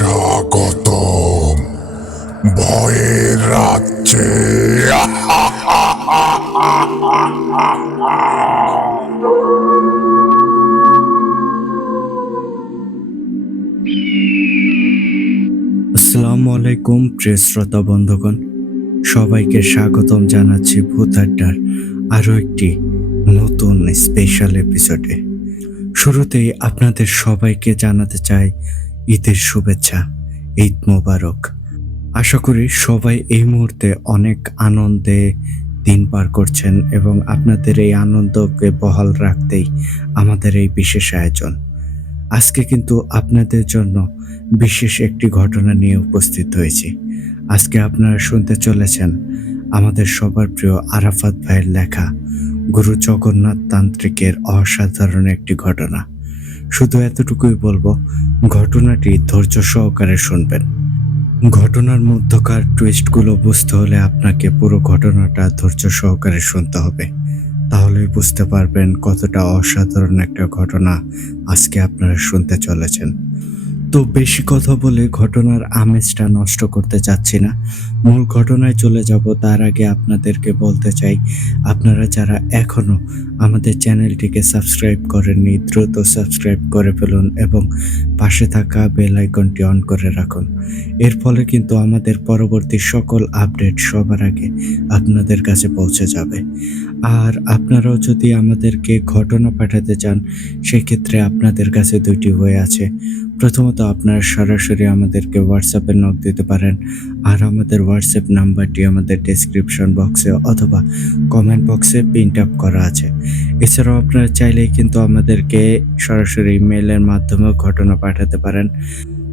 স্বাগতম ভয়ের রাজ্যে। আসসালামু আলাইকুম প্রিয় শ্রোতা বন্ধুগণ, সবাইকে স্বাগতম জানাচ্ছি ভূত আড্ডার আরও একটি নতুন স্পেশাল এপিসোডে। শুরুতেই আপনাদের সবাইকে জানাতে চাই ঈদের শুভেচ্ছা, ঈদ মোবারক। আশা করি সবাই এই মুহূর্তে অনেক আনন্দে দিন পার করছেন এবং আপনাদের এই আনন্দকে বহাল রাখতেই আমাদের এই বিশেষ আয়োজন। আজকে কিন্তু আপনাদের জন্য বিশেষ একটি ঘটনা নিয়ে উপস্থিত হয়েছি। আজকে আপনারা শুনতে চলেছেন আমাদের সবার প্রিয় আরাফাত ভাইয়ের লেখা গুরু জগন্নাথ তান্ত্রিকের অসাধারণ একটি ঘটনা। শুধু এতটুকুই বলবো, ঘটনাটি ধৈর্য সহকারে শুনবেন। ঘটনার মধ্যকার টুইস্টগুলো বুঝতে হলে আপনাকে পুরো ঘটনাটা ধৈর্য সহকারে শুনতে হবে। তাহলেই বুঝতে পারবেন কতটা অসাধারণ একটা ঘটনা আজকে আপনারা শুনতে চলেছেন। তো বেশি কথা বলে ঘটনার আমেজটা নষ্ট করতে চাচ্ছি না, মূল ঘটনায় চলে যাব। তার আগে আপনাদেরকে বলতে চাই, আপনারা যারা এখনও আমাদের চ্যানেলটিকে সাবস্ক্রাইব করেননি, দ্রুত সাবস্ক্রাইব করে ফেলুন এবং পাশে থাকা বেল আইকনটি অন করে রাখুন। এর ফলে কিন্তু আমাদের পরবর্তী সকল আপডেট সবার আগে আপনাদের কাছে পৌঁছে যাবে। আর আপনারাও যদি আমাদেরকে ঘটনা পাঠাতে চান, সেক্ষেত্রে আপনাদের কাছে দুইটি ওয়ে আছে। প্রথমত, আপনারা সরাসরি আমাদেরকে হোয়াটসঅ্যাপে নক দিতে পারেন, আর আমাদের হোয়াটসঅ্যাপ নাম্বারটি আমাদের ডেসক্রিপশন বক্সে অথবা কমেন্ট বক্সে প্রিন্ট আপ করা আছে। এছাড়াও আপনারা চাইলেই কিন্তু আমাদেরকে সরাসরি মেলের মাধ্যমেও ঘটনা পাঠাতে পারেন।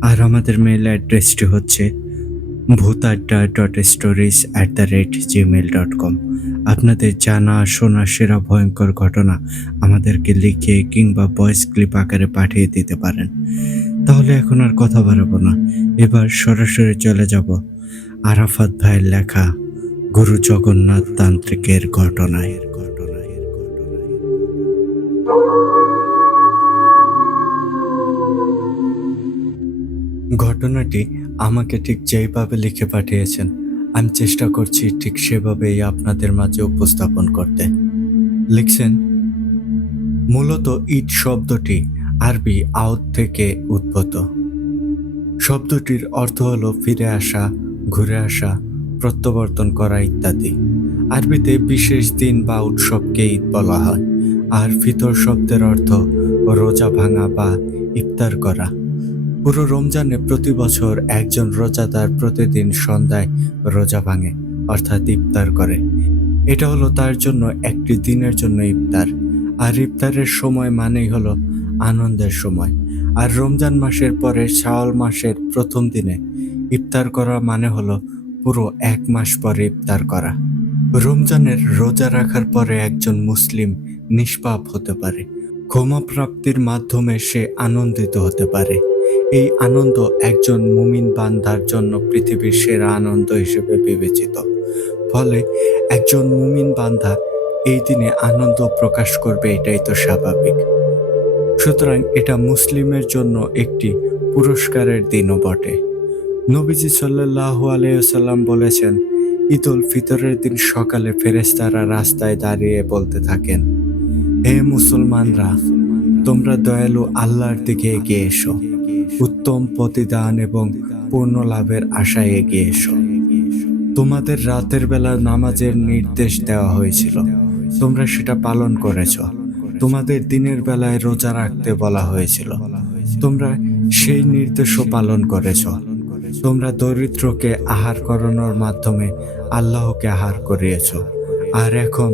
আর আমাদের মেল অ্যাড্রেসটি হচ্ছে bhutadda.stories@gmail.com। আপনাদের জানা শোনা সেরা ভয়ঙ্কর ঘটনা আমাদেরকে লিখে কিংবা ভয়েস ক্লিপ আকারে পাঠিয়ে দিতে পারেন। তাহলে এখন আর কথা বাড়াবো না, এবার সরাসরি চলে যাব আরাফাত ভাইয়ের লেখা গুরু জগন্নাথ তান্ত্রিকের ঘটনায়। ঘটনাটি আমাকে ঠিক যেইভাবে লিখে পাঠিয়েছেন, আমি চেষ্টা করছি ঠিক সেভাবেই আপনাদের মাঝে উপস্থাপন করতে। লিখছেন, মূলত ঈদ শব্দটি আরবি আউদ থেকে উদ্ভূত। শব্দটির অর্থ হলো ফিরে আসা, ঘুরে আসা, প্রত্যাবর্তন করা ইত্যাদি। আরবিতে বিশেষ দিন বা উৎসবকে ঈদ বলা হয়। আর ফিতর শব্দের অর্থ রোজা ভাঙা বা ইফতার করা। পুরো রমজানে প্রতি বছর একজন রোজাদার প্রতিদিন সন্ধ্যায় রোজা ভাঙে, অর্থাৎ ইফতার করে। এটা হলো তার জন্য একটি দিনের জন্য ইফতার। আর ইফতারের সময় মানেই হলো আনন্দের সময়। আর রমজান মাসের পরে শাওয়াল মাসের প্রথম দিনে ইফতার করা মানে হলো পুরো 1 মাস পরে ইফতার করা। রমজানের রোজা রাখার পরে একজন মুসলিম নিষ্পাপ হতে পারে। ক্ষমা প্রাপ্তির মাধ্যমে সে আনন্দিত হতে পারে। এই আনন্দ একজন মুমিন বান্দার জন্য পৃথিবীর সেরা আনন্দ হিসেবে বিবেচিত। ফলে একজন মুমিন বান্দা এই দিনে আনন্দ প্রকাশ করবে, এটাই তো স্বাভাবিক। সুতরাং এটা মুসলিমের জন্য একটি পুরস্কারের দিনও বটে। নবীজি সাল্লাল্লাহু আলাইহি ওয়াসাল্লাম বলেছেন, ঈদ উল ফিতরের দিন সকালে ফেরেশতারা রাস্তায় দাঁড়িয়ে বলতে থাকেন, হে মুসলমানরা, তোমরা দয়ালু আল্লাহর দিকে এগিয়ে এসো, উত্তম প্রতিদান এবং পূর্ণ লাভের আশায় এগিয়ে এসো। তোমাদের রাতের বেলা নামাজের নির্দেশ দেওয়া হয়েছিল, তোমরা সেটা পালন করেছ। তোমাদের দিনের বেলায় রোজা রাখতে বলা হয়েছিল, তোমরা সেই নির্দেশও পালন করেছ। তোমরা দরিদ্রকে আহার করানোর মাধ্যমে আল্লাহকে আহার করিয়েছ। আর এখন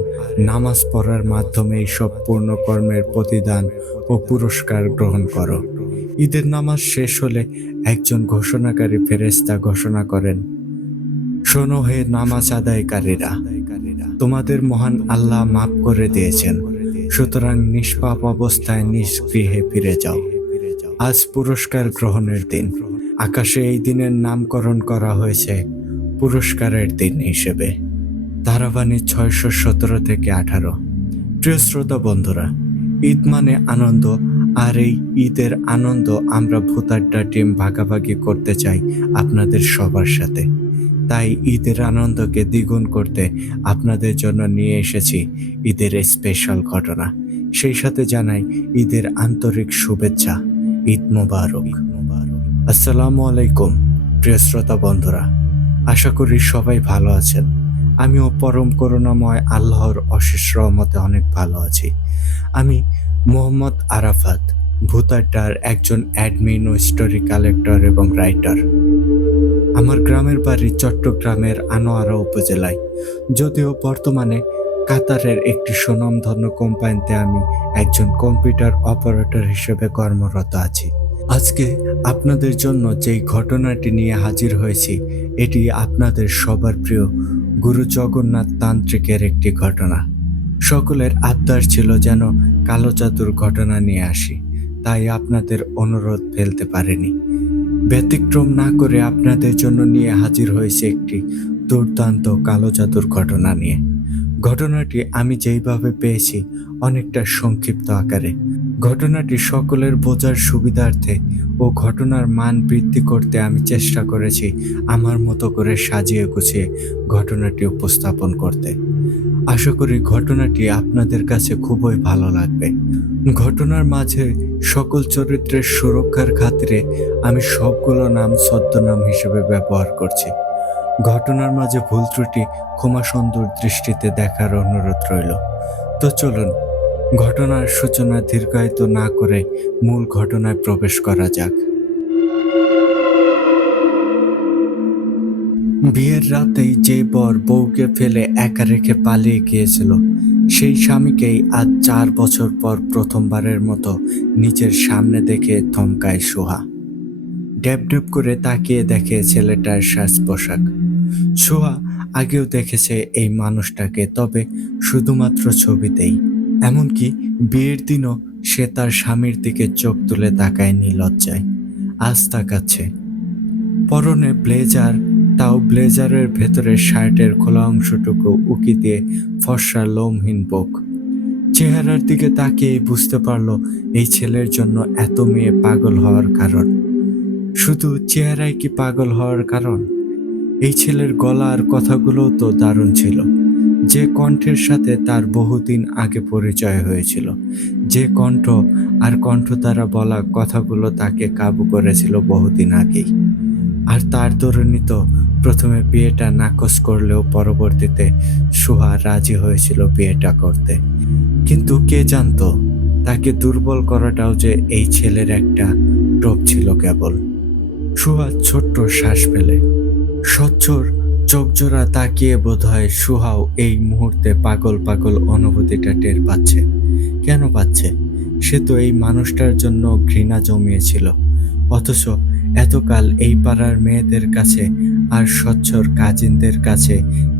নামাজ পড়ার মাধ্যমে এই সব পূর্ণ কর্মের প্রতিদান ও পুরস্কার গ্রহণ করো। ঈদের নামাজ শেষ হলে একজন ঘোষণাকারী ফেরেশতা ঘোষণা করেন, শোনো হে নামাজ আদায়কারীরা, তোমাদের মহান আল্লাহ মাফ করে দিয়েছেন। সুতরাং নিষ্পাপ অবস্থায় নিজ গৃহে ফিরে যাও। আজ পুরস্কার গ্রহণের দিন। আকাশে এই দিনের নামকরণ করা হয়েছে পুরস্কারের দিন হিসেবে। ধারাবাহিক 617 থেকে 18। প্রিয় শ্রোতা বন্ধুরা, ঈদ মানে আনন্দ, আর এই ঈদের আনন্দ আমরা ভূতাড্ডা টিম ভাগাভাগি করতে চাই আপনাদের সবার সাথে। তাই ঈদের আনন্দকে দ্বিগুণ করতে আপনাদের জন্য নিয়ে এসেছি ঈদের স্পেশাল ঘটনা। সেই সাথে জানাই ঈদের আন্তরিক শুভেচ্ছা। ঈদ মোবারক। আসসালামু আলাইকুম প্রিয় শ্রোতা বন্ধুরা, আশা করি সবাই ভালো আছেন। আমিও পরম করুণাময় আল্লাহর অশেষ রহমতে অনেক ভালো আছি। আমি মোহাম্মদ আরাফাত, ভূতাড্ডার একজন অ্যাডমিন ও স্টোরি কালেক্টর এবং রাইটার। আমার গ্রামের বাড়ি চট্টগ্রামের আনোয়ারা উপজেলায়, যদিও বর্তমানে কাতারের একটি সুনামধন্য কোম্পানিতে আমি একজন কম্পিউটার অপারেটর হিসেবে কর্মরত আছি। আজকে আপনাদের জন্য যেই ঘটনাটি নিয়ে হাজির হয়েছি, এটি আপনাদের সবার প্রিয় গুরু জগন্নাথ তান্ত্রিকের একটি ঘটনা। সকলের আবদার ছিল যেন কালো জাদুর ঘটনা নিয়ে আসি, তাই আপনাদের অনুরোধ ফেলতে পারিনি। ব্যতিক্রম না করে আপনাদের জন্য নিয়ে হাজির হয়েছে একটি দুর্দান্ত কালো জাদুর ঘটনা নিয়ে। ঘটনাটি আমি যেইভাবে পেয়েছি অনেকটা সংক্ষিপ্ত আকারে। ঘটনাটি সকলের বোঝার সুবিধার্থে ও ঘটনার মান বৃদ্ধি করতে আমি চেষ্টা করেছি আমার মতো করে সাজিয়ে গুছিয়ে ঘটনাটি উপস্থাপন করতে। আশা করি ঘটনাটি আপনাদের কাছে খুবই ভালো লাগবে। ঘটনার মাঝে সকল চরিত্রের সুরক্ষার খাতিরে আমি সবগুলো নাম ছদ্মনাম হিসেবে ব্যবহার করছি। ঘটনার মাঝে ভুল ত্রুটি ক্ষমাসুন্দর দৃষ্টিতে দেখার অনুরোধ রইল। তো চলুন ঘটনার সূচনা দীর্ঘায়িত না করে মূল ঘটনায় প্রবেশ করা যাক। বিয়ের রাতেই যে বর বউকে ফেলে একা রেখে পালিয়ে গিয়েছিল, সেই স্বামীকেই আজ 4 বছর পর প্রথমবারের মতো নিজের সামনে দেখে থমকায় সোহা। ড্যাব ড্যাব করে তাকিয়ে দেখে ছেলেটার সাজ পোশাক। সোহা আগেও দেখেছে এই মানুষটাকে, তবে শুধুমাত্র ছবিতেই। এমনকি বিয়ের দিনও সে তার স্বামীর দিকে চোখ তুলে তাকায়নি লজ্জায়। আজ তাকাচ্ছে। পরনে ব্লেজার, তাও ব্লেজারের ভেতরে শার্টের খোলা অংশটুকু উকি দিয়ে ফর্সা লোমহীন বুক। চেহারার দিকে তাকিয়েই বুঝতে পারলো এই ছেলের জন্য এত মেয়ে পাগল হওয়ার কারণ। শুধু চেহারায় কি পাগল হওয়ার কারণ? এই ছেলের গলা আর কথাগুলোও তো দারুণ ছিল। যে কণ্ঠের সাথে তার বহুদিন আগে পরিচয় হয়েছিল, যে কণ্ঠ আর কণ্ঠ দ্বারা বলা কথাগুলো তাকে কাবু করেছিল বহুদিন আগেই। আর তার দরুনই তো প্রথমে বিয়েটা নাকচ করলেও পরবর্তীতে সোহা রাজি হয়েছিল বিয়েটা করতে। কিন্তু কে জানতো তাকে দুর্বল করাটাও যে এই ছেলের একটা টোপ ছিল কেবল। সোহা ছোট্ট শ্বাস ফেলে। সচ্ছর চোখজোড়া তাকিয়ে বোধহয় সোহাও এই মুহূর্তে পাগল পাগল অনুভূতিটা টের পাচ্ছে। কেন পাচ্ছে? সে তো এই মানুষটার জন্য ঘৃণা জমিয়েছিল, অথচ এতকাল এই পাড়ার মেয়েদের কাছে আর সচ্ছর কাজিনদের কাছে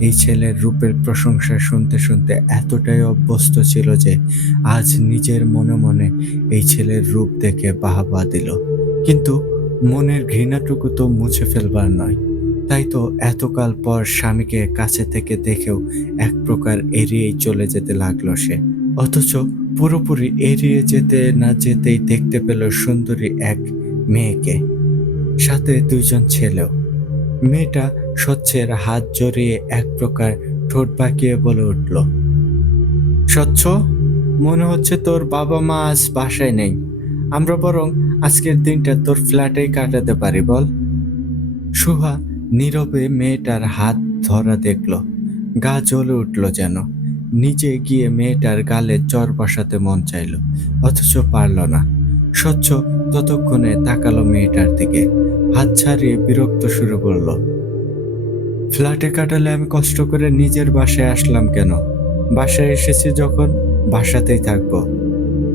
এই ছেলের রূপের প্রশংসা শুনতে শুনতে এতটাই অভ্যস্ত ছিল যে আজ নিজের মনে মনে এই ছেলের রূপ দেখে বাহবা দিল। কিন্তু মনের ঘৃণাটুকু তো মুছে ফেলবার নয়। তাই তো এতকাল পর স্বামীকে কাছে থেকে দেখেও এক প্রকার এড়িয়েই চলে যেতে লাগলো সে। অথচ পুরোপুরি এড়িয়ে যেতে না যেতেই দেখতে পেল সুন্দরী এক মেয়েকে, সাথে 2 জন ছেলেও। মেয়েটা স্বচ্ছের হাত জড়িয়ে এক প্রকার ঠোঁট বাঁকিয়ে বলে উঠল, স্বচ্ছ, মনে হচ্ছে তোর বাবা মা আজ বাসায় নেই। আমরা বরং আজকের দিনটা তোর ফ্ল্যাটেই কাটাতে পারি, বল। সোহা নীরবে মেয়েটার হাত ধরা দেখল, গা জ্বলে উঠল যেন। নিজে গিয়ে মেয়েটার গালে চড় বসাতে মন চাইল, অথচ পারল না। স্বচ্ছ ততক্ষণে তাকালো মেয়েটার দিকে, হাত ছাড়িয়ে বিরক্ত সুরে বলল, ফ্ল্যাটে কাটালে আমি কষ্ট করে নিজের বাসায় আসলাম কেন? বাসায় এসেছি যখন বাসাতেই থাকবো।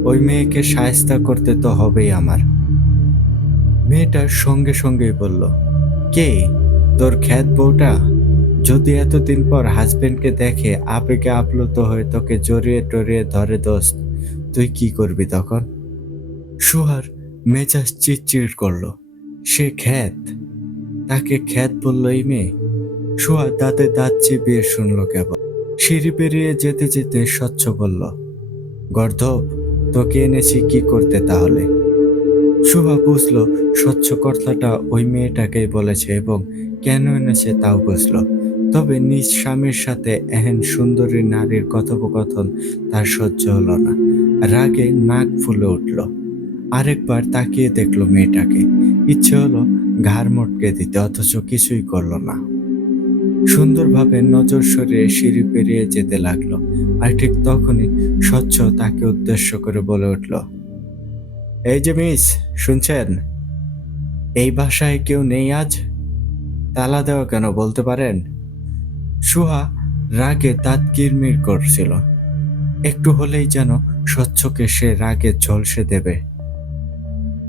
ওই মেয়েকে শায়েস্তা করতে তো হবেই আমার। মেয়েটার সঙ্গে সঙ্গেই বলল, কে? তোর খ্যাত বউটা? যদি এতদিন পর হাজবেন্ডকে দেখে আবেগে আপ্লুত হয়ে তোকে জড়িয়ে টরিয়ে ধরে দোস্ত, তুই কি করবি তখন? সোহার মেজাজ চিড়চিড় করলো। সে খ্যাত? তাকে খ্যাত বলল এই মেয়ে? সোহা দাঁতে দাঁত চিবিয়ে শুনল কেবল। সিঁড়ি পেরিয়ে যেতে যেতে স্বচ্ছ বলল, গর্ধব, তোকে এনেছি কি করতে তাহলে? সুহা বুঝলো স্বচ্ছ কথাটা ওই মেয়েটাকেই বলেছে এবং কেন এনেছে তাও বুঝলো। তবে নিজ স্বামীর সাথে এহেন সুন্দরী নারীর কথোপকথন তার সহ্য হলো না। রাগে নাক ফুলে উঠল। আরেকবার তাকিয়ে দেখলো মেয়েটাকে। ইচ্ছে হলো ঘাড় মটকে দিতে, অথচ কিছুই করলো না। সুন্দরভাবে নজর সরিয়ে সিঁড়ি পেরিয়ে যেতে লাগলো। আর ঠিক তখনই স্বচ্ছ তাকে উদ্দেশ্য করে বলে উঠল, এই যে মিস, শুনছেন? এই বাসায় কেউ নেই আজ? তালা দেওয়া কেন বলতে পারেন? সুহা রাগে দাঁত কিরমির করছিল। একটু হলেই যেন স্বচ্ছকে সে রাগে ঝলসে দেবে।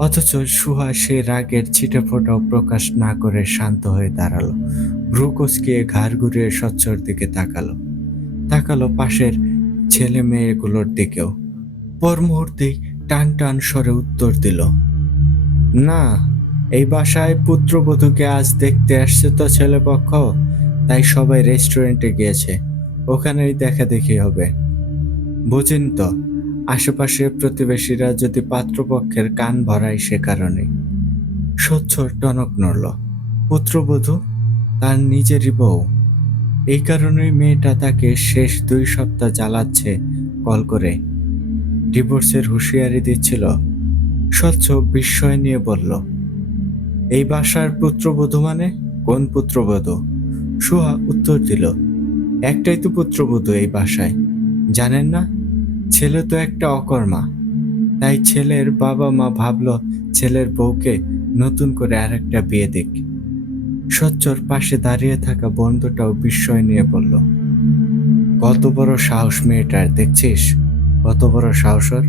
অথচ সুহা সে রাগের ছিটেফোঁটাও প্রকাশ না করে শান্ত হয়ে দাঁড়ালো। ভ্রু কুঁচকিয়ে ঘাড় ঘুরিয়ে স্বচ্ছর দিকে তাকালো পাশের ছেলে মেয়েগুলোর দিকেও। পর মুহূর্তেই টান টান স্বরে উত্তর দিল, না, এই বাসায় পুত্রবধূকে আজ দেখতে আসছে তো ছেলেপক্ষ, তাই সবাই রেস্টুরেন্টে গিয়েছে, ওখানেই দেখা দেখি হবে। বুঝেন তো, আশেপাশে প্রতিবেশীরা যদি পাত্রপক্ষের কান ভরায় সে কারণে। স্বচ্ছ টনক নড়ল। পুত্রবধূ? তার নিজেরই বউ? এই কারণেই মেয়েটা তাকে শেষ 2 সপ্তাহ জ্বালাচ্ছে কল করে, ডিভোর্সের হুঁশিয়ারি দিচ্ছিল। স্বচ্ছ বিস্ময় নিয়ে বলল, এই বাসার পুত্রবধূ মানে? কোন পুত্রবধূ? সুহা উত্তর দিল, একটাই তো পুত্রবধূ এই বাসায়, জানেন না? ছেলে তো একটা অকর্মা, তাই ছেলের বাবা মা ভাবলো ছেলের বউকে নতুন করে আরেকটা বিয়ে দিক। স্বচ্ছর পাশে দাঁড়িয়ে থাকা বন্ধুটাও বিস্ময় নিয়ে বলল, কত বড় সাহস মেয়েটার, দেখছিস কত বড় সাহস ওর?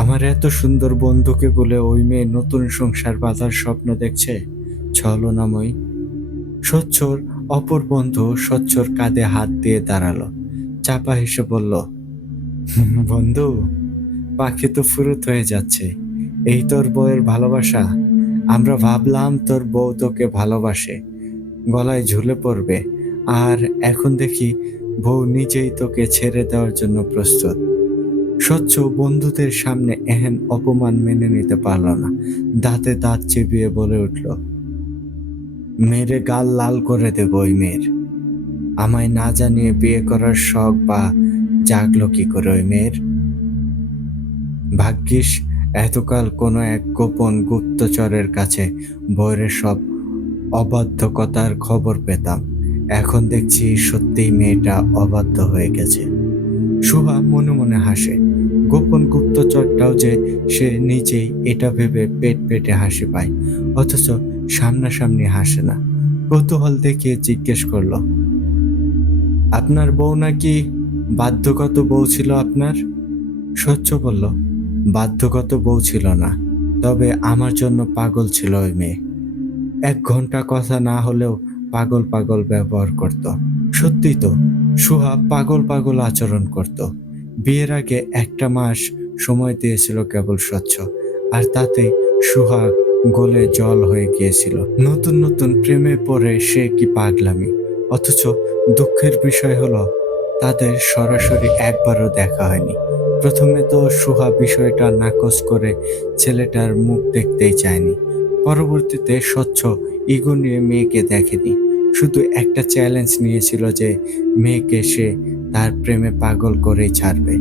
আমার এত সুন্দর বন্ধুকে বলে ওই মেয়ে নতুন সংসার বাঁধার স্বপ্ন দেখছে, ছলনাময়ী। স্বচ্ছর অপর বন্ধু স্বচ্ছর কাঁধে হাত দিয়ে দাঁড়ালো, চাপা হেসে বলল, বন্ধু, পাখি তো ফুরুত হয়ে যাচ্ছে, এই তোর বউয়ের ভালোবাসা? আমরা ভাবলাম তোর বউ তোকে ভালোবাসে, গলায় ঝুলে পড়বে, আর এখন দেখি বউ নিজেই তোকে ছেড়ে দেওয়ার জন্য প্রস্তুত। স্বচ্ছ বন্ধুদের সামনে এহেন অপমান মেনে নিতে পারল না। দাঁতে দাঁত চেপিয়ে বলে উঠল, মেরে গাল লাল করে দেব ওই মেয়ের। আমায় না জানিয়ে বিয়ে করার শখ বা জাগলো কি করে ওই মেয়ের? ভাগ্যিস এতকাল কোনো এক গোপন গুপ্তচরের কাছে বউয়ের সব অবাধ্যকতার খবর পেতাম, এখন দেখছি সত্যিই মেয়েটা অবাধ্য হয়ে গেছে। সুহা মনে মনে হাসে। গোপন গুপ্তচরটাও যে সে নিজেই, এটা ভেবে পেট পেটে হাসি পায়, অথচ সামনাসামনি হাসে না। কৌতূহল দেখিয়ে জিজ্ঞেস করলো, আপনার বউ নাকি বাধ্যগত বউ ছিল আপনার? স্বচ্ছ বলল, বাধ্যগত বউ ছিল না, তবে আমার জন্য পাগল ছিল ওই মেয়ে। 1 ঘন্টা কথা না হলেও পাগল পাগল ব্যবহার করত। সত্যি তো, সুহা পাগল পাগল আচরণ করত। বিয়ের আগে 1 মাস সময় দিয়েছিল কেবল স্বচ্ছ, আর তাতে সুহা গলে জল হয়ে গিয়েছিল। নতুন নতুন প্রেমে পড়ে সে কি পাগলামি! অথচ দুঃখের বিষয় হলো তাদের সরাসরি একবারও দেখা হয়নি। প্রথমে তো সুহা বিষয়টা নাকচ করে ছেলেটার মুখ দেখতেই চায়নি। পরবর্তীতে স্বচ্ছ ইগো নিয়ে মেয়েকে দেখেনি, শুধু একটা চ্যালেঞ্জ নিয়েছিল যে মেয়েকে সে তার প্রেমে পাগল করেই ছাড়বে।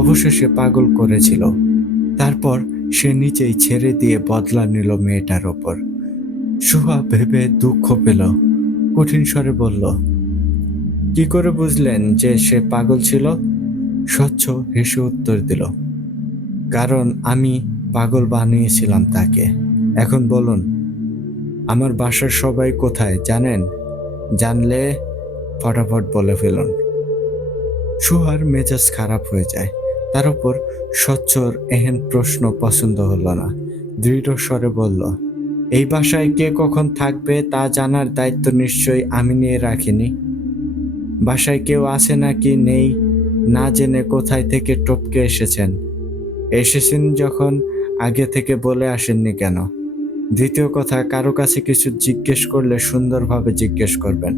অবশেষে পাগল করেছিল। তারপর সে নিজেই ছেড়ে দিয়ে বদলা নিল মেয়েটার ওপর। সুহা ভেবে দুঃখ পেল, কঠিন স্বরে বলল, কি করে বুঝলেন যে সে পাগল ছিল? স্বচ্ছ হেসে উত্তর দিল, কারণ আমি পাগল বানিয়েছিলাম তাকে। এখন বলুন, আমার বাসার সবাই কোথায় জানেন? জানলে ফটাফট বলে ফেলুন। সুহার মেজাজ খারাপ হয়ে যায়। তার উপর স্বচ্ছর এহেন প্রশ্ন পছন্দ হলো না। দৃঢ় স্বরে বলল, এই বাসায় কে কখন থাকবে তা জানার দায়িত্ব নিশ্চয়ই আমি নিয়ে রাখিনি। বাসায় কেউ আছে নাকি নেই না জেনে কোথায় থেকে টপকে এসেছেন যখন আগে থেকে বলে আসেননি কেন? দ্বিতীয় কথা, কারো কাছে কিছু জিজ্ঞেস করলে সুন্দরভাবে জিজ্ঞেস করবেন।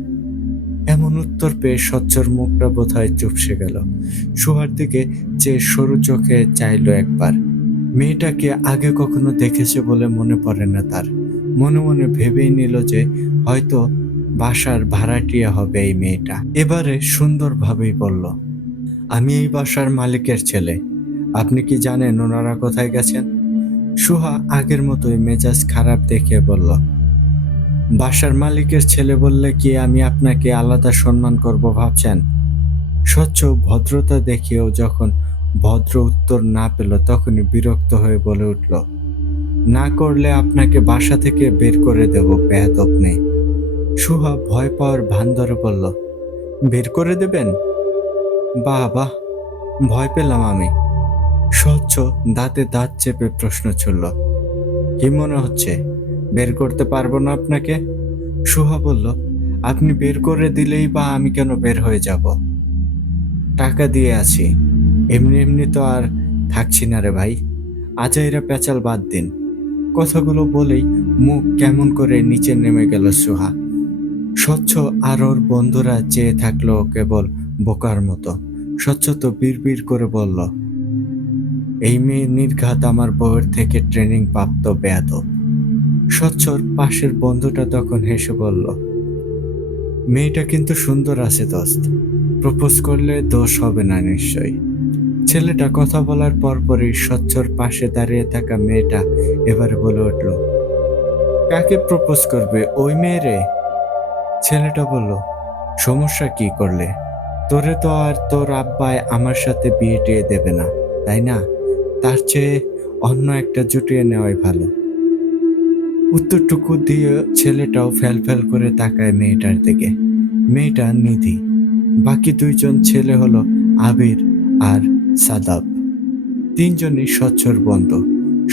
এমন উত্তর পেয়ে স্বচ্ছর মুখটা বোধহয় চুপসে গেল। সুহার দিকে যে সরু চোখে চাইলো একবার। মেয়েটাকে আগে কখনো দেখেছে বলে মনে পড়ে না তার। মনে মনে ভেবেই নিল যে হয়তো বাসার ভাড়াটিয়া হবে এই মেয়েটা। এবারে সুন্দরভাবেই বলল, আমি এই বাসার মালিকের ছেলে। আপনি কি জানেন ওনারা কোথায় গেছেন? সুহা আগের মতোই মেজাজ খারাপ দেখে বলল, বাসার মালিকের ছেলে বললে কি আমি আপনাকে আলাদা সম্মান করব ভাবছেন? স্বচ্ছ ভদ্রতা দেখিয়েও যখন ভদ্র উত্তর না পেল তখনই বিরক্ত হয়ে বলে উঠল, না করলে আপনাকে বাসা থেকে বের করে দেব বেয়াদব মেয়ে। সুহা ভয় পাওয়ার ভান ধরে বলল, বের করে দেবেন? বাহ বাহ, ভয় পেলাম আমি। স্বচ্ছ দাঁতে দাঁত চেপে প্রশ্ন ছুড়ল, কি মনে হচ্ছে বের করতে পারবো না আপনাকে? সুহা বলল, আপনি বের করে দিলেই বা আমি কেন বের হয়ে যাব? টাকা দিয়ে আছি, এমনি এমনি তো আর থাকছি না রে ভাই। আজাইরা পেঁচাল বাদ দিন। কথাগুলো বলেই মুখ কেমন করে নিচে নেমে গেল সুহা। স্বচ্ছ আর ওর বন্ধুরা চেয়ে থাকলো কেবল বোকার মতো। স্বচ্ছ তো বিড়বিড় করে বলল, এই মেয়ে নির্ঘাত আমার বউয়ের থেকে ট্রেনিং প্রাপ্ত বেয়াদব। স্বচ্ছর পাশের বন্ধুটা তখন হেসে বলল, মেয়েটা কিন্তু সুন্দর আছে দোস্ত, প্রপোজ করলে দোষ হবে না নিশ্চয়ই। ছেলেটা কথা বলার পরপরই স্বচ্ছর পাশে দাঁড়িয়ে থাকা মেয়েটা এবারে বলে উঠল, কাকে প্রপোজ করবে ওই মেয়েরে? ছেলেটা বলল, সমস্যা কি করলে? তোরে তো আর তোর আব্বাই আমার সাথে বিয়ে টিয়ে দেবে না, তাই না? তার চেয়ে অন্য একটা জুটিয়ে নেওয়াই ভালো। উত্তরটুকু দিয়ে ছেলেটাও ফ্যাল ফ্যাল করে তাকায় মেয়েটার দিকে। মেয়েটা নিধি। বাকি দুইজন ছেলে হলো আবির আর সাদাব। তিনজনই স্বচ্ছর বন্ধু।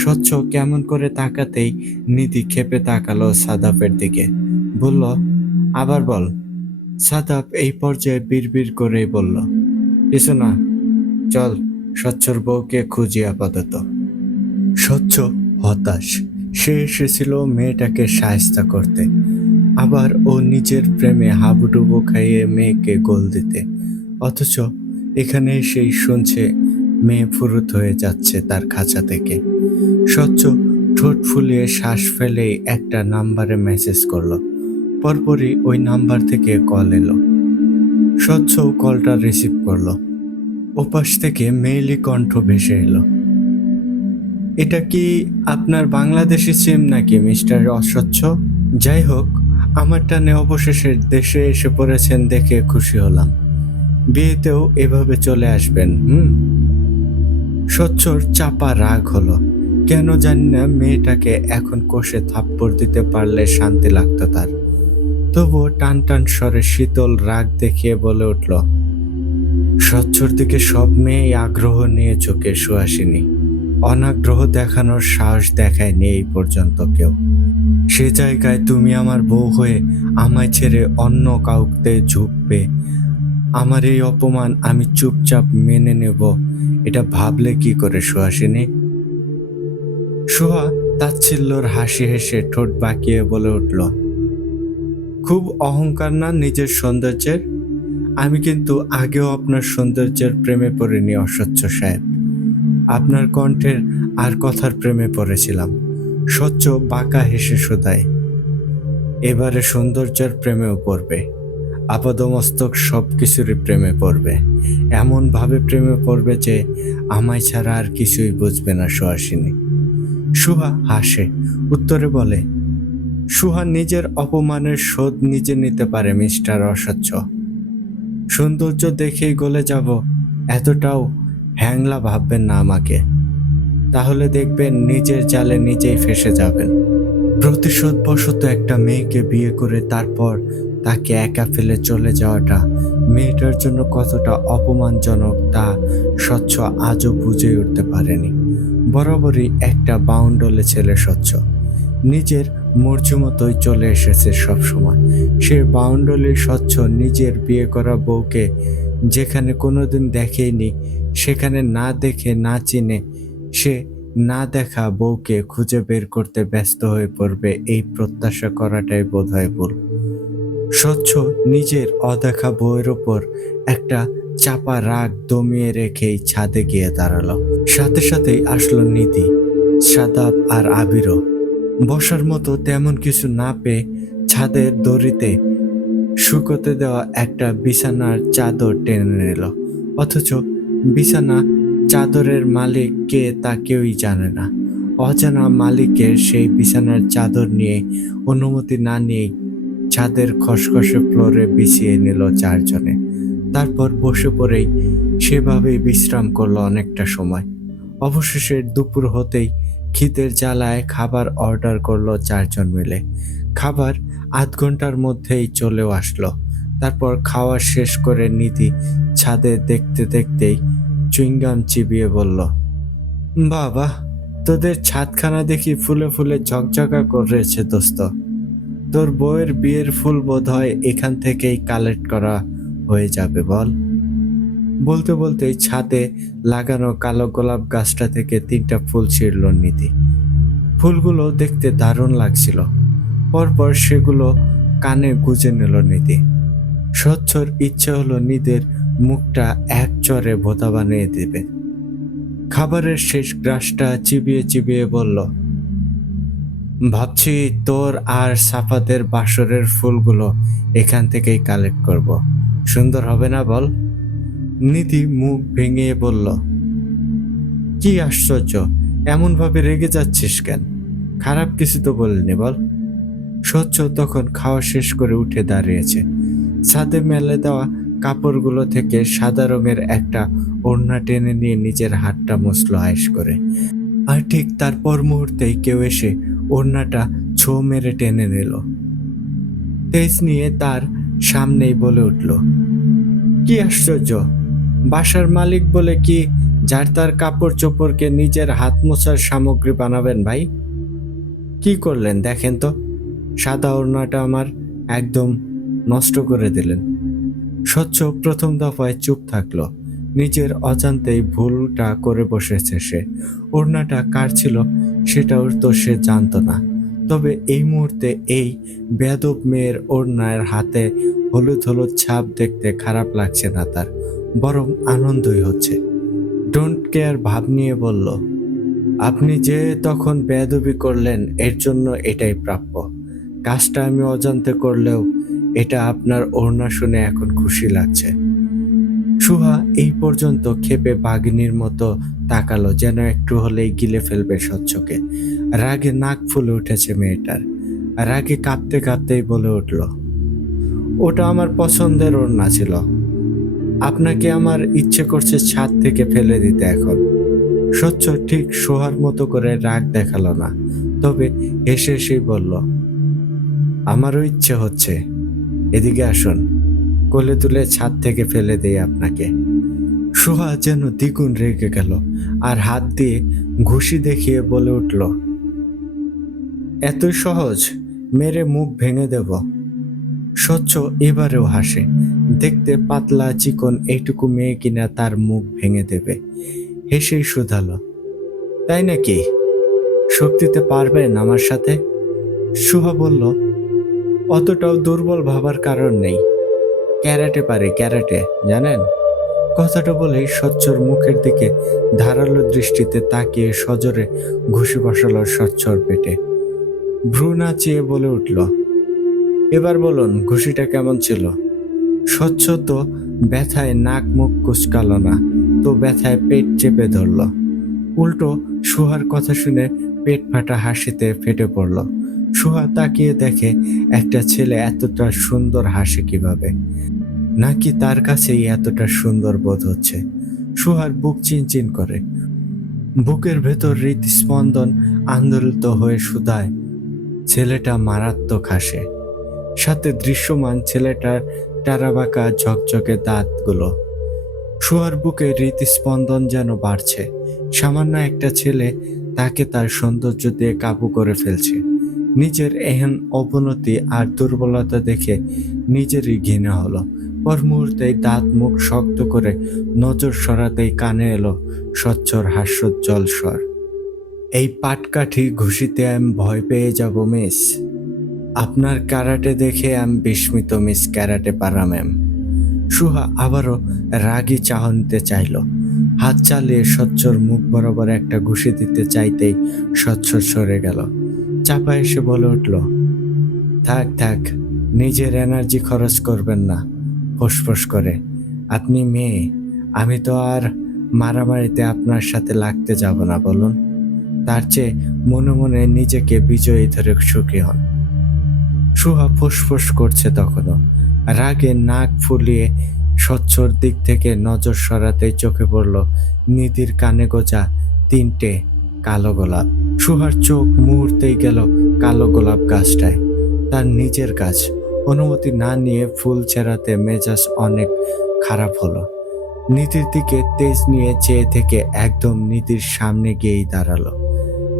স্বচ্ছ কেমন করে তাকাতেই নিধি ক্ষেপে তাকালো সাদাবের দিকে। বলল, আবার বল। সাদাব এই পর্যায়ে বিড়বিড় করেই বলল, কিছু না, চল স্বচ্ছর বউকে খুঁজি আপাতত। স্বচ্ছ হতাশ। সে এসেছিল মেয়েটাকে সায়স্তা করতে, আবার ও নিজের প্রেমে হাবুডুবু খাইয়ে মেয়েকে গোল দিতে। অথচ এখানে সেই শুনছে মেয়ে ফুরুত হয়ে যাচ্ছে তার খাঁচা থেকে। স্বচ্ছ ঠোঁট ফুলিয়ে শ্বাস ফেলেই একটা নাম্বারে মেসেজ করলো। পরপরই ওই নাম্বার থেকে কল এলো। স্বচ্ছ কলটা রিসিভ করলো। ওপাশ থেকে মেয়েলি কণ্ঠ ভেসে এলো, এটা কি আপনার বাংলাদেশি সিম নাকি মিস্টার অস্বচ্ছ? যাই হোক, আমার টানে অবশেষে দেশে এসে পড়েছেন দেখে খুশি হলাম। বিয়েতেও এভাবে চলে আসবেন। স্বচ্ছর চাপা রাগ হলো। কেন জানি না মেয়েটাকে এখন কষে থাপ্পড় দিতে পারলে শান্তি লাগতো তার। তবুও টান টান স্বরে শীতল রাগ দেখিয়ে বলে উঠল, স্বচ্ছর দিকে সব মেয়েই আগ্রহ নিয়ে চোখে সুহাসিনী। অনাগ্রহ দেখানোর সাহস দেখায়নি এই পর্যন্ত কেউ। সে জায়গায় তুমি আমার বউ হয়ে আমায় ছেড়ে অন্য কাউকে ঝুঁকবে, আমার এই অপমান আমি চুপচাপ মেনে নেব, এটা ভাবলে কি করে সুহাসিনী? সুহা তাচ্ছিল্যর হাসি হেসে ঠোঁট বাঁকিয়ে বলে উঠল, খুব অহংকার না নিজের সৌন্দর্যের? আমি কিন্তু আগেও আপনার সৌন্দর্যের প্রেমে পড়িনি অস্বচ্ছ সাহেব। আপনার কণ্ঠের আর কথার প্রেমে পড়েছিলাম। স্বচ্ছ বাঁকা হেসে শোধায়, এবারে সৌন্দর্যের প্রেমেও পড়বে, আপাদমস্তক সব কিছুরই প্রেমে পড়বে। এমন ভাবে প্রেমে পড়বে যে আমায় ছাড়া আর কিছুই বুঝবে না সুহাসিনী। সুহা হাসে, উত্তরে বলে, সুহা নিজের অপমানের শোধ নিজে নিতে পারে মিস্টার অস্বচ্ছ। সৌন্দর্য দেখেই গলে যাব এতটাও হ্যাংলা ভাববেন না আমাকে, তাহলে দেখবেন নিজের জালে নিজেই ফেঁসে যাবেন। প্রতিশোধবশত একটা মেয়েকে বিয়ে করে তারপর তাকে একা ফেলে চলে যাওয়াটা মেয়েটার জন্য কতটা অপমানজনক তা স্বচ্ছ আজও বুঝে উঠতে পারেনি। বরাবরই একটা বাউন্ডলে ছেলে স্বচ্ছ, নিজের মর্জি মতোই চলে এসেছে সবসময়। সে বাউন্ডলে স্বচ্ছ নিজের বিয়ে করা বউকে যেখানে কোনোদিন দেখেইনি, সেখানে না দেখে না চিনে সে না দেখা বউকে খুঁজে বের করতে ব্যস্ত হয়ে পড়বে, এই প্রত্যাশা করাটাই বোধহয় ভুল। স্বচ্ছ নিজের অদেখা বউয়ের ওপর একটা চাপা রাগ দমিয়ে রেখেই ছাদে গিয়ে দাঁড়ালো। সাথে সাথেই আসলো নিধি, সাদাব আর আবিরও। বসার মতো তেমন কিছু না পেয়ে ছাদের দড়িতে শুকোতে দেওয়া একটা বিছানার চাদর টেনে নিল। অথচ বিছানা চাদরের মালিক কে তা কেউই জানে না। অজানা মালিকের সেই বিছানার চাদর নিয়ে অনুমতি না নিয়েই ছাদের খসখসে ফ্লোরে বিছিয়ে নিল চারজনে। তারপর বসে পড়েই সেভাবেই বিশ্রাম করলো অনেকটা সময়। অবশেষে দুপুর হতেই খিদের জ্বালায় খাবার অর্ডার করলো চারজন মিলে। খাবার আধ ঘন্টার মধ্যেই চলেও আসলো। তারপর খাওয়া শেষ করে নিধি ছাদে দেখতে দেখতেই চুইংগাম চিবিয়ে বলল, বাবা, তোদের ছাদখানা দেখি ফুলে ফুলে ঝকঝকা করেছে দোস্ত। তোর বউয়ের বিয়ের ফুল বোধ হয় এখান থেকেই কালেক্ট করা হয়ে যাবে বল। বলতে বলতেই ছাদে লাগানো কালো গোলাপ গাছটা থেকে 3টা ফুল ছিঁড়ল নিধি। ফুলগুলো দেখতে দারুণ লাগছিল। পরপর সেগুলো কানে গুঁজে নিল নিধি। স্বচ্ছর ইচ্ছে হলো নিধির মুখটা এক চরে ভোঁতা বানিয়ে দেবে। খাবারের শেষ গ্রাসটা চিবিয়ে চিবিয়ে বলল, ভাবছি তোর আর সাফাদের বাসরের ফুলগুলো এখান থেকেই কালেক্ট করব। সুন্দর হবে না বল? নিধি মুখ ভেঙে বলল, কি আশ্চর্য, এমন ভাবে রেগে যাচ্ছিস কেন? খারাপ কিছু তো বলিনি বল। স্বচ্ছ তখন খাওয়া শেষ করে উঠে দাঁড়িয়েছে। ছাদে মেলে দেওয়া কাপড়গুলো থেকে সাদা রঙের একটা ওড়না টেনে নিয়ে নিজের হাতটা মুছল আয়েশ করে। আর ঠিক তারপর মুহূর্তেই কেউ এসে ওড়নাটা ছো মেরে টেনে নিল। তেজ নিয়ে তার সামনেই বলে উঠল, কি আশ্চর্য, বাসার মালিক বলে কি যার তার কাপড় চোপড়কে নিজের হাত মোছার সামগ্রী বানাবেন ভাই? কি করলেন দেখেন তো, সাদা ওড়নাটা আমার একদম নষ্ট করে দিলেন। স্বচ্ছ প্রথম দফায় চুপ থাকলো। নিজের অজান্তেই ভুলটা করে বসেছে সে। ওড়নাটা কার ছিল সেটাও তো সে জানতো না। তবে এই মুহূর্তে এই বেয়াদব মেয়ের ওড়নার হাতে হলুদ হলুদ ছাপ দেখতে খারাপ লাগছে না তার, বরং আনন্দই হচ্ছে। ডোন্ট কেয়ার ভাব নিয়ে বলল, আপনি যে তখন বেয়াদবি করলেন এর জন্য এটাই প্রাপ্য। কাজটা আমি অজান্তে করলেও এটা আপনার ওড়না শুনে এখন খুশি লাগছে। সুহা এই পর্যন্ত ক্ষেপে বাঘিনীর মতো তাকালো, যেন একটু হলেই গিলে ফেলবে স্বচ্ছকে। রাগে নাক ফুলে উঠেছে মেয়েটার। রাগে কাঁপতে কাঁপতেই বলে উঠল, ওটা আমার পছন্দের ওড়না ছিল, আপনাকে আমার ইচ্ছে করছে ছাদ থেকে ফেলে দিতে এখন। স্বচ্ছ ঠিক সোহার মতো করে রাগ দেখালো না, তবে হেসে হেসেই বলল, আমারও ইচ্ছে হচ্ছে, এদিকে আসুন, কোলে তুলে ছাদ থেকে ফেলে দেই আপনাকে। সোহা যেন দ্বিগুণ রেগে গেল আর হাত দিয়ে ঘুষি দেখিয়ে বলে উঠল, এতই সহজ, মেরে মুখ ভেঙে দেব। স্বচ্ছ এবারেও হাসে। দেখতে পাতলা চিকন এইটুকু মেয়ে কিনা তার মুখ ভেঙে দেবে। হেসেই শুধালো, তাই নাকি? শক্তিতে পারবেন আমার সাথে? সুহা বলল, অতটাও দুর্বল ভাবার কারণ নেই, ক্যারাটে পারে, ক্যারাটে জানেন? কথাটা বলেই স্বচ্ছর মুখের দিকে ধারালো দৃষ্টিতে তাকিয়ে সজোরে ঘুষি বসালো স্বচ্ছর পেটে। ভ্রু নাচিয়ে বলে উঠল, এবার বলুন ঘুষিটা কেমন ছিল? স্বচ্ছ তো ব্যথায় নাক মুখ কুচকালো না, তো ব্যথায় পেট চেপে ধরল। উল্টো সুহার কথা শুনে পেট ফাটা হাসিতে ফেটে পড়ল। সুহা তাকিয়ে দেখে একটা ছেলে এতটা সুন্দর হাসে কিভাবে, নাকি তার কাছেই এতটা সুন্দর বোধ হচ্ছে। সুহার বুক চিনচিন করে, বুকের ভেতর হৃদস্পন্দন আন্দোলিত হয়ে শুধায়, ছেলেটা মারাত্মক হাসে, সাথে দৃশ্যমান ছেলেটার টারাবাঁকা ঝকঝকে দাঁতগুলো। সুহার বুকে হৃদস্পন্দন যেন বাড়ছে। সামান্য একটা ছেলে তাকে তার সৌন্দর্য দিয়ে কাবু করে ফেলছে। নিজের এহেন অবনতি আর দুর্বলতা দেখে নিজেরই ঘৃণা হলো। পর মুহূর্তেই দাঁত মুখ শক্ত করে নজর সরাতেই কানে এলো স্বচ্ছর হাস্যোজ্জ্বল স্বর, এই পাটকাঠি ঘুষিতে আমি ভয় পেয়ে যাব মিস। আপনার ক্যারাটে দেখে আমি বিস্মিত, মিস ক্যারাটে পারা ম্যাম। সুহা আবারও রাগী চাহনিতে চাইল। হাত চালিয়ে স্বচ্ছর মুখ বরাবর একটা ঘুষি দিতে চাইতেই স্বচ্ছর সরে গেল। চাপা এসে বলে উঠল, থাক থাক, নিজের এনার্জি খরচ করবেন না। ফোঁস করে, আপনি মেয়ে, আমি তো আর মারামারিতে আপনার সাথে লাগতে যাব না বলুন। তার চেয়ে মনে মনে নিজেকে বিজয়ী ধরে সুখী হন। সুহা ফোঁস করছে তখনও। রাগে নাক ফুলিয়ে স্বচ্ছর দিক থেকে নজর সরাতেই চোখে পড়ল নিধির কানে গোজা 3টে কালো গোলাপ। সুহার চোখ মুহূর্তেই গেল কালো গোলাপ গাছটায়। তার নিজের গাছ। অনুমতি না নিয়ে ফুল ছেঁড়াতে মেজাজ অনেক খারাপ হলো। নিধির দিকে তেজ নিয়ে চেয়ে থেকে একদম নিধির সামনে গিয়েই দাঁড়ালো।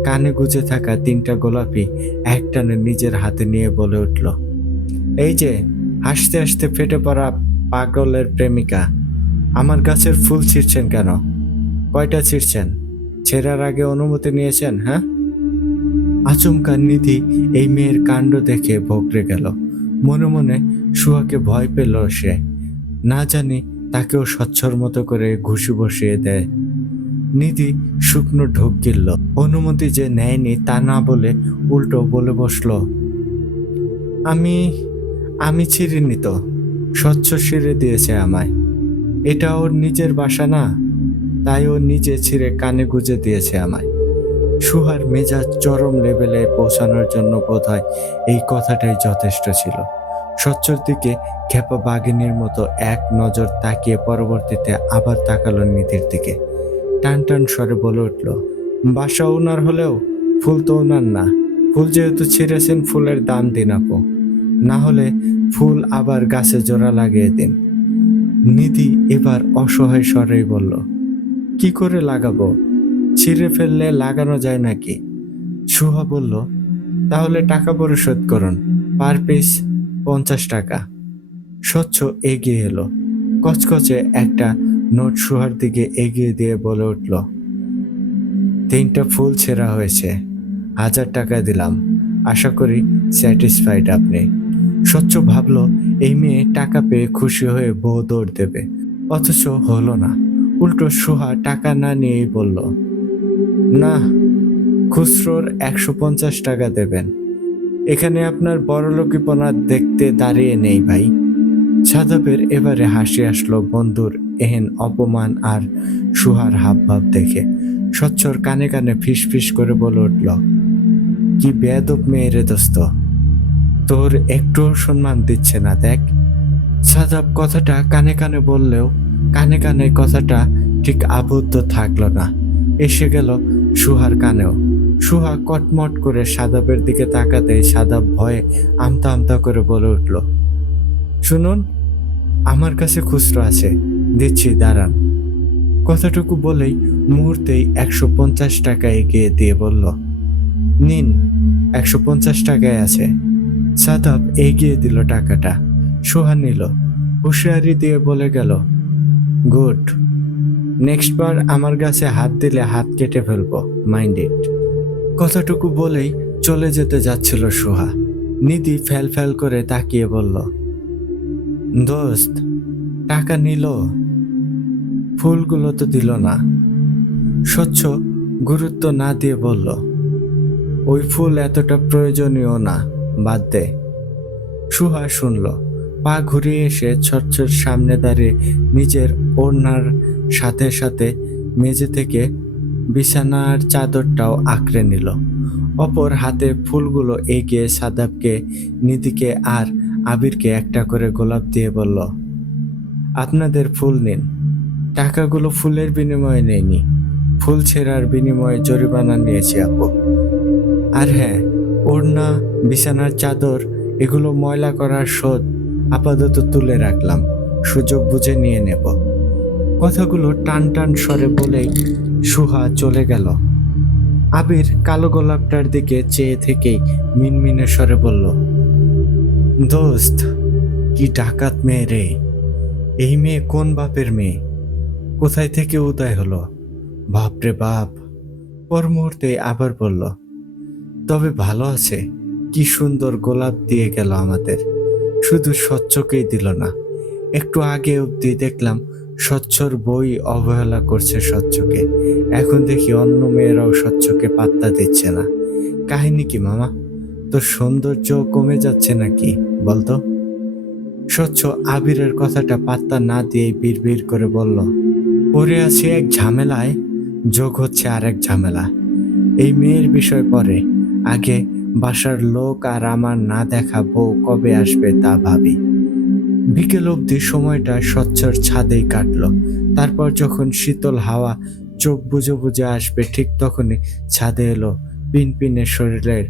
কানে গুজে থাকা 3টা গোলাপই একটানে নিজের হাতে নিয়ে বলে উঠল, এই যে হাসতে হাসতে ফেটে পড়া পাগলের প্রেমিকা, আমার গাছের ফুল ছিঁড়ছেন কেন? কয়টা ছিঁড়ছেন? ছেঁড়ার আগে অনুমতি নিয়েছেন? হ্যাঁ? আচমকা নিধি এই মেয়ের কাণ্ড দেখে বকরে গেল। মনে মনে সুহাকে ভয় পেল সে। না জানি তাকেও স্বচ্ছর মতো করে ঘুষি বসিয়ে দেয়। নিধি শুকনো ঢোক গিলল। অনুমতি যে নেয়নি তা না বলে উল্টো বলে বসলো, আমি আমি ছিঁড়িনি তো, স্বচ্ছ ছিঁড়ে দিয়েছে আমায়। এটা ওর নিজের বাসা না, তাই ও নিজে ছিঁড়ে কানে গুজে দিয়েছে আমায়। সুহার মেজাজ চরম লেভেলে পৌঁছানোর জন্য বোধহয় এই কথাটাই যথেষ্ট ছিল। স্বচ্ছর দিকে খেপা বাঘিনীর মতো এক নজর তাকিয়ে পরবর্তীতে আবার তাকালো নিধির দিকে। টান স্বরে বলে উঠল, বাসা ওনার হলেও ফুল তো ওনার না। ফুল যেহেতু ছিঁড়েছেন, ফুলের দাম দিন আপু, না হলে ফুল আবার গাছে জোড়া লাগিয়ে দিন। নিধি এবার অসহায় স্বরেই বলল, কি করে লাগাবো? ছিঁড়ে ফেললে লাগানো যায় নাকি? সুহা বলল, তাহলে টাকা পরিশোধ করুন, পার পিস 50 টাকা। স্বচ্ছ এগিয়ে এলো। কচকচে একটা নোট সুহার দিকে এগিয়ে দিয়ে বলে উঠল, 3টা ফুল ছেঁড়া হয়েছে, 1000 টাকা দিলাম, আশা করি স্যাটিসফাইড আপনি। স্বচ্ছ ভাবল এই মেয়ে টাকা পেয়ে খুশি হয়ে বউ দৌড় দেবে, অথচ হলো না। উল্টো সুহা টাকা না নিয়েই বলল, না, খুচরোর 150 টাকা দেবেন। এখানে আপনার বড়লোকিপনা দেখতে দাঁড়িয়ে নেই ভাই। সাদাবের এবারে হাসি আসলো বন্ধুর এহেন অপমান আর সুহার হাবভাব দেখে। স্বচ্ছর কানে কানে ফিস করে বলে উঠল, কি বেয়াদব মেয়ে রে দোস্ত, তোর একটুও সম্মান দিচ্ছে না দেখ। সাদাব কথাটা কানে কানে বললেও কানে কানে কথাটা ঠিক আবদ্ধ থাকলো না, এসে গেল সুহার কানেও। সুহা কটমট করে সাদাবের দিকে তাকাতেই সাদাব ভয়ে আমতা করে বলে উঠল, শুনুন, আমার কাছে খুচরো আছে, দিচ্ছি, দাঁড়ান। কথাটুকু বলেই মুহূর্তেই 150 টাকা এগিয়ে দিয়ে বলল, নিন, 150 টাকায় আছে। সাদাব এগিয়ে দিল টাকাটা। সোহা নিল, হুঁশিয়ারি দিয়ে বলে গেল, গুড, নেক্সট বার আমার কাছে হাত দিলে হাত কেটে ফেলবো, মাইন্ড ইট। কথাটুকু বলেই চলে যেতে যাচ্ছিল সোহা। নিধি ফ্যাল করে তাকিয়ে বলল, দোস্ত, টাকা নিল, ফুলগুলো তো দিল না। স্বচ্ছ গুরুত্ব না দিয়ে বলল, ওই ফুল এতটা প্রয়োজনীয় না, বাদ দে। সুহা শুনল, পা ঘুরিয়ে এসে স্বচ্ছর সামনে দাঁড়িয়ে নিজের ওড়নার সাথে সাথে মেঝে থেকে বিছানার চাদরটাও আঁকড়ে নিল। অপর হাতে ফুলগুলো এগিয়ে সাদাবকে, নিধিকে আর আবিরকে একটা করে গোলাপ দিয়ে বলল, আপনাদের ফুল নিন। টাকাগুলো ফুলের বিনিময়ে নেয়নি, ফুল ছেঁড়ার বিনিময়ে জরিমানা নিয়েছি আপু। আর হ্যাঁ, ওড়না, বিছানার চাদর এগুলো ময়লা করার শোধ আপাতত তুলে রাখলাম, সুযোগ বুঝে নিয়ে নেব। কথাগুলো টান স্বরে বলেই সুহা চলে গেল। আবির কালো গোলাপটার দিকে চেয়ে থেকেই মিনমিনে স্বরে বলল, দোস্ত, কি ডাকাত মেয়ে রে! এই মেয়ে কোন বাপের মেয়ে, কোথায় থেকে উদয় হলো, বাপরে বাপ। পর মুহূর্তে আবার বলল, তবে ভালো আছে, কি সুন্দর গোলাপ দিয়ে গেল আমাদের, শুধু স্বচ্ছকেই দিল না। একটু আগে অবধি দেখলাম স্বচ্ছর বই অবহেলা করছে স্বচ্ছকে, এখন দেখি অন্য মেয়েরাও স্বচ্ছকে পাত্তা দিচ্ছে না। কাহিনী কি মামা? তোর সৌন্দর্য কমে যাচ্ছে নাকি বলতো? স্বচ্ছ আবিরের কথাটা পাত্তা না দিয়ে বিড়বিড় করে বলল, পড়ে আছি এক ঝামেলায়, যোগ হচ্ছে আরেক ঝামেলা। এই মেয়ের বিষয় পরে, আগে বাসার লোক আর আমার না দেখা বউ কবে আসবে তা ভাবি। বিকেল অবধি সময়টা স্বচ্ছর ছাদেই কাটলো। তারপর যখন শীতল হাওয়া চোখ বুজে বুজে আসবে, ঠিক তখনই ছাদে এলো পিনপিনের শরীরের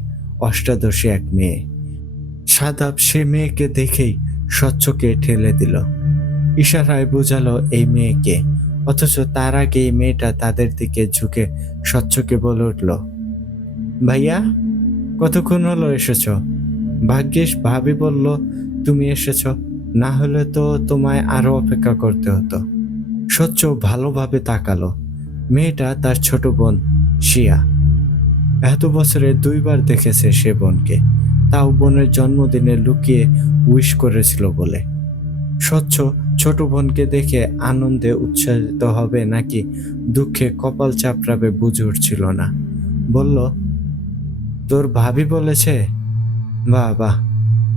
অষ্টাদশী এক মেয়ে। সাদাব সে মেয়েকে দেখেই স্বচ্ছকে ঠেলে দিল, ইশারায় বোঝালো এই মেয়েকে। অথচ তার আগে এই মেয়েটা তাদের দিকে ঝুঁকে স্বচ্ছকে বলে উঠল, ভাইয়া, কতক্ষণ হলো এসেছ? ভাগ্যিস ভাবি বলল তুমি এসেছ, না হলে তো তোমায় আরো অপেক্ষা করতে হতো। স্বচ্ছ ভালোভাবে তাকালো। মেয়েটা তার ছোট বোন শিয়া। এত বছরে 2বার দেখেছে সে বোনকে, তাও বোনের জন্মদিনে লুকিয়ে উইশ করেছিল বলে। স্বচ্ছ ছোট বোনকে দেখে আনন্দে উচ্ছ্বাসিত হবে নাকি দুঃখে কপাল চাপড়াবে বুঝে উঠছিল না। বলল, তোর ভাবি বলেছে? বাহ বাহ,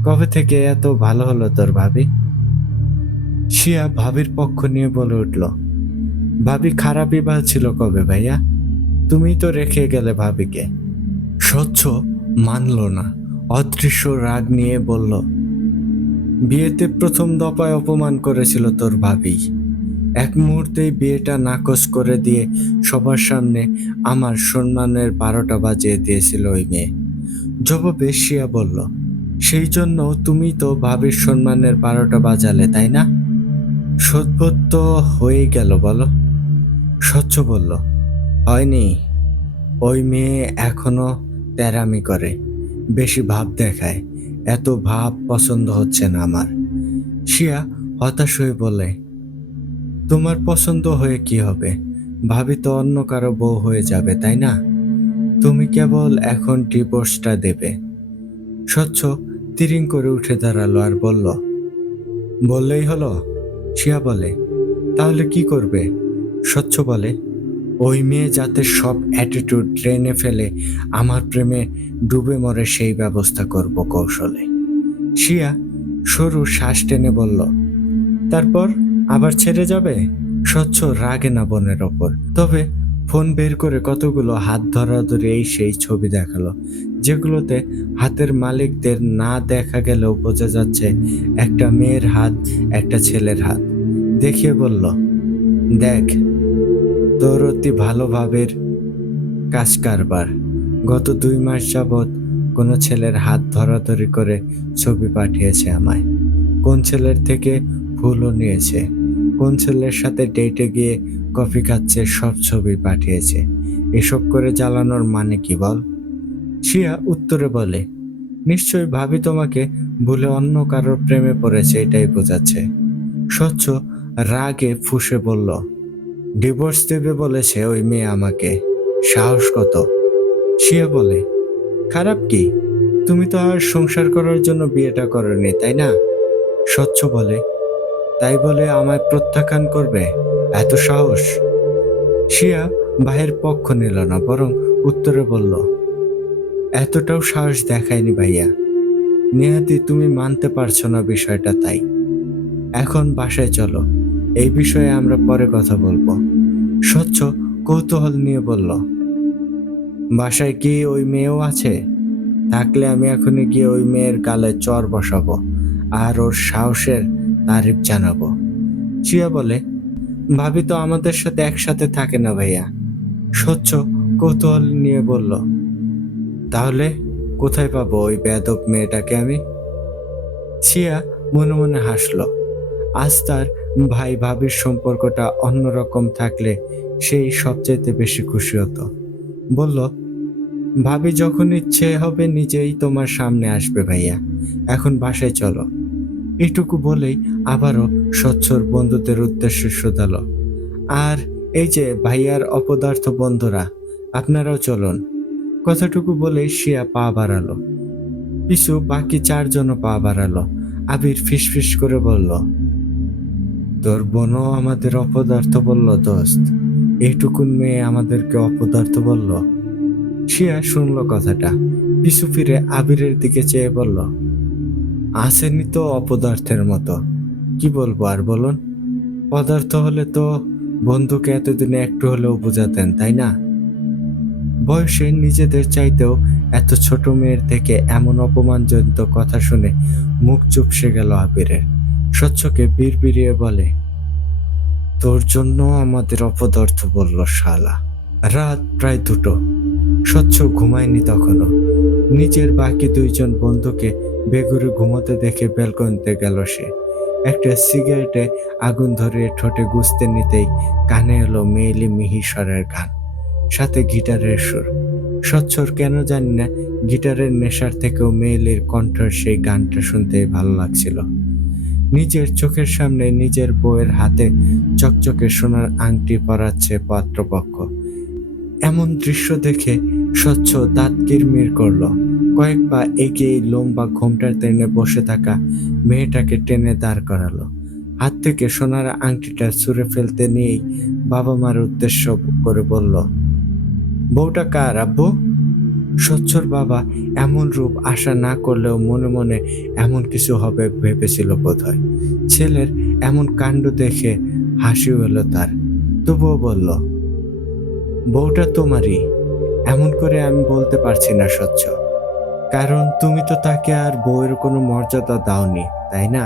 কবে থেকে এত ভালো হলো তোর ভাবি? শিয়া ভাবির পক্ষ নিয়ে বলে উঠল, ভাবি খারাপ বিবাহ ছিল কবে ভাইয়া? তুমি তো রেখে গেলে ভাবিকে। স্বচ্ছ মানল না, অদৃশ্য রাগ নিয়ে বলল, বিয়েতে প্রথম দফায় অপমান করেছিল তোর ভাবি, এক মুহূর্তেই বিয়েটা নাকচ করে দিয়ে সবার সামনে আমার সম্মানের 12টা বাজিয়ে দিয়েছিল ওই মেয়ে। জবাবে শিয়া বলল, সেই জন্য তুমি তো ভাবির সম্মানের 12টা বাজালে, তাই না? সদ্বোধ তো হয়েই গেল বলো। স্বচ্ছ বলল, হয়নি, ওই মেয়ে এখনো তেরামি করে, বেশি ভাব দেখায়, এত ভাব পছন্দ হচ্ছে না আমার। শিয়া হতাশ হয়ে বলে, তোমার পছন্দ হয়ে কি হবে? ভাবি তো অন্য কারো বউ হয়ে যাবে, তাই না? তুমি কেবল এখন ডিভোর্সটা দেবে। স্বচ্ছ তিরিং করে উঠে দাঁড়ালো আর বলল, বললেই হলো? শিয়া বলে, তাহলে কি করবে? স্বচ্ছ বলে, ওই মেয়ে যাতে সব অ্যাটিটিউড ড্রেনে ফেলে আমার প্রেমে ডুবে মরে সেই ব্যবস্থা করব কৌশলে। শিয়া সরু শ্বাস টেনে বলল, তারপর আবার ছেড়ে যাবে? স্বচ্ছ রাগে না বোনের ওপর, তবে ফোন বের করে কতগুলো হাত ধরাধরি এই সেই ছবি দেখালো, যেগুলোতে হাতের মালিকদের না দেখা গেলেও বোঝা যাচ্ছে একটা মেয়ের হাত, একটা ছেলের হাত। দেখিয়ে বলল, দেখ, তোর অতি ভালোভাবের কাজ কারবার। গত 2 মাস যাবৎ কোনো ছেলের হাত ধরাধরি করে ছবি পাঠিয়েছে আমায়, কোন ছেলের থেকে ফুলও নিয়েছে, কোন ছেলের সাথে ডেটে গিয়ে কফি খাচ্ছে, সব ছবি পাঠিয়েছে। এসব করে জ্বালানোর মানে কি বল? শিয়া উত্তরে বলে, নিশ্চয়ই ভাবি তোমাকে ভুলে অন্য কারোর প্রেমে পড়েছে, এটাই বোঝাচ্ছে। স্বচ্ছ রাগে ফুঁসে বলল, ডিভোর্স দেবে বলেছে ওই মেয়ে আমাকে, সাহস কত? শিয়া বলে, খারাপ কি? তুমি তো আর সংসার করার জন্য বিয়েটা করনি, তাই না? স্বচ্ছ বলে, তাই বলে আমায় প্রত্যাখ্যান করবে? এত সাহস? শিয়া ভাইয়ের পক্ষ নিল না, বরং উত্তরে বলল, এতটাও সাহস দেখায়নি ভাইয়া। নেহাতি তুমি মানতে পারছো না বিষয়টা, তাই। এখন বাসায় চলো, এই বিষয়ে আমরা পরে কথা বলবো। স্বচ্ছ কৌতূহল নিয়ে বলল, বাসায় কি ওই মেয়েও আছে? থাকলে আমি এখনই গিয়ে ওই মেয়ের গালে চর বসাবো আর ওর সাহসের তারিফ জানাবো। শিয়া বলে, ভাবি তো আমাদের সাথে একসাথে থাকে না ভাইয়া। স্বচ্ছ কৌতূহল নিয়ে বলল, তাহলে কোথায় পাবো ওই বেয়াদব মেয়েটাকে আমি? শিয়া মনে মনে হাসলো। আজ তার ভাই ভাবির সম্পর্কটা অন্যরকম থাকলে সেই সবচাইতে বেশি খুশি হতো। বলল, ভাবি যখন ইচ্ছে হবে নিজেই তোমার সামনে আসবে ভাইয়া, এখন বাসায় চলো। এইটুকু বলেই আবারও স্বচ্ছর বন্ধুদের উদ্দেশ্যে শোধালো, আর এই যে ভাইয়ার অপদার্থ বন্ধুরা, আপনারাও চলুন। কথাটুকু বলেই শিয়া পা বাড়ালো। পিছু বাকি চারজনও পা বাড়ালো। আবির ফিসফিস করে বলল, তোর বোনও আমাদের অপদার্থ বলল দোস্ত। এইটুকুন মেয়ে আমাদেরকে অপদার্থ বলল। শিয়া শুনল কথাটা, পিছু ফিরে আবিরের দিকে চেয়ে বলল, আসেনি তো অপদার্থের মতো, কি বলবো আর বলুন। পদার্থ হলে তো বন্ধুকে এতদিনে একটু হলেও বোঝাতেন, তাই না? বয়সে নিজেদের চাইতেও এত ছোট মেয়ের থেকে এমন অপমানজনিত কথা শুনে মুখ চুপসে গেল আবিরের। স্বচ্ছকে বিড়বিড়িয়ে বলে, তোর জন্য আমাদের অপদার্থ বলল শালা। রাত প্রায় 2টো। স্বচ্ছ ঘুমায়নি তখনও। নিজের বাকি দুইজন বন্ধুকে বেঘুরে ঘুমোতে দেখে ব্যালকনিতে গেল সে। একটা সিগারেটে আগুন ধরিয়ে ঠোঁটে গুজতে নিতেই কানে এলো মেয়েলি মিহি স্বরের গান, সাথে গিটারের সুর। স্বচ্ছর কেন জানি না গিটারের নেশার থেকেও মেয়েলির কণ্ঠের সেই গানটা শুনতেই ভালো লাগছিল। নিজের চোখের সামনে নিজের বউয়ের হাতে চকচকে সোনার আংটি পরাচ্ছে পাত্রপক্ষ। এমন দৃশ্য দেখে স্বচ্ছ দাঁত কিরমির করলো। কয়েক পা এগিয়ে লম্বা ঘোমটা টেনে বসে থাকা মেয়েটাকে টেনে দাঁড় করালো। হাত থেকে সোনার আংটিটা ছুঁড়ে ফেলতে নিয়েই বাবা মার উদ্দেশ্য করে বলল, বউটা কার আব্বু? স্বচ্ছর বাবা এমন রূপ আশা না করলেও মনে মনে এমন কিছু হবে ভেবেছিল বোধহয়। ছেলের এমন কাণ্ড দেখে হাসি হলো তার, তবুও বলল, বউটা তোমারই। এমন করে আমি বলতে পারছি না স্বচ্ছ, কারণ তুমি তো তাকে আর বউয়ের কোনো মর্যাদা দাওনি, তাই না?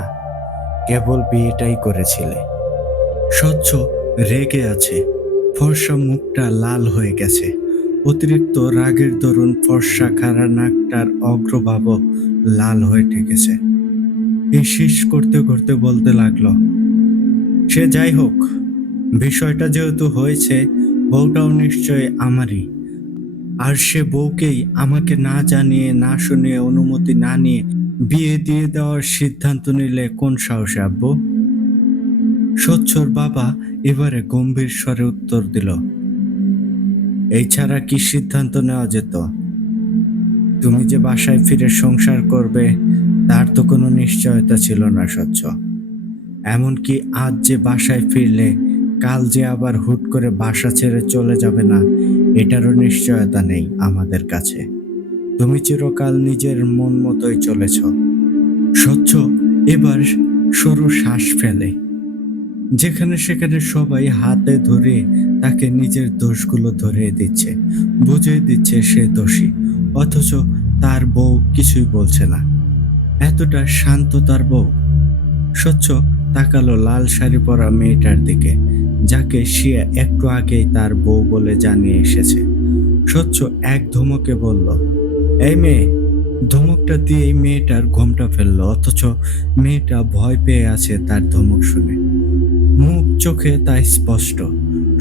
কেবল বিয়েটাই করেছিলে। স্বচ্ছ রেগে আছে, ফর্সা মুখটা লাল হয়ে গেছে। অতিরিক্ত রাগের দরুন ফর্সা খাড়া নাকটার অগ্রভাগ লাল হয়ে ঠেকেছে। এই শীষ করতে করতে বলতে লাগলো, সে যাই হোক, বিষয়টা যেহেতু হয়েছে, বউটাও নিশ্চয় আমারই। আর সে বউকেই আমাকে না জানিয়ে না শুনিয়ে অনুমতি না নিয়ে বিয়ে দিয়ে দেওয়ার সিদ্ধান্ত নিলে কোন সাহসে আব্বু? স্বচ্ছর বাবা এবারে গম্ভীর স্বরে উত্তর দিল, এই ছাড়া কি সিদ্ধান্ত নেওয়া যেত? তুমি যে বাসায় ফিরে সংসার করবে তার তো কোনো নিশ্চয়তা ছিল না স্বচ্ছ। এমনকি আজ যে বাসায় ফিরলে কাল যে আবার হুট করে বাসা ছেড়ে চলে যাবে না, এটারও নিশ্চয়তা নেই আমাদের কাছে। তুমি চিরকাল নিজের মন মতোই চলেছ। স্বচ্ছ এবার সরু শ্বাস ফেলে। যেখানে সেখানে সবাই হাতে ধরে তাকে নিজের দোষগুলো ধরিয়ে দিচ্ছে, বুঝিয়ে দিচ্ছে সে দোষী, অথচ তার বউ কিছুই বলছে না। এতটা শান্ত তার বউ। স্বচ্ছ তাকালো লাল শাড়ি পরা মেয়েটার দিকে, যাকে সে একটু আগেই তার বউ বলে জানিয়ে এসেছে। স্বচ্ছ এক ধমকে বলল, এই মেয়ে। ধমকটা দিয়েই মেয়েটার ঘোমটা ফেললো, অথচ মেয়েটা ভয় পেয়ে আছে তার ধমক শুনে। মুখ চোখে তাই স্পষ্ট।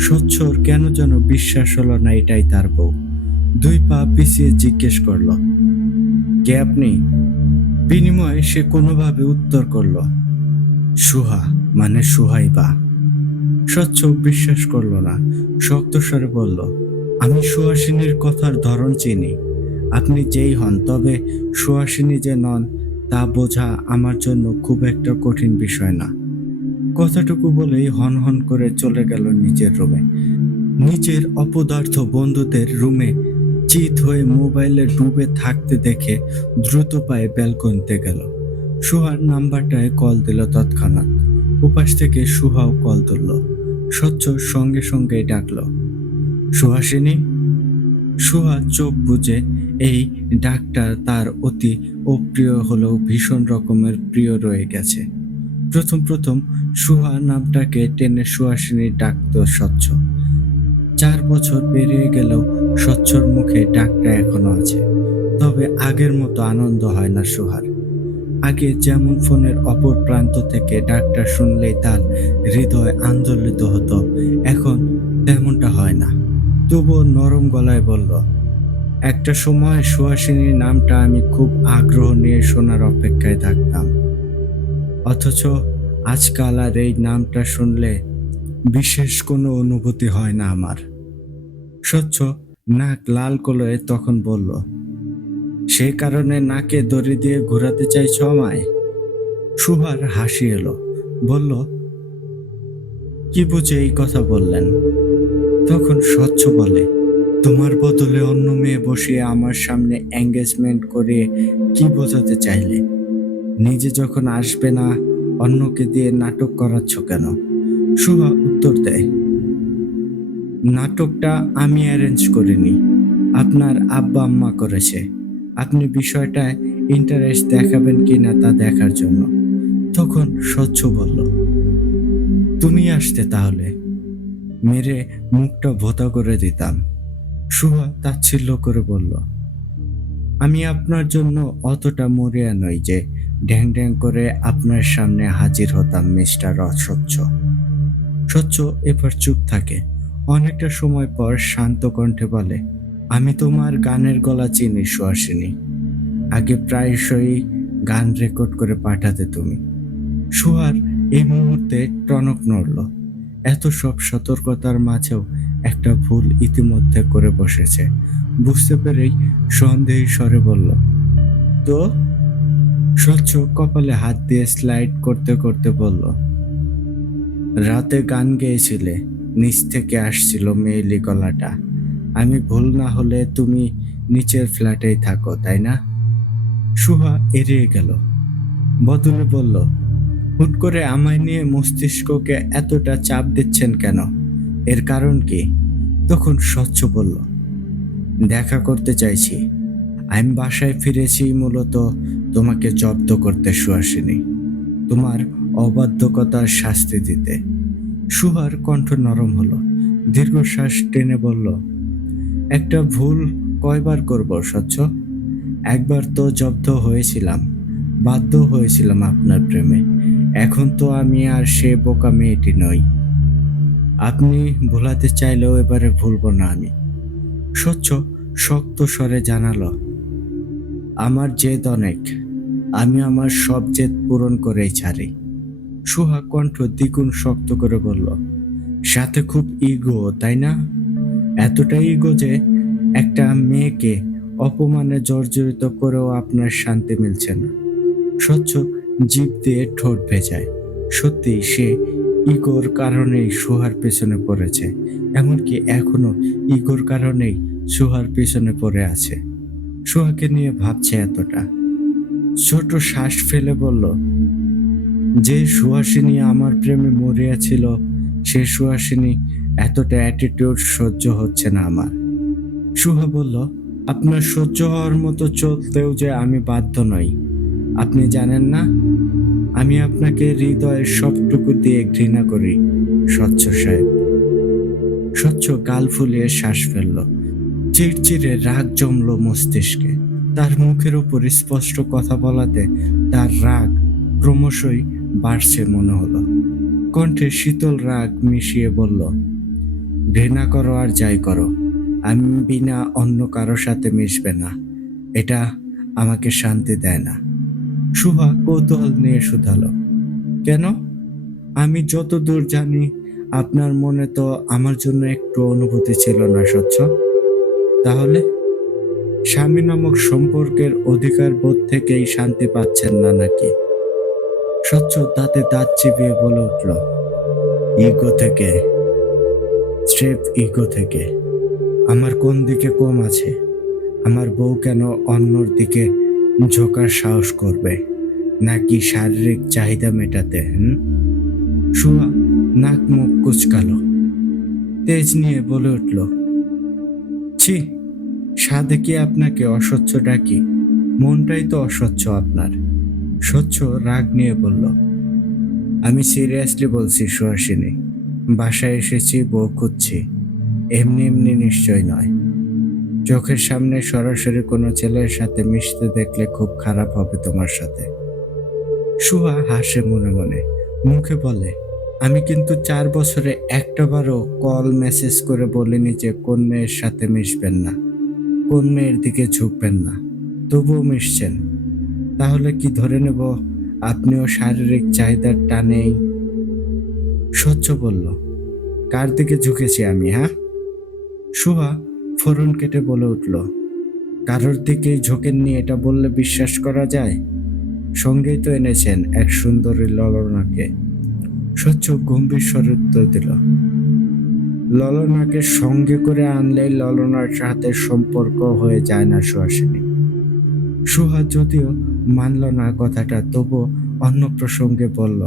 স্বচ্ছর কেন যেন বিশ্বাস হলো না এটাই তার বউ। 2 পা পিছিয়ে জিজ্ঞেস করলো, কে আপনি? বিনিময়ে সে কোনোভাবে উত্তর করলো, সুহা, মানে সুহাইবা। স্বচ্ছ বিশ্বাস করলো না, শক্ত স্বরে বলল, আমি সুহাসিনীর কথার ধরন চিনি। আপনি যেই হন, তবে সুহাসিনী যে নন তা বোঝা আমার জন্য খুব একটা কঠিন বিষয় না। কথাটুকু বলেই হন হন করে চলে গেল নিজের রুমে। নিজের অপদার্থ বন্ধুদের রুমে চিত হয়ে মোবাইলে ডুবে থাকতে দেখে দ্রুত পায়ে ব্যালকনিতে গেল। সুহার নাম্বারটায় কল দিল তৎক্ষণাৎ। উপাস থেকে সুহাও কল তুলল। স্বচ্ছ সঙ্গে সঙ্গেই ডাকলো, সুহাসিনী। সুহা চোখ বুজে, এই ডাকটা তার অতি অপ্রিয় হলেও ভীষণ রকমের প্রিয় রয়ে গেছে। প্রথম প্রথম সুহা নামটাকে টেনে সুহাসিনী ডাকত স্বচ্ছ। 4 বছর পেরিয়ে গেলেও স্বচ্ছর মুখে ডাকটা এখনো আছে, তবে আগের মতো আনন্দ হয় না সুহার। আগে যেমন ফোনের অপর প্রান্ত থেকে ডাকটা শুনলেই তার হৃদয় আন্দোলিত হতো, এখন তেমনটা হয় না। তবুও নরম গলায় বলল, একটা সময় সুহাসিনীর নামটা আমি খুব আগ্রহ নিয়ে শোনার অপেক্ষায় থাকতাম, অথচ আজকাল আর এই নামটা শুনলে বিশেষ কোনো অনুভূতি হয় না আমার। স্বচ্ছ নাক লাল করে তখন বলল, সেই কারণে নাকে দড়ি দিয়ে ঘোরাতে চাইছ আমায়? সুহার হাসি এলো, বলল, কি বুঝে এই কথা বললেন? তখন স্বচ্ছ বলে, তোমার বদলে অন্য মেয়ে বসিয়ে আমার সামনে এঙ্গেজমেন্ট করে কি বোঝাতে চাইলে? নিজে যখন আসবে না, অন্যকে দিয়ে নাটক করাচ্ছ কেন? সুহা উত্তর দেয়, নাটকটা আমি অ্যারেঞ্জ করিনি, আপনার আব্বা আম্মা করেছে। আপনি বিষয়টায় ইন্টারেস্ট দেখাবেন কিনা তা দেখার জন্য। তখন স্বচ্ছ বলল, তুমি আসতে তাহলে, মেরে মুখটা ভোঁতা করে দিতাম। সুহা তাচ্ছিল্য করে বলল, আমি আপনার জন্য অতটা মরিয়া নই যে ঢ্যাং ঢ্যাং করে আপনার সামনে হাজির হতাম মিস্টার অস্বচ্ছ। স্বচ্ছ এবার চুপ থাকে। অনেকটা সময় পর শান্ত কণ্ঠে বলে, আমি তোমার গানের গলা চিনি সুহাসিনী। আগে প্রায়শই গান রেকর্ড করে পাঠাতে তুমি। সুহার এই মুহূর্তে টনক নড়ল। এত সব সতর্কতার মাঝেও একটা ভুল ইতিমধ্যে করে বসেছে বুঝতে পেরেই সন্দেহী স্বরে বলল, তো? স্বচ্ছ কপালে হাত দিয়ে স্লাইড করতে করতে বলল, রাতে গান গেয়েছিলে, নিচ থেকে আসছিল মেয়েলি গলাটা। আমি ভুল না হলে তুমি নিচের ফ্ল্যাটেই থাকো, তাই না? সুহা এড়িয়ে গেল, বদলে বলল, হুট করে আমায় নিয়ে মস্তিষ্ককে এতটা চাপ দিচ্ছেন কেন? এর কারণ কি? তখন স্বচ্ছ বলল, দেখা করতে চাইছি। আমি বাসায় ফিরেছি মূলত তোমাকে জব্দ করতে সুহাসিনী, তোমার অবাধ্যকতার শাস্তি দিতে। সুহার কণ্ঠ নরম হলো, দীর্ঘশ্বাস টেনে বলল, একটা ভুল কয়বার করব স্বচ্ছ? একবার তো জব্দ হয়েছিলাম, বাধ্য হয়েছিলাম আপনার প্রেমে। এখন তো আমি আর সে বোকা মেয়েটি নই। আপনি ভোলাতে চাইলেও এবারে ভুলবো না আমি। স্বচ্ছ শক্ত স্বরে জানালো, আমার জেদ অনেক, আমি আমার সব জেদ পূরণ করেই ছাড়ি। সুহা কণ্ঠ দ্বিগুণ শক্ত করে বলল, সাথে খুব ইগো, তাই না? এতটাই ইগো যে একটা মেয়েকে অপমানে জর্জরিত করেও আপনার শান্তি মিলছে না। স্বচ্ছ জিভ দিয়ে ঠোঁট ভেজায়। সত্যি সে ইগোর কারণেই সুহার পেছনে পড়েছে, এমনকি এখনো ইগোর কারণেই সুহার পেছনে পড়ে আছে। সুহাকে নিয়ে ভাবছে এতটা। ছোট শ্বাস ফেলে বলল, যে সুহাসিনী আমার প্রেমে মরিয়াছিল, সে সুহাসিনী এতটা অ্যাটিটিউড সহ্য হচ্ছে না আমার। সুহা বলল, আপনার সহ্য হওয়ার মতো চলতেও যে আমি বাধ্য নই। আপনি জানেন না, আমি আপনাকে হৃদয়ের সবটুকু দিয়ে ঘৃণা করি স্বচ্ছ সাহেব। স্বচ্ছ গাল ফুলিয়ে শ্বাস ফেলল। চিড়চিড়ে রাগ জমল মস্তিষ্কে। তার মুখের উপর স্পষ্ট কথা বলাতে তার রাগ ক্রমশই বাড়ছে মনে হলো। কণ্ঠে শীতল রাগ মিশিয়ে বলল, ঘৃণা করো আর যাই করো, আমি বিনা অন্য কারো সাথে মিশবে না। এটা আমাকে শান্তি দেয় না। সুহা কৌতূহল নিয়ে শুধালো, কেন? আমি যতদূর জানি আপনার মনে তো আমার জন্য একটু অনুভূতি ছিল না স্বচ্ছ। তাহলে স্বামী নামক সম্পর্কের অধিকার বোধ থেকেই শান্তি পাচ্ছেন না নাকি? স্বচ্ছ দাঁতে দাঁত চিবিয়ে বলে উঠল, ইগো থেকে, স্রেফ ইগো থেকে। আমার কোন দিকে কম আছে? আমার বউ কেন অন্যর দিকে ঝোঁকার সাহস করবে? নাকি শারীরিক চাহিদা মেটাতে? সুহা নাক মুখ কুচকালো, তেজ নিয়ে বলে উঠল, ছি, সাধে কি আপনাকে অস্বচ্ছ ডাকি? মনটাই তো অস্বচ্ছ আপনার। স্বচ্ছ রাগ নিয়ে বলল, আমি সিরিয়াসলি বলছি সুহাসিনী, বাসায় এসেছি, বউ খুঁজছি, এমনি এমনি নিশ্চয় নয়। চোখের সামনে সরাসরি কোনো ছেলের সাথে মিশতে দেখলে খুব খারাপ হবে তোমার সাথে। সুহা হাসে মনে মনে, মুখে বলে, আমি কিন্তু 4 বছরে একটাবারও কল মেসেজ করে বলিনি যে কোন মেয়ের সাথে মিশবেন না, কোন মেয়ের দিকে ঝুঁকবেন না, তবুও মিশছেন। তাহলে কি ধরে নেব আপনিও শারীরিক চাহিদার টানেই? স্বচ্ছ বলল, কার দিকে ঝুঁকেছি আমি, হ্যাঁ? সুহা ফোরন কেটে বলে উঠল, কারোর দিকেই ঝোঁকেননি এটা বললে বিশ্বাস করা যায়? সঙ্গেই তো এনেছেন এক সুন্দরী ললনাকে। স্বচ্ছ গম্ভীর স্বরে উত্তর দিল, ললনাকে সঙ্গে করে আনলেই ললনার সাথে সম্পর্ক হয়ে যায় না সুহাসিনী। সুহা যদিও মানল না কথাটা, তবু অন্য প্রসঙ্গে বলল,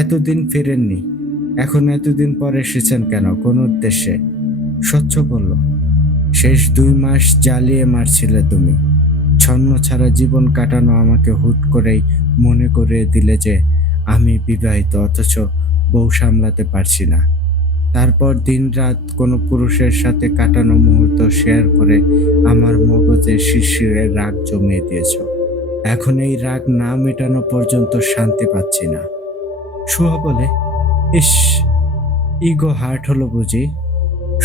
এতদিন ফেরেননি, এখন এতদিন পর এসেছেন কেন, কোন উদ্দেশ্যে? স্বচ্ছ বলল, শেষ 2 মাস জ্বালিয়ে মারছিলে তুমি। ছন্ন ছাড়া জীবন কাটানো আমাকে হুট করেই মনে করিয়ে দিলে যে আমি বিবাহিত, অথচ বউ সামলাতে পারছি না। তারপর দিনরাত কোনো পুরুষের সাথে কাটানো মুহূর্ত শেয়ার করে আমার মগজে শিরশিরে রাগ জমিয়ে দিয়েছ। এখন এই রাগ না মেটানো পর্যন্ত শান্তি পাচ্ছি না। সুহা বলে, ইস, ইগো হার্ট হলো বুঝি?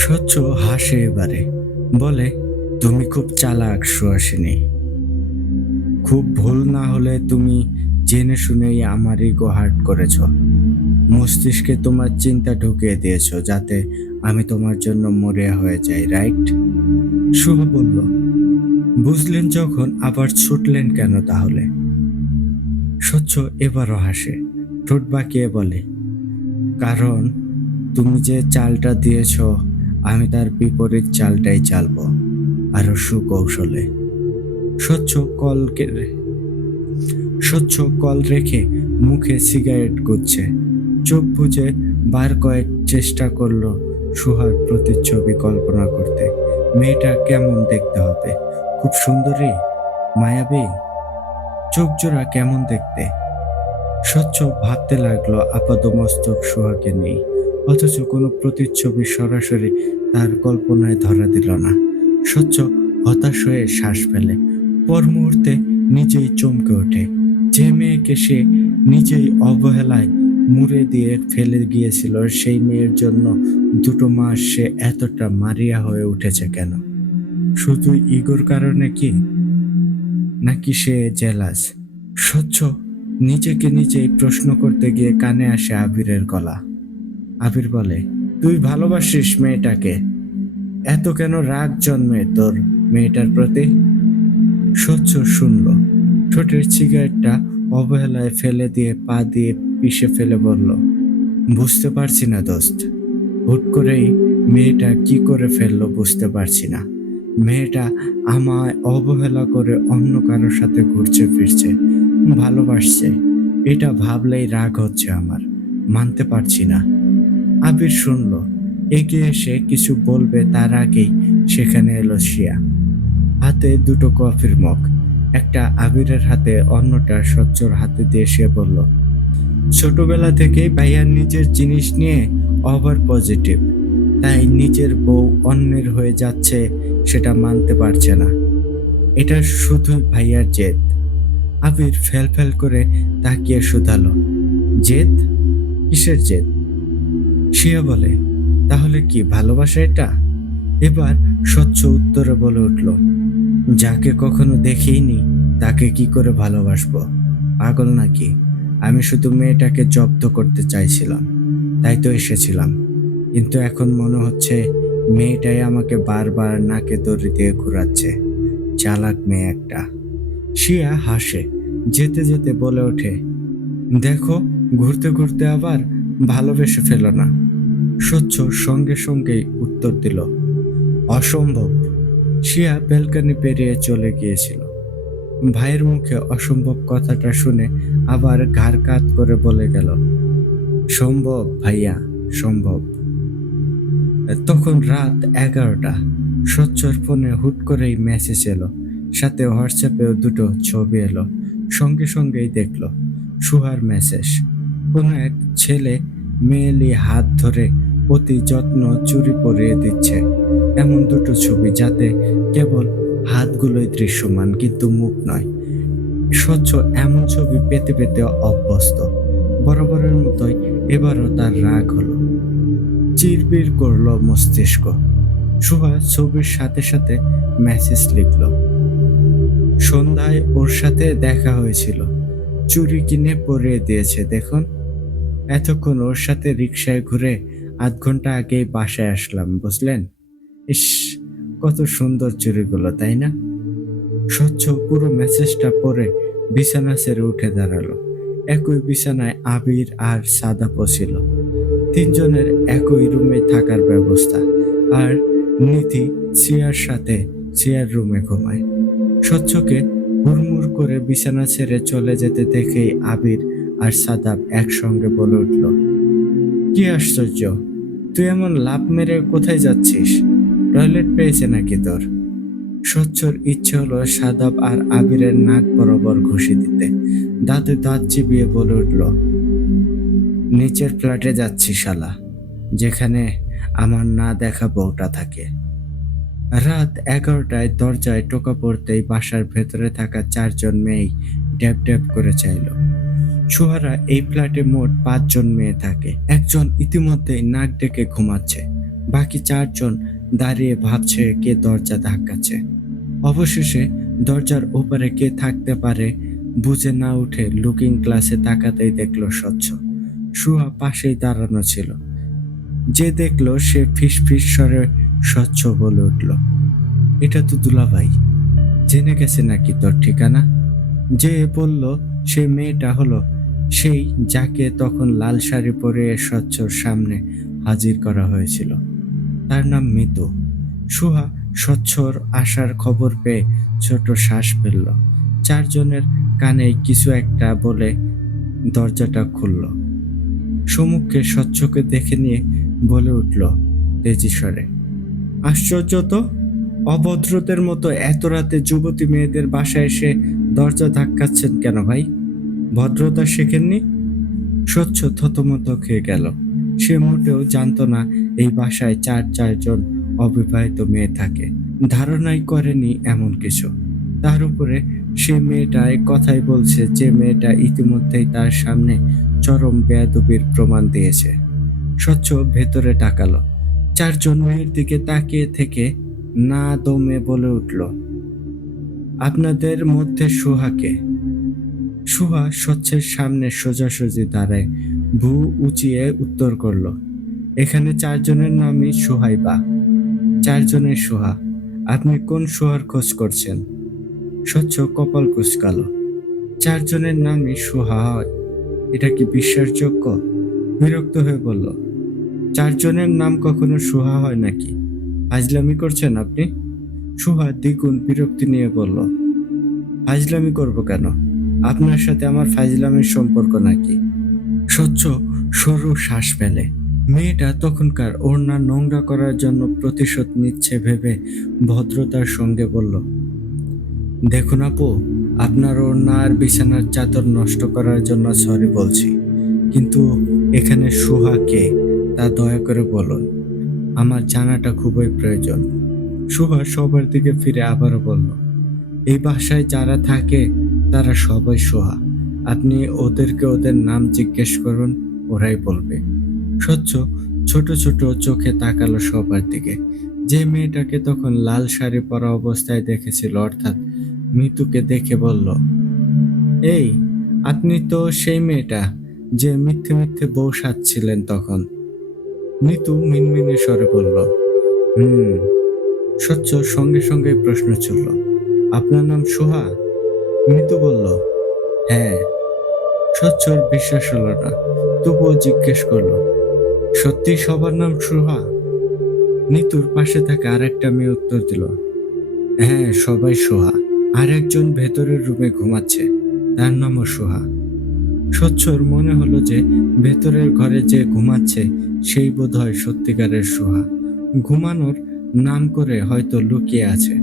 স্বচ্ছ হাসে এবারে, বলে, তুমি খুব চালাক সুহাসিনী। খুব ভুল না হলে তুমি জেনে শুনেই আমার ইগো হার্ট করেছ। মস্তিষ্কে তোমার চিন্তা ঢুকিয়ে দিয়েছ যাতে আমি তোমার জন্য মরিয়া হয়ে যাই, রাইট? শুভ বলল, বুঝলেন যখন আবার ছুটলেন কেন তাহলে? স্বচ্ছ এবারও হাসে, ঠোঁট বাঁকিয়ে বলে, কারণ তুমি যে চালটা দিয়েছ আমি তার বিপরীত চালটাই চালবো, আরো সুকৌশলে। স্বচ্ছ কল রেখে মুখে সিগারেট গুচ্ছে, চোখ বুজে বার কয়েক চেষ্টা করলো সুহার প্রতিচ্ছবি কল্পনা করতে। মেয়েটা কেমন দেখতে হবে? খুব সুন্দরী, মায়াবী, চোখ জোড়া কেমন দেখতে? স্বচ্ছ ভাবতে লাগলো আপাদমস্তক সুহাকে নেই, অথচ কোনো প্রতিচ্ছবি সরাসরি তার কল্পনায় ধরা দিল না। স্বচ্ছ হতাশ হয়ে শ্বাস ফেলে, পর মুহূর্তে নিজেই চমকে ওঠে। যে মেয়েকে সে নিজেই অবহেলায় মুড়ে দিয়ে ফেলে গিয়েছিল, সেই মেয়ের জন্য 2 মাস সে এতটা মারিয়া হয়ে উঠেছে কেন? শুধু ইগোর কারণে কি, নাকি সে জেলাস? স্বচ্ছ নিজেকে নিজেই প্রশ্ন করতে গিয়ে কানে আসে আবিরের গলা। আবির বলে, তুই ভালোবাসিস মেয়েটাকে? এত কেন রাগ জন্মে তোর মেয়েটার প্রতি? স্বচ্ছ শুনল, ঠোঁটের সিগারেটটা অবহেলায় ফেলে দিয়ে পা দিয়ে পিষে ফেলে বলল, বুঝতে পারছি না দোস্ত, হুট করেই মেয়েটা কি করে ফেললো বুঝতে পারছি না। মেয়েটা আমায় অবহেলা করে অন্য কারোর সাথে ঘুরছে ফিরছে, ভালোবাসছে, এটা ভাবলেই রাগ হচ্ছে আমার, মানতে পারছি না। আবির শুনল, এগিয়ে এসে কিছু বলবে তার আগেই সেখানে এলো শিয়া, হাতে 2টো কফির মগ, একটা আবিরের হাতে, অন্যটা স্বচ্ছর হাতে দিয়ে সে বলল, ছোটবেলা থেকেই ভাইয়ার নিজের জিনিস নিয়ে ওভার পজিটিভ, তাই নিজের বউ অন্যের হয়ে যাচ্ছে সেটা মানতে পারছে না। এটা শুধু ভাইয়ার জেদ। আবির ফেল করে তাকিয়ে শুধালো, জেদ? কিসের জেদ? শিয়া বলে, তাহলে কি ভালোবাসা এটা? এবার স্বচ্ছ উত্তরে বলে উঠল, যাকে কখনো দেখিনি তাকে কি করে ভালোবাসবো? পাগল নাকি? আমি শুধু মেয়েটাকে জব্দ করতে চাইছিলাম, তাই তো এসেছিলাম। কিন্তু এখন মনে হচ্ছে মেয়েটাই আমাকে বারবার নাকে দড়ি দিয়ে ঘুরাচ্ছে, চালাক মেয়ে একটা। শিয়া হাসে, যেতে যেতে বলে ওঠে, দেখো ঘুরতে ঘুরতে আবার ভালোবেসে ফেলো না। স্বচ্ছ সঙ্গে সঙ্গেই উত্তর দিল, অসম্ভব। শিয়া ব্যালকনি পেরিয়ে চলে গিয়েছিল। ভাইয়ের মুখে অসম্ভব কথাটা শুনে আবার ঘাড় কাত করে বলে গেল, সম্ভব ভাইয়া, সম্ভব। তখন রাত 11টা। স্বচ্ছর ফোনে হুট করেই মেসেজ এলো, সাথে হোয়াটসঅ্যাপেও 2টো ছবি এলো। সঙ্গে সঙ্গেই দেখলো সুহার মেসেজ। কোনো এক ছেলে মেয়েলি হাত ধরে অতি যত্ন চুরি পরিয়ে দিচ্ছে, এমন 2টো ছবি যাতে কেবল হাতগুলোই দৃশ্যমান কিন্তু মুখ নয়। স্বচ্ছ এমন ছবি পেতে পেতে অভ্যস্ত। বরাবরের মতোই এবারও তার রাগ হলো, চিরবির করলো মস্তিষ্ক। সুহা ছবির সাথে সাথে মেসেজ লিখল, সন্ধ্যায় ওর সাথে দেখা হয়েছিল, চুড়ি কিনে পরিয়ে দিয়েছে দেখুন। এতক্ষণ ওর সাথে রিকশায় ঘুরে 8 ঘন্টা আগেই বাসায় আসলাম, বুঝলেন? ইস, কত সুন্দর চুড়িগুলো, তাই না? স্বচ্ছ পুরো মেসেজটা পড়ে বিছানা ছেড়ে উঠে দাঁড়ালো। একই বিছানায় আবির আর সাদাপও ছিল। তিনজনের একই রুমে থাকার ব্যবস্থা। আর নিধি শ্রেয়ার সাথে শ্রেয়ার রুমে ঘুমায়। স্বচ্ছকে হুড়মুড় করে বিছানা ছেড়ে চলে যেতে দেখেই আবির আর সাদাব একসঙ্গে বলে উঠল, কি আশ্চর্য, তুই এমন লাফ মেরে কোথায় যাচ্ছিস? টয়লেট পেয়েছে নাকি তোর? স্বচ্ছর ইচ্ছে হলো সাদাব আর আবিরের নাক বরাবর ঘুষি দিতে। দাঁতে দাঁত চিবিয়ে বলে উঠল, নিচের ফ্ল্যাটে যাচ্ছি শালা, যেখানে আমার না দেখা বউটা থাকে। রাত 11টায় দরজায় টোকা পড়তেই বাসার ভেতরে থাকা 4জন মেয়েই ড্যাব ড্যাব করে চাইল। সুহারা এই ফ্ল্যাটে মোট 5জন মেয়ে থাকে। একজন ইতিমধ্যেই নাক ডেকে ঘুমাচ্ছে, বাকি 4জন দাঁড়িয়ে ভাবছে কে দরজা ধাক্কাচ্ছে। অবশেষে দরজার ওপারে কে থাকতে পারে বুঝে না উঠে লুকিং গ্লাসে তাকাতেই দেখলো স্বচ্ছ। সুহা পাশেই দাঁড়ানো ছিল। যে দেখলো সে ফিস ফিস স্বরে স্বচ্ছ বলে উঠল, এটা তো দুলাভাই। জেনে গেছে নাকি তোর ঠিকানা? যে বলল সেই মেয়েটা হলো সেই যাকে তখন লাল শাড়ি পরে স্বচ্ছর সামনে হাজির করা হয়েছিল। তার নাম মিতু। সুহা স্বচ্ছর আসার খবর পেয়ে ছোট শ্বাস ফেলল। 4জনের কানে কিছু একটা বলে দরজাটা খুলল। সম্মুখে স্বচ্ছকে দেখে নিয়ে বলে উঠল তেজি স্বরে, আশ্চর্য তো, অভদ্রদের মতো এত রাতে যুবতী মেয়েদের বাসায় এসে দরজা ধাক্কাচ্ছেন কেন ভাই? ভদ্রতা শেখেননি? স্বচ্ছ থতমত খেয়ে গেল। সে মোটেও জানতো না এই বাসায় 4জন অবিবাহিত মেয়ে থাকে। ধারণাই করেনি এমন কিছু। তার উপরে সে মেয়েটাই কথাই বলছে যে মেয়েটা ইতিমধ্যেই তার সামনে চরম বেয়াদবির প্রমাণ দিয়েছে। স্বচ্ছ ভেতরে তাকালো। 4জন মেয়ের দিকে তাকিয়ে থেকে না দমে বলে উঠল, আপনাদের মধ্যে সুহাকে? সুহা স্বচ্ছের সামনে সোজাসুজি দাঁড়ায় ভ্রু উঁচিয়ে উত্তর করল, এখানে 4জনের নামই সুহাইবা। 4জনের সুহা। আপনি কোন সুহার খোঁজ করছেন? স্বচ্ছ কপাল কুঁচকালো। 4জনের নামই সুহা হয়, এটা কি বিশ্বাসযোগ্য? বিরক্ত হয়ে বলল, 4জনের নাম কখনো সুহা হয় নাকি? ফাজলামি করছেন আপনি? সুহা দ্বিগুণ বিরক্তি নিয়ে বলল, ফাজলামি করব কেন? আপনার সাথে আমার ফাজলামির সম্পর্ক নাকি? স্বচ্ছ সরু শ্বাস ফেলে। মেয়েটা তখনকার ওড়না নোংরা করার জন্য প্রতিশোধ নিচ্ছে ভেবে ভদ্রতার সঙ্গে বলল, দেখুন আপু, আপনার ওড়না আর বিছানার চাদর নষ্ট করার জন্য সরি বলছি, কিন্তু এখানে সুহা কে তা দয়া করে বলুন, আমার জানাটা খুবই প্রয়োজন। সুহা সবার দিকে ফিরে আবারও বলল, এই বাসায় যারা থাকে তারা সবাই সুহা। আপনি ওদেরকে ওদের নাম জিজ্ঞেস করুন, ওরাই বলবে। স্বচ্ছ ছোট ছোট চোখে তাকালো সবার দিকে। যে মেয়েটাকে তখন লাল শাড়ি পরা অবস্থায় দেখেছিল, অর্থাৎ মিতুকে দেখে বলল, এই, আপনি তো সেই মেয়েটা যে মিথ্যে মিথ্যে বউ সাজছিলেন তখন। মিতু মিনমিনে স্বরে বলল, হুম। স্বচ্ছ সঙ্গে সঙ্গে প্রশ্ন ছুড়ল, আপনার নাম সুহা? মিতু বলল, হ্যাঁ। স্বচ্ছর বিশ্বাস হলো না, তবুও জিজ্ঞেস করলো, সত্যি সবার নাম সুহা? নিতুর পাশে থাকা আরেকটা মেয়ে উত্তর দিল, হ্যাঁ সবাই সুহা, আর একজন ভেতরের রুমে ঘুমাচ্ছে, তার নামও সুহা। স্বচ্ছর মনে হলো যে ভেতরের ঘরে যে ঘুমাচ্ছে সেই বোধহয় সত্যিকারের সুহা। ঘুমানোর নাম করে হয়তো লুকিয়ে আছে।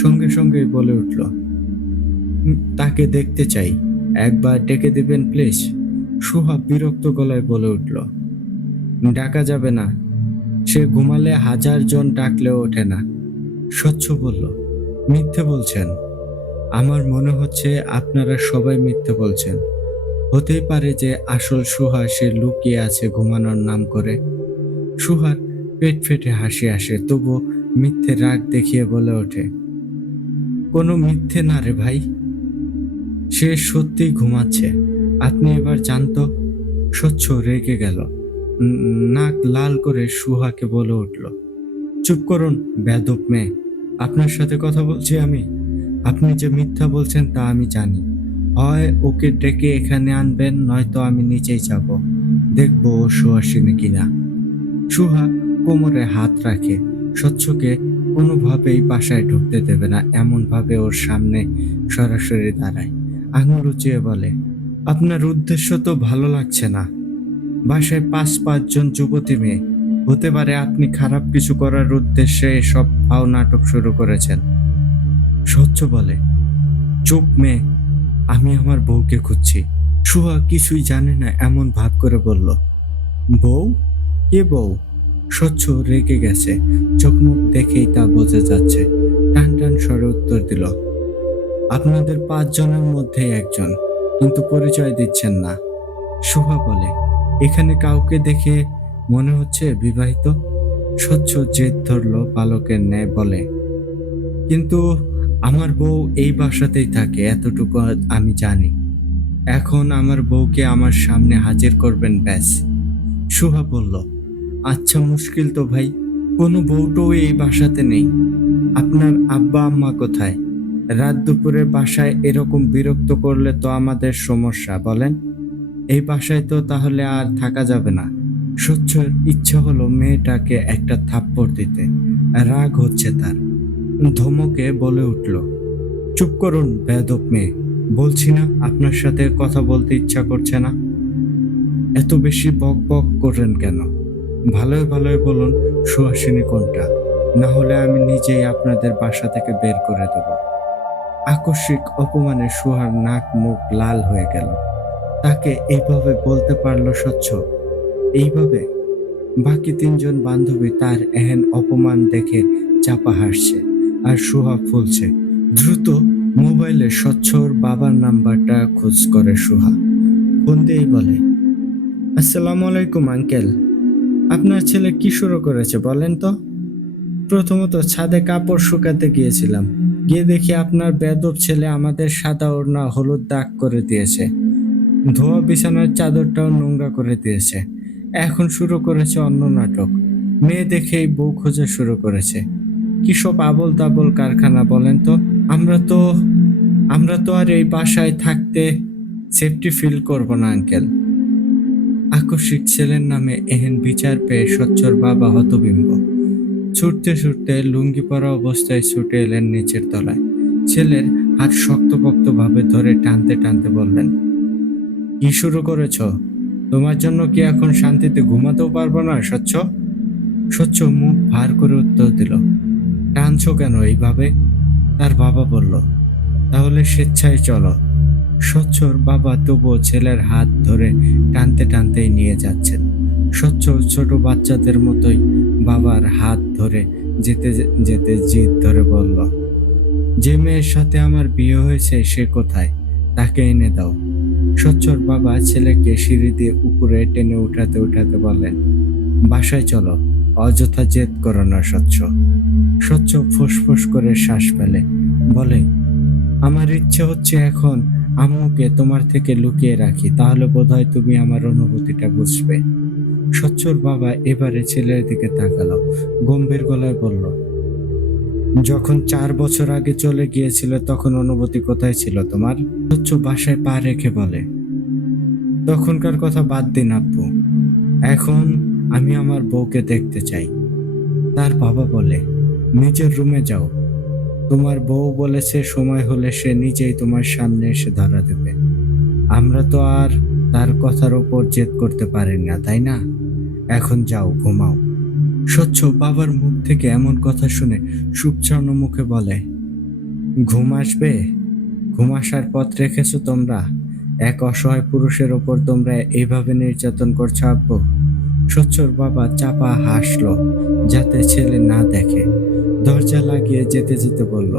সঙ্গে সঙ্গেই বলে উঠল, তাকে দেখতে চাই, একবার ডেকে দিবেন প্লিজ। সুহা বিরক্ত গলায় বলে উঠল, ডাকা যাবে না, সে ঘুমালে 1000জন ডাকলেও ওঠে না। স্বচ্ছ বলল, মিথ্যে বলছেন। আমার মনে হচ্ছে আপনারা সবাই মিথ্যে বলছেন। হতেই পারে যে আসল সুহা সে লুকিয়ে আছে ঘুমানোর নাম করে। সুহার পেট ফেটে হাসি আসে, তবু মিথ্যে রাগ দেখিয়ে বলে ওঠে, কোনো মিথ্যে না রে ভাই, সে সত্যিই ঘুমাচ্ছে। আপনি এবার জানতো। স্বচ্ছ রেগে গেল, নাক লাল করে সুহাকে বলে উঠল, চুপ করুন বেয়াদব মেয়ে, আপনার সাথে কথা বলছি আমি। আপনি যে মিথ্যা বলছেন তা আমি জানি। হয় ওকে ডেকে এখানে আনবেন, নয়তো আমি নিজেই যাব। দেখব ও সুহাসিনী কিনা। সুহা কোমরে হাত রাখে। স্বচ্ছকে কোনোভাবেই বাসায় ঢুকতে দেবে না, এমনভাবে ওর সামনে সরাসরি দাঁড়ায়। আঙুল উঁচিয়ে বলে, আপনার উদ্দেশ্য তো ভালো লাগছে না। বাসায় ৫-৫ জন যুবতী মেয়ে। হতে পারে আপনি খারাপ কিছু করার উদ্দেশ্যে এসব ফাও নাটক শুরু করেছেন। স্বচ্ছ বলে, চুপ মেয়ে, আমি আমার বউকে খুঁজছি। সুহা কিছুই জানে না এমন ভাব করে বলল, বউ? কে বউ? স্বচ্ছ রেগে গেছে, চোখ মুখ দেখেই তা বোঝা যাচ্ছে। টান টান স্বরে উত্তর দিল, আপনাদের ৫ জনের মধ্যে একজন, কিন্তু পরিচয় দিচ্ছেন না। সুহা বলে, এখানে কাউকে দেখে মনে হচ্ছে বিবাহিত। স্বচ্ছ জেদ ধরল বালকের ন্যায় বলে, কিন্তু আমার বউ এই বাসাতেই থাকে, এতটুকু আমি জানি। এখন আমার বউকে আমার সামনে হাজির করবেন ব্যাস। সুহা বলল, আচ্ছা মুশকিল তো ভাই, কোনো বউটাও এই বাসাতে নেই। আপনার আব্বা আম্মা কোথায়? রাত দুপুরে বাসায় এরকম বিরক্ত করলে তো আমাদের সমস্যা, বলেন। এই বাসায় তো তাহলে আর থাকা যাবে না। সচ্ছর ইচ্ছা হলো মেয়েটাকে একটা থাপ্পড় দিতে। রাগ হচ্ছে তার। ধমকে বলে উঠল, চুপ করুন বেয়াদব মেয়ে। বলছি না আপনার সাথে কথা বলতে ইচ্ছা করছে না। এত বেশি বক বক করেন কেন? ভালোই ভালোই বলুন সুহাসিনী কোনটা, না হলে আমি নিজেই আপনাদের বাসা থেকে বের করে দেব। আকস্মিক অপমানে সুহার নাক মুখ লাল হয়ে গেল। তাকে এইভাবে বলতে পারলো স্বচ্ছ? এইভাবে? বাকি ৩ জন বান্ধবী তার এহেন অপমান দেখে চাপা হাসছে, আর সুহা ফুলছে। দ্রুত মোবাইলে স্বচ্ছর বাবার নাম্বারটা খোঁজ করে সুহা। ফোন দিয়েই বলে, আসসালামু আলাইকুম আঙ্কেল। আপনার ছেলে কি শুরু করেছে বলেন তো? প্রথমত ছাদে কাপড় শুকাতে গিয়েছিলাম, গিয়ে দেখি আপনার বেয়াদব ছেলে আমাদের সাদা ওড়না হলুদ দাগ করে দিয়েছে। ধোয়া বিছানার চাদরটাও নোংরা করে দিয়েছে। এখন শুরু করেছে অন্য নাটক। মেয়ে দেখেই বউ খোঁজা শুরু করেছে। কি সব আবোল তাবোল কারখানা বলেন তো। আমরা তো আমরা তো আর এই বাসায় থাকতে সেফটি ফিল করব না আঙ্কেল। আকস্মিক ছেলের নামে এহেন বিচার পেয়ে স্বচ্ছর বাবা হতবিম্ব। ছুটতে ছুটতে লুঙ্গি পরা অবস্থায় ছুটে এলেন নিচের তলায়। ছেলের হাত শক্তপোক্ত ভাবে ধরে টানতে টানতে বললেন, কি শুরু করেছ? তোমার জন্য কি এখন শান্তিতে ঘুমাতেও পারবো না স্বচ্ছ? স্বচ্ছ মুখ ভার করে উত্তর দিল, টানছো কেন এইভাবে? তার বাবা বলল, তাহলে স্বেচ্ছায় চলো। স্বচ্ছর বাবা তবুও ছেলের হাত ধরে টানতে টানতেই নিয়ে যাচ্ছেন। স্বচ্ছ ছোট বাচ্চাদের মতোই বাবার হাত ধরে যেতে যেতে জিদ ধরে বলল, যে মেয়ের সাথে আমার বিয়ে হয়েছে সে কোথায়? তাকে এনে দাও। স্বচ্ছর বাবা ছেলেকে সিঁড়ি দিয়ে উপরে টেনে উঠাতে উঠাতে বললেন, বাসায় চলো, অযথা জেদ করো না স্বচ্ছ। স্বচ্ছ ফুসফুস করে শ্বাস ফেলে, বলে, আমার ইচ্ছে হচ্ছে এখন আম্মুকে তোমার থেকে লুকিয়ে রাখি, তাহলে বোধহয় তুমি আমার অনুভূতিটা বুঝবে। স্বচ্ছর বাবা এবারে ছেলের দিকে তাকালো, গম্ভীর গলায় বলল, যখন ৪ বছর আগে চলে গিয়েছিল তখন অনুভূতি কোথায় ছিল তোমার? স্বচ্ছ বাসায় পা রেখে বলে, তখনকার কথা বাদ দিন আব্বু, এখন আমি আমার বউকে দেখতে চাই। তার বাবা বলে, নিজের রুমে যাও, তোমার বউ বলেছে সময় হলে সে নিজেই তোমার সামনে এসে ধরা দেবে। আমরা তো আর তার কথার ওপর জেদ করতে পারি না, তাই না? এখন যাও, ঘুমাও। স্বচ্ছ বাবার মুখ থেকে এমন কথা শুনে শুকচানো মুখে বলে, ঘুম আসবে? ঘুম আসার পথ রেখেছো তোমরা? এক অসহায় পুরুষের ওপর তোমরা এইভাবে নির্যাতন করছো আব্বু? স্বচ্ছর বাবা চাপা হাসলো যাতে ছেলে না দেখে। দরজা লাগিয়ে যেতে যেতে বলল,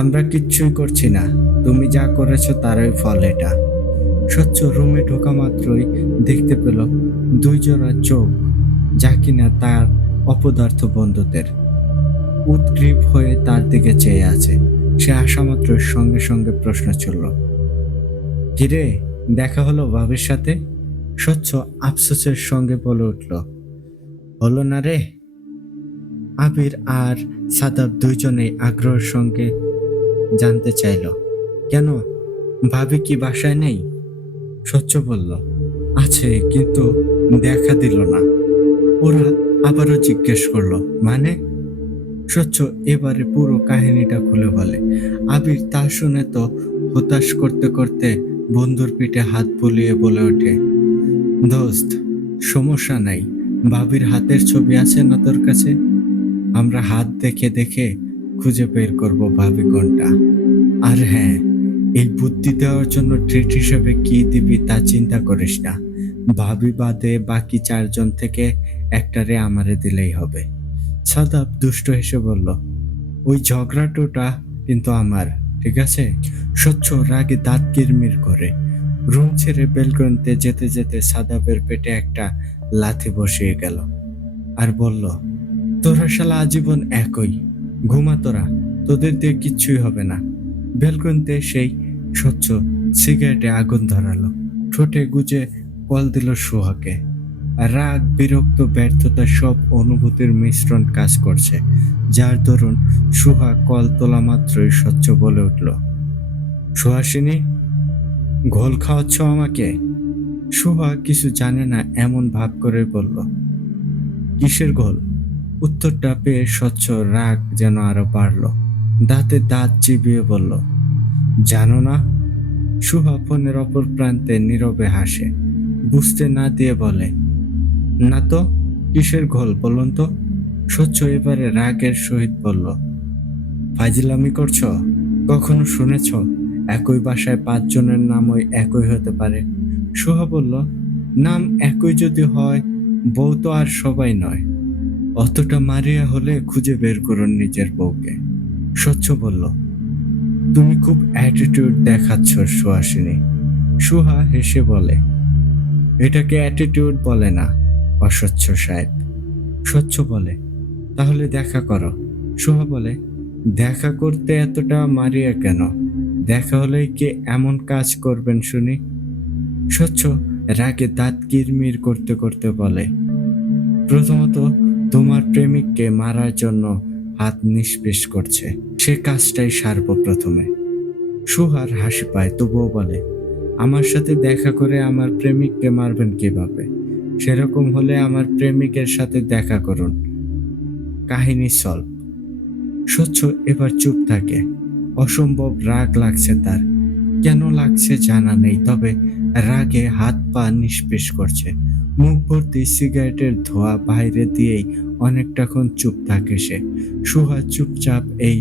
আমরা কিচ্ছুই করছি না, তুমি যা করেছো তারই ফল এটা। স্বচ্ছ রুমে ঢোকা মাত্রই দেখতে পেল ২ জোড়া চোখ, যা কিনা তার অপদার্থ বন্ধুদের। উদগ্রীব হয়ে তার দিকে চেয়ে আছে। সে আসা মাত্র সঙ্গে সঙ্গে প্রশ্ন ছুড়ল, কিরে, দেখা হলো ভাবির সাথে? স্বচ্ছ আফসোসের সঙ্গে বলে উঠল, হলো না রে। আবির আর সাদাব দুইজনেই আগ্রহের সঙ্গে জানতে চাইল, কেন, ভাবি কি বাসায় নেই? স্বচ্ছ বলল, আছে, কিন্তু দেখা দিল না। ওরা আবারও জিজ্ঞেস করলো, মানে? স্বচ্ছ এবারে পুরো কাহিনীটা খুলে বলে। আবির তা শুনে তো হতাশ করতে করতে বন্ধুর পিঠে হাত বুলিয়ে বলে ওঠে, দোস্ত, সমস্যা নাই, ভাবির হাতের ছবি আছে না তোর কাছে? আমরা হাত দেখে দেখে খুঁজে বের করব ভাবি কোনটা। আর হ্যাঁ, এই বুদ্ধি দেওয়ার জন্য ট্রিট হিসেবে কি দিবি তা চিন্তা করিস না। ভাবি বাদে বাকি 4 জন থেকে একটারে আমারে দিলেই হবে। সাদাব দুষ্ট হেসে বলল, ওই ঝগড়াটোটা কিন্তু আমার, ঠিক আছে? স্বচ্ছ রাগে দাঁত কিরমির করে রুম ছেড়ে বেলকনিতে যেতে যেতে সাদাবের পেটে একটা লাথি বসিয়ে গেল আর বলল, তোরা শালা আজীবন একই, ঘুমা তোরা, তোদের দিয়ে কিচ্ছুই হবে না। বেলকনিতে সেই স্বচ্ছ সিগারেটে আগুন ধরালো, ঠোঁটে গুজে কল দিল সুহাকে। রাগ, বিরক্ত, ব্যর্থতা সব অনুভূতির মিশ্রণ কাজ করছে, যার দরুন সুহা কল তোলা মাত্রই স্বচ্ছ বলে উঠল, সুহাসিনী, ঘোল খাওয়াচ্ছ আমাকে? সুহা কিছু জানে না এমন ভাব করে বলল, কিসের ঘোল? উত্তরটা পেয়ে স্বচ্ছ রাগ যেন আরো বাড়ল, দাঁতে দাঁত চিবিয়ে বলল, জানো না? সুহা ফোনের অপর প্রান্তে নীরবে হাসে, বুঝতে না দিয়ে বলে, না তো, কিসের ঘোল বলুন তো? স্বচ্ছ এবারে রাগের সহিত বলল, ফাজিলামি করছ? কখনো শুনেছ একই বাসায় 5 জনের নামই একই হতে পারে? সুহা বলল, নাম একই যদি হয়, বউ তো আর সবাই নয়। অতটা মারিয়া হলে খুঁজে বের করুন নিজের বউকে। স্বচ্ছ বলল, তুমি খুব অ্যাটিটিউড দেখাচ্ছ সুহাসিনী। সুহা হেসে বলে, এটাকে অ্যাটিটিউড বলে না, অস্বচ্ছ সাহেব। স্বচ্ছ বলে, তাহলে দেখা করো। সুহা বলে, দেখা করতে এতটা মারিয়া কেন? দেখা হলেই কি এমন কাজ করবেন শুনি? স্বচ্ছ রাগে দাঁত কিরমির করতে করতে বলে, প্রথমত তোমার প্রেমিককে মারার জন্য হাত নিষ্পেষ করছে, সে কাজটাই সারব প্রথমে। সুহার হাসি পায়, তবুও বলে, আমার সাথে দেখা করে আমার প্রেমিককে মারবেন কিভাবে? সেরকম হলে আমার প্রেমিকের সাথে দেখা করুন, কাহিনী সলভ। স্বচ্ছ এবার চুপ থাকে, অসম্ভব রাগ লাগছে তার। কেন লাগছে জানা নেই, তবে রাগে হাত পা নিষ্পেষ করছে। মুখ ভর্তি সিগারেটের ধোঁয়া বাইরে দিয়েই অনেকটাক্ষণ চুপ থাকে সে। সুহা চুপচাপ এই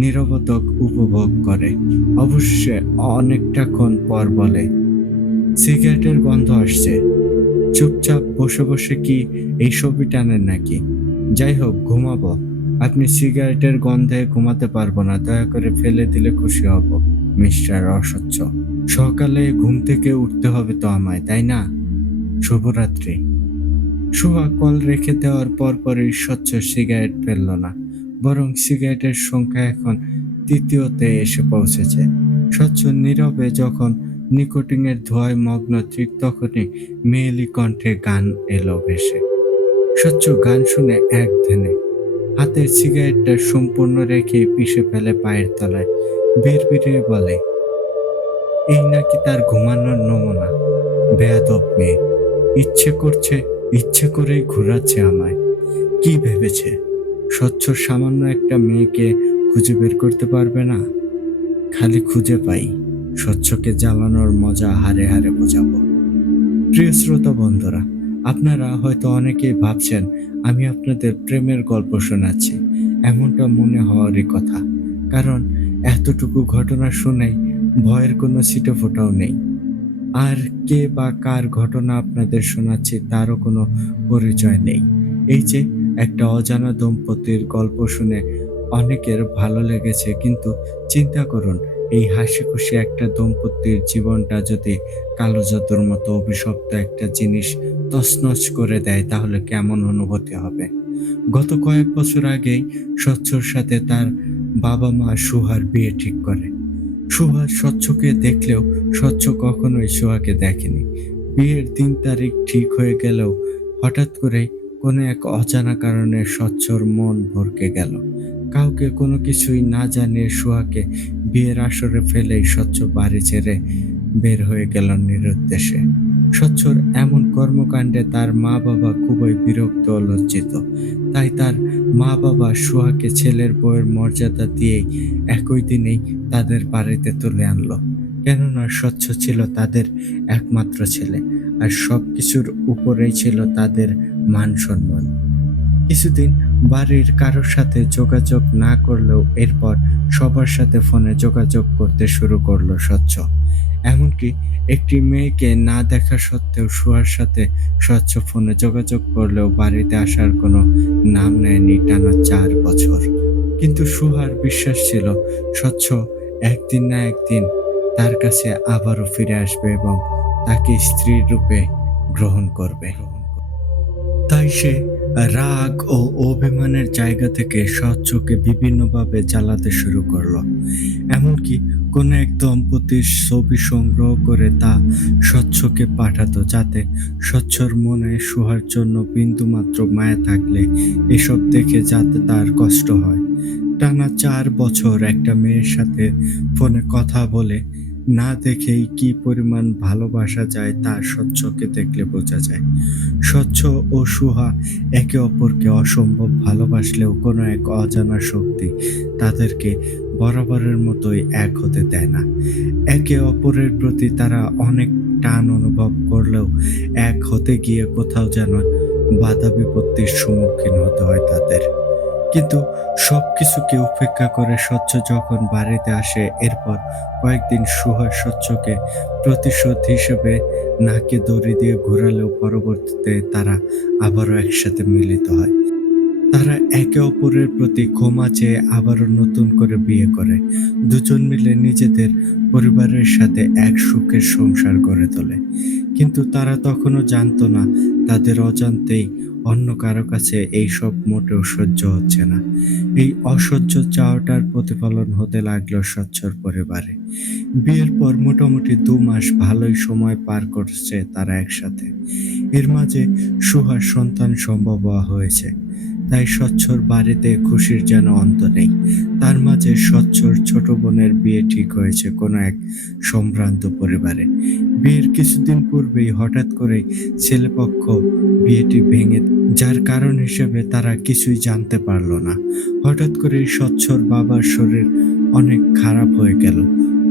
নীরবতা উপভোগ করে। অবশ্যই অনেকটাক্ষণ পর বলে, সিগারেটের গন্ধ আসছে, চুপচাপ বসে বসে কি এই ছবি টানেন নাকি? যাই হোক, ঘুমাবো। আপনি সিগারেটের গন্ধে ঘুমাতে পারবো না, দয়া করে ফেলে দিলে খুশি হব মিস্টার অস্বচ্ছ। সকালে ঘুম থেকে উঠতে হবে তো আমায়, তাই না? শুভরাত্রি। সুহা কল রেখে দেওয়ার পরপরই স্বচ্ছ সিগারেট ফেলল না, বরং সিগারেটের সংখ্যা এখন 3য়তে এসে পৌঁছেছে। স্বচ্ছ নীরবে যখন নিকোটিনের ধোঁয়ায় মগ্ন, ঠিক তখনই মেয়েলি কণ্ঠে গান এলো ভেসে। স্বচ্ছ গান শুনে এক ধ্যানে হাতের সিগারেটটা সম্পূর্ণ রেখে পিষে ফেলে পায়ের তলায়, বিড়বিড়িয়ে বলে, এই নাকি তার ঘুমানোর নমুনা? বেয়াদব মেয়ে, ইচ্ছে করছে, ইচ্ছে করেই ঘোরাচ্ছে আমায়। কি ভেবেছে স্বচ্ছ সামান্য একটা মেয়েকে খুঁজে বের করতে পারবে না? খালি খুঁজে পাই, স্বচ্ছকে জ্বালানোর মজা হারে হারে বোঝাবো। প্রিয় শ্রোতা বন্ধুরা, আপনারা হয়তো অনেকেই ভাবছেন আমি আপনাদের প্রেমের গল্প শোনাচ্ছি। এমনটা মনে হওয়ারই কথা, কারণ এতটুকু ঘটনা শুনেই ভয়ের কোনো ছিটেফোঁটাও নেই। আর কে বা কার ঘটনা আপনাদের শোনাচ্ছি তারও কোনো পরিচয় নেই। এই যে একটা অজানা দম্পতির গল্প শুনে অনেকের ভালো লেগেছে, কিন্তু চিন্তা করুন, এই হাসিখুশি একটা দম্পতির জীবনটা যদি কালো জাদুর মতো অভিশপ্ত একটা জিনিস তছনছ করে দেয়, তাহলে কেমন অনুভূতি হবে? গত কয়েক বছর আগেই স্বচ্ছর সাথে তার বাবা মা সুহার বিয়ে ঠিক করে। সুহা স্বচ্ছকে দেখলেও স্বচ্ছ কখনোই সুহাকে দেখেনি। বিয়ের দিন তারিখ ঠিক হয়ে গেলেও হঠাৎ করে কোনো এক অজানা কারণে স্বচ্ছর মন ভরকে গেল। কাউকে কোনো কিছুই না জানিয়ে সুহাকে বিয়ের আসরে ফেলেই স্বচ্ছ বাড়ি ছেড়ে বের হয়ে গেল নিরুদ্দেশে। স্বচ্ছর এমন কর্মকাণ্ডে তার মা বাবা খুবই বিরক্ত ও লজ্জিত। তাই তার মা বাবা সুহাকে ছেলের বউয়ের মর্যাদা দিয়েই একই দিনেই তাদের বাড়িতে তুলে আনলো। কেননা স্বচ্ছ ছিল তাদের একমাত্র ছেলে, আর সবকিছুর উপরেই ছিল তাদের মান সম্মান। কিছুদিন বাড়ির কারোর সাথে যোগাযোগ না করলেও এরপর সবার সাথে ফোনে যোগাযোগ করতে শুরু করলো স্বচ্ছ। এমনকি একটি মেয়েকে না দেখা সত্ত্বেও সুহার সাথে স্বচ্ছ ফোনে যোগাযোগ করলেও বাড়িতে আসার কোনো নাম নেয়নি টানা 4 বছর। কিন্তু সুহার বিশ্বাস ছিল স্বচ্ছ একদিন না একদিন তার কাছে আবারও ফিরে আসবে এবং তাকে স্ত্রীর রূপে গ্রহণ করবে। তাই সে রাগ ও অভিমানের জায়গা থেকে স্বচ্ছকে বিভিন্নভাবে জ্বালাতে শুরু করলো। এমনকি কোনো এক দম্পতির ছবি সংগ্রহ করে তা স্বচ্ছকে পাঠাতো, যাতে স্বচ্ছর মনে সুহার জন্য বিন্দুমাত্র মায়া থাকলে এসব দেখে যাতে তার কষ্ট হয়। টানা 4 বছর একটা মেয়ের সাথে ফোনে কথা বলে না দেখেই কি পরিমাণ ভালোবাসা যায় তা স্বচ্ছকে দেখলে বোঝা যায়। স্বচ্ছ ও সুহা একে অপরকে অসম্ভব ভালোবাসলেও কোনো এক অজানা শক্তি তাদেরকে বরাবরের মতোই এক হতে দেয় না। একে অপরের প্রতি তারা অনেক টান অনুভব করলেও এক হতে গিয়ে কোথাও যেন বাধা বিপত্তির সম্মুখীন হতে হয় তাদের। কিন্তু সবকিছুকে উপেক্ষা করে স্বচ্ছ যখন বাড়িতে আসে, এরপর কয়েকদিন সুহা স্বচ্ছকে প্রতিশোধ হিসেবে নাকে দড়ি দিয়ে ঘোরালেও পরবর্তীতে তারা আবারও একসাথে মিলিত হয়। তারা একে অপরের প্রতি ক্ষমা চেয়ে আবারও নতুন করে বিয়ে করে। দুজন মিলে নিজেদের পরিবারের সাথে এক সুখের সংসার গড়ে তোলে। কিন্তু তারা তখনও জানতো না তাদের অজান্তেই অন্য কারো কাছে এইসব মোটেও সহ্য হচ্ছে না। এই অসহ্য চাওয়াটার প্রতিফলন হতে লাগলো স্বচ্ছর পরিবারে। বিয়ের পর মোটামুটি 2 মাস ভালোই সময় পার করছে তারা একসাথে। এর মাঝে সুহার সন্তান সম্ভব হয়েছে। তাই স্বচ্ছর বাড়িতে খুশির যেন অন্ত নেই। তার মাঝে স্বচ্ছর ছোট বোনের বিয়ে ঠিক হয়েছে কোনো এক সম্ভ্রান্ত পরিবারে। বিয়ের কিছুদিন পূর্বেই হঠাৎ করেই ছেলেপক্ষ বিয়েটি ভেঙে, যার কারণ হিসেবে তারা কিছুই জানতে পারল না। হঠাৎ করেই স্বচ্ছর বাবার শরীর অনেক খারাপ হয়ে গেল।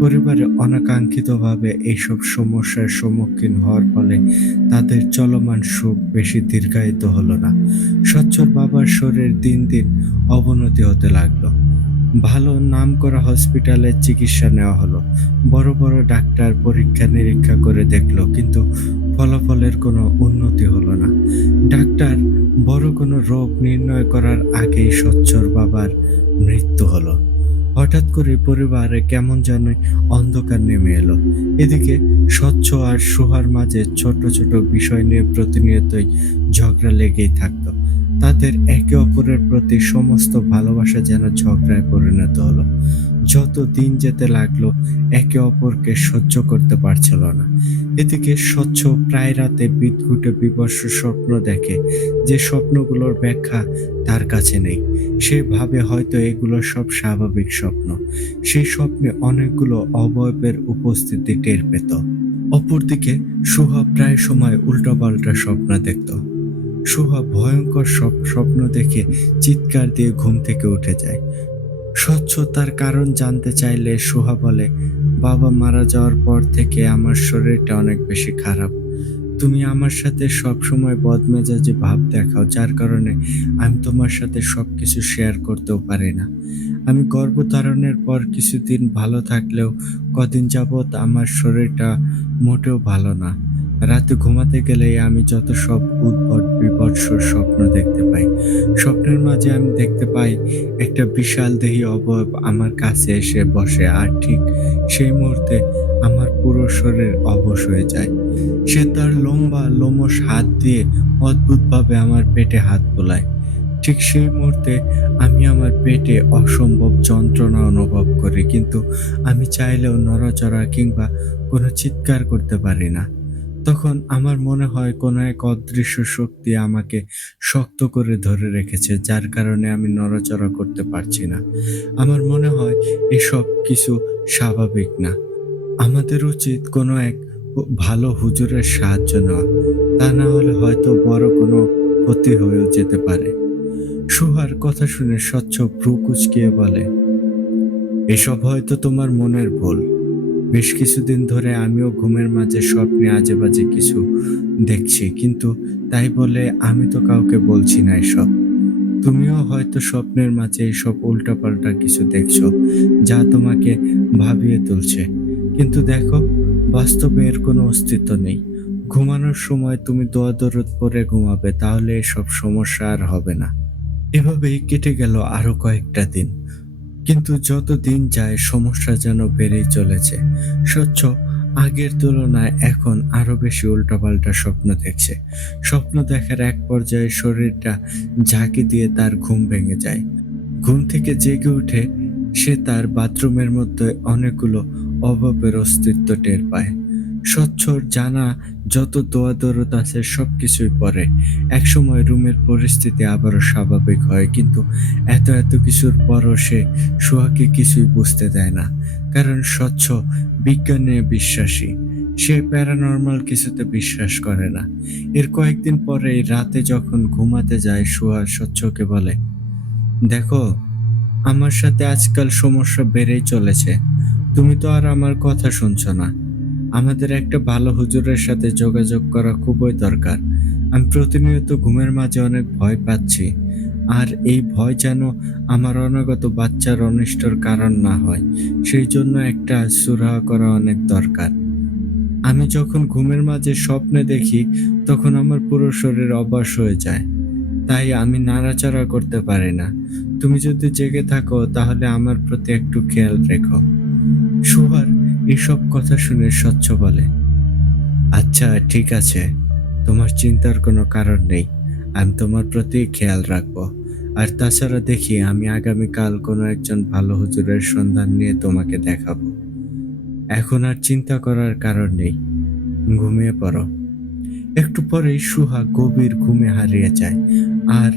পরিবারে অনাকাঙ্ক্ষিতভাবে এইসব সমস্যার সম্মুখীন হওয়ার ফলে তাদের চলমান সুখ বেশি দীর্ঘায়িত হলো না। স্বচ্ছর বাবার শরীর দিন দিন অবনতি হতে লাগলো। ভালো নামকরা হসপিটালে চিকিৎসা নেওয়া হলো। বড় বড় ডাক্তার পরীক্ষা নিরীক্ষা করে দেখলো, কিন্তু ফলাফলের কোনো উন্নতি হলো না। ডাক্তার বড় কোনো রোগ নির্ণয় করার আগেই স্বচ্ছর বাবার মৃত্যু হলো। হঠাৎ করে পরিবারে কেমন যেন অন্ধকার নেমে এলো। এদিকে স্বচ্ছ আর সুহার মাঝে ছোট ছোট বিষয় নিয়ে প্রতিনিয়তই ঝগড়া লেগেই থাকতো। তাদের একে অপরের প্রতি সমস্ত ভালোবাসা যেন ঝগড়ায় পরিণত হলো। যত দিন যেতে লাগলো একে অপরকে সহ্য করতে পারছিল না। এদিকে স্বচ্ছ প্রায় রাতে বিদঘুটে বিভৎস স্বপ্ন দেখে, যে স্বপ্নগুলোর ব্যাখ্যা তার কাছে নেই। সে ভাবে হয়তো এগুলো সব স্বাভাবিক স্বপ্ন। সেই স্বপ্নে অনেকগুলো অবয়বের উপস্থিতি টের পেত। অপরদিকে সুহা প্রায় সময় উল্টাপাল্টা স্বপ্ন দেখত। সুহা ভয়ঙ্কর সব স্বপ্ন দেখে চিৎকার দিয়ে ঘুম থেকে উঠে যায়। স্বচ্ছ তার কারণ জানতে চাইলে সুহা বলে, বাবা মারা যাওয়ার পর থেকে আমার শরীরটা অনেক বেশি খারাপ। তুমি আমার সাথে সবসময় বদমেজাজি ভাব দেখাও, যার কারণে আমি তোমার সাথে সবকিছু শেয়ার করতেও পারি না। আমি গর্ভধারণের পর কিছুদিন ভালো থাকলেও কদিন যাবৎ আমার শরীরটা মোটেও ভালো না। রাতে ঘুমাতে গেলেই আমি যত সব উদ্ভট বিভৎস স্বপ্ন দেখতে পাই। স্বপ্নের মাঝে আমি দেখতে পাই একটা বিশাল দেহী অবয়ব আমার কাছে এসে বসে, আর ঠিক সেই মুহূর্তে আমার পুরো শরীর অবশ হয়ে যায়। সে তার লম্বা লোমশ হাত দিয়ে অদ্ভুতভাবে আমার পেটে হাত বোলায়। ঠিক সেই মুহূর্তে আমি আমার পেটে অসম্ভব যন্ত্রণা অনুভব করি, কিন্তু আমি চাইলেও নড়াচড়া কিংবা কোনো চিৎকার করতে পারি না। তখন আমার মনে হয় কোনো এক অদৃশ্য শক্তি আমাকে শক্ত করে ধরে রেখেছে, যার কারণে আমি নড়াচড়া করতে পারছি না। আমার মনে হয় এসব কিছু স্বাভাবিক না। আমাদের উচিত কোনো এক ভালো হুজুরের সাহায্য নেওয়া। তা না হলে হয়তো বড় কোনো ক্ষতি হয়েও যেতে পারে। সুহার কথা শুনে স্বচ্ছ ভ্রু কুঁচকিয়ে বলে, এসব হয়তো তোমার মনের ভুল। বেশ কিছুদিন ধরে আমিও ঘুমের মাঝে স্বপ্নে আজেবাজে কিছু দেখছি, কিন্তু তাই বলে আমি তো কাউকে বলছি না এসব। তুমিও হয়তো স্বপ্নের মাঝে এইসব উল্টাপাল্টা কিছু দেখছো, যা তোমাকে ভাবিয়ে তুলছে। কিন্তু দেখো, বাস্তবে এর কোনো অস্তিত্ব নেই। ঘুমানোর সময় তুমি দোয়া দরুদ পড়ে ঘুমাবে, তাহলে এসব সমস্যা আর হবে না। এভাবেই কেটে গেল আরো কয়েকটা দিন। কিন্তু যত দিন যায় সমস্যা যেন বেড়েই চলেছে। স্বচ্ছ আগের তুলনায় এখন আরো বেশি উল্টাপাল্টা স্বপ্ন দেখছে। স্বপ্ন দেখার এক পর্যায়ে শরীরটা ঝাঁকি দিয়ে তার ঘুম ভেঙে যায়। ঘুম থেকে জেগে উঠে সে তার বাথরুমের মধ্যে অনেকগুলো অভাবের অস্তিত্ব টের পায়। স্বচ্ছর জানা যত দোয়া দরদ আছে সবকিছুই পড়ে। একসময় রুমের পরিস্থিতি আবারও স্বাভাবিক হয়, কিন্তু এত কিছুর পরও সে সুহাকে কিছুই বুঝতে দেয় না। কারণ স্বচ্ছ বিজ্ঞানে বিশ্বাসী। সে প্যারানর্মাল কিছুতে বিশ্বাস করে না। এর কয়েকদিন পরেই রাতে যখন ঘুমাতে যায়, সুহা স্বচ্ছকে বলে, দেখো, আমার সাথে আজকাল সমস্যা বেড়েই চলেছে। তুমি তো আর আমার কথা শুনছো না। আমাদের একটা ভালো হুজুরের সাথে যোগাযোগ করা খুবই দরকার। আমি প্রতিনিয়ত ঘুমের মাঝে অনেক ভয় পাচ্ছি। আর এই ভয় যেন আমার অনাগত বাচ্চার অনিষ্টর কারণ না হয়, সেই জন্য একটা সুরাহা করা অনেক দরকার। আমি যখন ঘুমের মাঝে স্বপ্নে দেখি, তখন আমার পুরো শরীর অবশ হয়ে যায়। তাই আমি নাড়াচাড়া করতে পারি না। তুমি যদি জেগে থাকো তাহলে আমার প্রতি একটু খেয়াল রেখো। সুহার এসব কথা শুনে স্বচ্ছ বলে, আচ্ছা ঠিক আছে, তোমার চিন্তার কোনো কারণ নেই। আমি তোমার প্রতি খেয়াল রাখবো। আর তাছাড়া দেখি আমি আগামীকাল কোনো একজন ভালো হুজুরের সন্ধান নিয়ে তোমাকে দেখাবো। এখন আর চিন্তা করার কারণ নেই। ঘুমিয়ে পড়ো। একটু পরেই সুহা গভীর ঘুমে হারিয়ে যায়। আর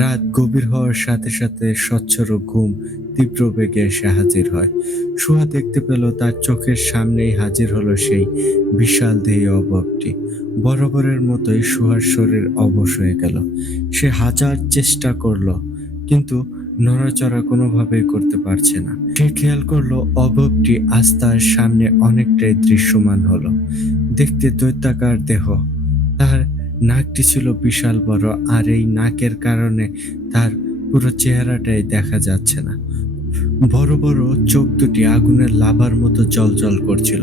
রাত গভীর হওয়ার সাথে সাথে স্বচ্ছরও ঘুম তীব্র বেগে এসে হাজির হয়। সুহা দেখতে পেল তার চোখের সামনেই হাজির হলো সেই বিশাল দেহী অবয়বটি। বরাবরের মতোই সুহার শরীর অবশ হয়ে গেল। সে হাজার চেষ্টা করলো, কিন্তু নড়াচড়া কোনোভাবেই করতে পারছে না। সে খেয়াল করলো অবয়বটি আজ তার সামনে অনেকটাই দৃশ্যমান হলো। দেখতে দৈত্যাকার দেহ। তার নাকটি ছিল বিশাল বড়, আর এই নাকের কারণে তার পুরো চেহারাটাই দেখা যাচ্ছে না। বড় বড় চোখ দুটি আগুনের লাভার মতো জ্বলজ্বল করছিল।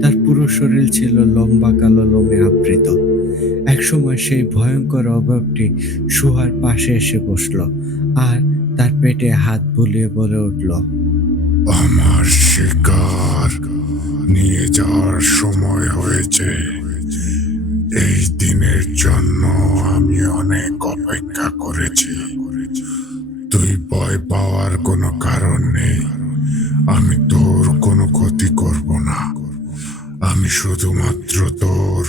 তার পুরো শরীর ছিল লম্বা কালো লোমে আবৃত। একসময় সেই ভয়ঙ্কর অভাবটি সুহার পাশে এসে বসল, আর তার পেটে হাত বুলিয়ে বলে উঠল, আমার শিকার নিয়ে যাওয়ার সময় হয়েছে। এই দিনের জন্য আমি অনেক অপেক্ষা করেছি। তুই ভয় পাওয়ার কোনো কারণ নেই। আমি তোর কোনো ক্ষতি করব না। আমি শুধুমাত্র তোর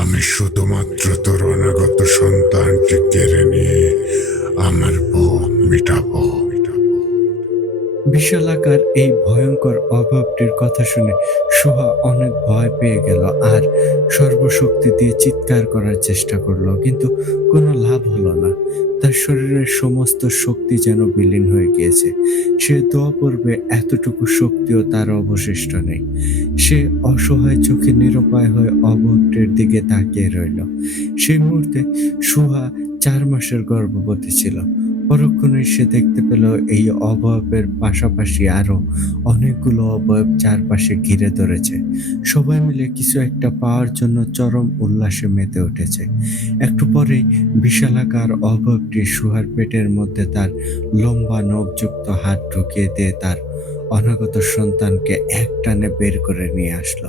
আমি শুধুমাত্র তোর অনাগত সন্তানটি কেড়ে নিয়ে আমার ভোগ মিটাবো। বিশালাকার এই ভয়ঙ্কর অভাবটির কথা শুনে সুহা অনেক ভয় পেয়ে গেল আর সর্বশক্তি দিয়ে চিৎকার করার চেষ্টা করলো, কিন্তু কোনো লাভ হলো না। তার শরীরের সমস্ত শক্তি যেন বিলীন হয়ে গিয়েছে। সে দোয়া পড়বে এতটুকু শক্তিও তার অবশিষ্ট নেই। সে অসহায় চোখে নিরুপায় হয়ে অভাবটির দিকে তাকিয়ে রইল। সেই মুহূর্তে সুহা 4 মাসের গর্ভবতী ছিল। পরক্ষণেই সে দেখতে পেল এই অবয়বের পাশাপাশি আরো অনেকগুলো অবয়ব চারপাশে ঘিরে ধরেছে। সবাই মিলে কিছু একটা পাওয়ার জন্য চরম উল্লাসে মেতে উঠেছে। একটু পরেই বিশালাকার অবয়বটি সুহার পেটের মধ্যে তার লম্বা নখযুক্ত হাত ঢুকিয়ে দিয়ে তার অনাগত সন্তানকে একটানে বের করে নিয়ে আসলো।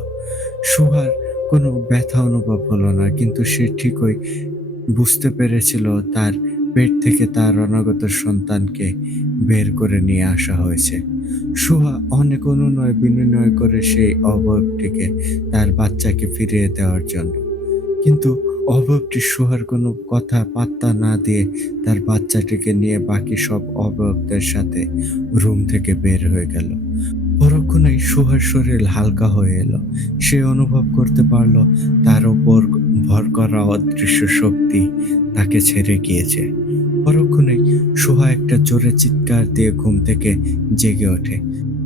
সুহার কোনো ব্যথা অনুভব হলো না, কিন্তু সে ঠিকই বুঝতে পেরেছিল তার পেট থেকে তার অনাগত সন্তানকে বের করে নিয়ে আসা হয়েছে। সুহা অনেক অনুনয় বিনয় করে সেই অবয়বটিকে তার বাচ্চাকে ফিরিয়ে দেওয়ার জন্য। কিন্তু অবয়বটি সুহার কোনো কথা পাত্তা না দিয়ে তার বাচ্চাটিকে নিয়ে বাকি সব অবয়বদের সাথে রুম থেকে বের হয়ে গেল। পরক্ষণেই সুহার শরীর হালকা হয়ে এলো। সে অনুভব করতে পারল তার ওপর ভর করা অদৃশ্য শক্তি তাকে ছেড়ে গিয়েছে। পরক্ষণেই সুহা একটা জোরে চিৎকার দিয়ে ঘুম থেকে জেগে ওঠে।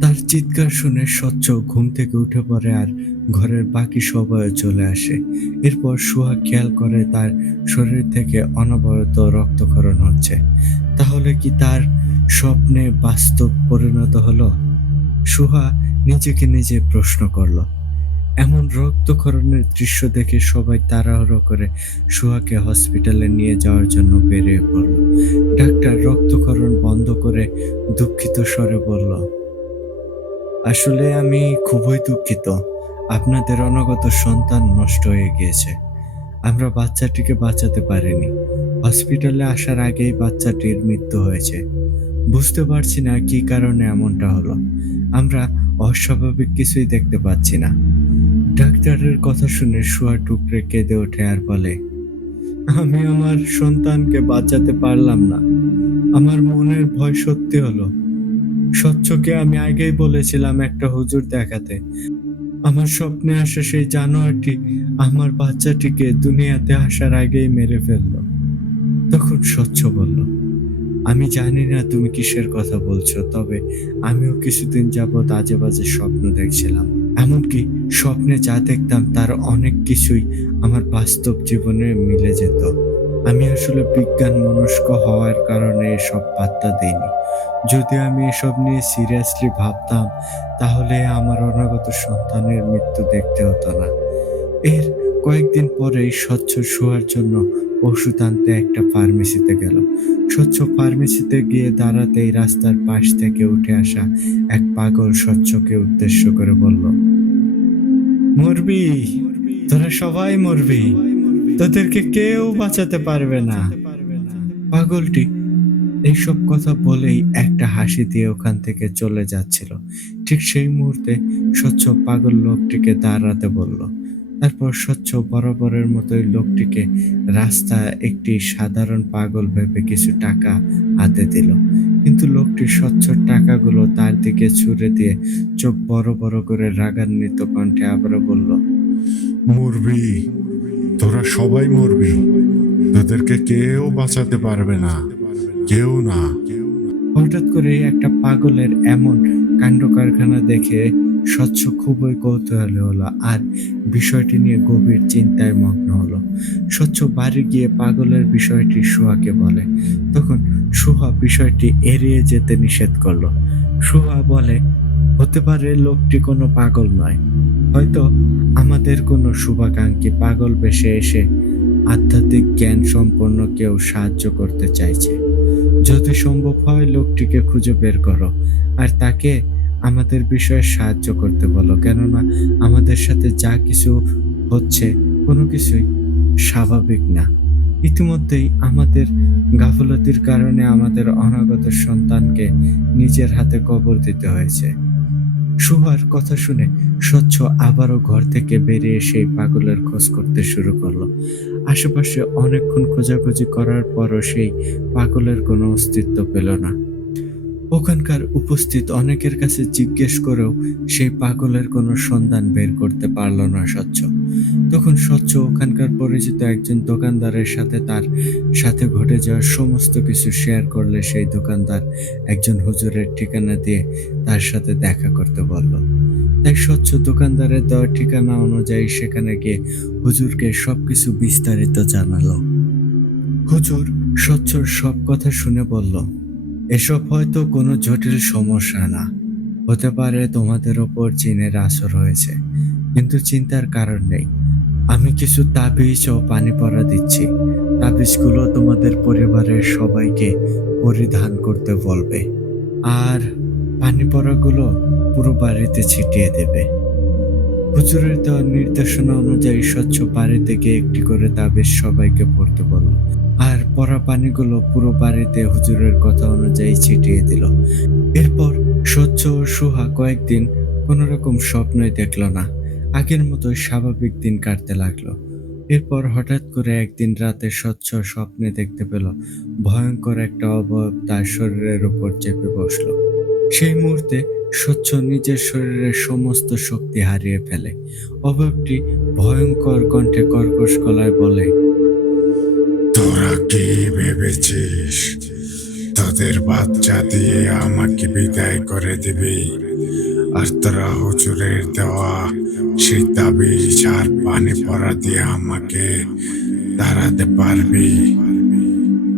তার চিৎকার শুনে স্বচ্ছ ঘুম থেকে উঠে পড়ে আর ঘরের বাকি সবাই চলে আসে। এরপর সুহা খেয়াল করে তার শরীর থেকে অনবরত রক্তক্ষরণ হচ্ছে। তাহলে কি তার স্বপ্নে বাস্তব পরিণত হলো? সুহা নিজেকে নিজে প্রশ্ন করল। এমন রক্তক্ষরণের দৃশ্য দেখে সবাই তাড়াহুড়ো করে সুহাকে হসপিটালে নিয়ে যাওয়ার জন্য বেরিয়ে পড়ল। ডাক্তার রক্তক্ষরণ বন্ধ করে দুঃখিত স্বরে বলল, আসলে আমি খুবই দুঃখিত। আপনাদের অনাগত সন্তান নষ্ট হয়ে গিয়েছে। আমরা বাচ্চাটিকে বাঁচাতে পারিনি। হসপিটালে আসার আগেই বাচ্চাটির মৃত্যু হয়েছে। বুঝতে পারছি না কি কারণে এমনটা হলো। আমরা অস্বাভাবিক কিছুই দেখতে পাচ্ছি না। ডাক্তারের কথা শুনে সুহা টুকরে কেঁদে ওঠে আর বলে, আমি আমার সন্তানকে বাঁচাতে পারলাম না। আমার মনের ভয় সত্যি হলো। স্বচ্ছকে আমি আগেই বলেছিলাম একটা হুজুর দেখাতে। আমার স্বপ্নে আসা সেই জানোয়ারটি আমার বাচ্চাটিকে দুনিয়াতে আসার আগেই মেরে ফেললো। তখন স্বচ্ছ বলল, আমি জানি না তুমি কিসের কথা বলছো, তবে আমিও কিছুদিন যাবৎ আজে বাজে স্বপ্ন দেখছিলাম। এমনকি স্বপ্নে যা দেখতাম তার অনেক কিছুই আমার বাস্তব জীবনে মিলে যেত। আমি আসলে বিজ্ঞান মনস্ক হওয়ার কারণে এসব পাত্তা দিইনি। যদি আমি এসব নিয়ে সিরিয়াসলি ভাবতাম, তাহলে আমার অনাগত সন্তানের মৃত্যু দেখতে হতো না। এর কয়েকদিন পরেই স্বচ্ছ শোয়ার জন্য ওষুধ আনতে একটা ফার্মেসিতে গেল। স্বচ্ছ ফার্মেসিতে গিয়ে দাঁড়াতেই রাস্তার পাশ থেকে উঠে আসা এক পাগল স্বচ্ছকে উদ্দেশ্য করে বলল, মরবি, তোরা সবাই মরবি, তোদেরকে কেউ বাঁচাতে পারবে না। পাগলটি এইসব কথা বলেই একটা হাসি দিয়ে ওখান থেকে চলে যাচ্ছিল। ঠিক সেই মুহূর্তে স্বচ্ছ পাগল লোকটিকে দাঁড়াতে বলল। তারপর স্বচ্ছ বরাবরের মতোই লোকটিকে রাস্তা একটি সাধারণ পাগল ভেবে কিছু টাকা হাতে দিল। কিন্তু লোকটি স্বচ্ছর টাকাগুলো তার দিকে ছুড়ে দিয়ে চোখ বড় বড় করে রাগান্বিত কণ্ঠে আবারও বলল, মরবি, তোরা সবাই মরবি, তোদেরকে কেউ বাঁচাতে পারবে না, কেউ না। হঠাৎ করে একটা পাগলের এমন কাণ্ড কারখানা দেখে স্বচ্ছ খুবই কৌতূহলী হলো আর বিষয়টি নিয়ে গভীর চিন্তায় মগ্ন হলো। স্বচ্ছ বাড়ি গিয়ে পাগলের বিষয়টি সুহাকে বলে। তখন সুহা বিষয়টি এড়িয়ে যেতে নিষেধ করলো। সুহা বলে, হতে পারে লোকটি কোনো পাগল নয়, হয়তো আমাদের কোনো শুভাকাঙ্ক্ষী পাগল বেশে এসে আধ্যাত্মিক জ্ঞান সম্পন্ন কেউ সাহায্য করতে চাইছে। যদি সম্ভব হয় লোকটিকে খুঁজে বের করো আর তাকে আমাদের বিষয়ে সাহায্য করতে বলো, কেননা আমাদের সাথে যা কিছু হচ্ছে কোনো কিছুই স্বাভাবিক না। ইতিমধ্যেই আমাদের গাফলতির কারণে আমাদের অনাগত সন্তানকে নিজের হাতে কবর দিতে হয়েছে। সুহার কথা শুনে স্বচ্ছ আবারও ঘর থেকে বেরিয়ে সেই পাগলের খোঁজ করতে শুরু করলো। আশেপাশে অনেকক্ষণ খোঁজাখুঁজি করার পরও সেই পাগলের কোনো অস্তিত্ব পেল না। ওখানকার উপস্থিত অনেকের কাছে জিজ্ঞেস করেও সেই পাগলের কোনো সন্ধান বের করতে পারল না স্বচ্ছ। তখন স্বচ্ছ ওখানকার পরিচিত একজন দোকানদারের সাথে তার সাথে ঘটে যাওয়া সমস্ত কিছু শেয়ার করলে সেই দোকানদার একজন হুজুরের ঠিকানা দিয়ে তার সাথে দেখা করতে বলল। তাই স্বচ্ছ দোকানদারের দেওয়া ঠিকানা অনুযায়ী সেখানে গিয়ে হুজুরকে সবকিছু বিস্তারিত জানালো। হুজুর স্বচ্ছর সব কথা শুনে বলল, এসব হয়তো কোনো জটিল সমস্যা না, হতে পারে তোমাদের ওপর জিনের আসর হয়েছে, কিন্তু চিন্তার কারণ নেই। আমি কিছু তাবিজ ও পানি পড়া দিচ্ছি। তাবিজগুলো তোমাদের পরিবারের সবাইকে পরিধান করতে বলবে আর পানি পড়াগুলো পুরো বাড়িতে ছিটিয়ে দেবে। হুজুরের দেওয়া নির্দেশনা অনুযায়ী স্বচ্ছ বাড়ি থেকে একটি করে তাবিজ সবাইকে পড়তে বলল আর পড়া পানিগুলো পুরো বাড়িতে হুজুরের কথা অনুযায়ী ছিটিয়ে দিল। এরপর সহ্য ও সুহা কয়েকদিন কোনো রকম স্বপ্নই দেখল না। আগের মতোই স্বাভাবিক দিন কাটতে লাগলো। এরপর হঠাৎ করে একদিন রাতে স্বচ্ছ স্বপ্নে দেখতে পেল ভয়ঙ্কর একটা অবয়ব তার শরীরের উপর চেপে বসলো। সেই মুহূর্তে স্বচ্ছ নিজের শরীরের সমস্ত শক্তি হারিয়ে ফেলে। অবয়বটি ভয়ঙ্কর কণ্ঠে কর্কশ গলায় বলে, তোরা কি ভেবেছিস তোদের বাচ্চা দিয়ে আমাকে বিদায় করে দিবি, আর তোরা হুজুরের দেওয়া সেই তাবিজ আর পানি পড়া দিয়ে আমাকে তাড়াতে পারবি?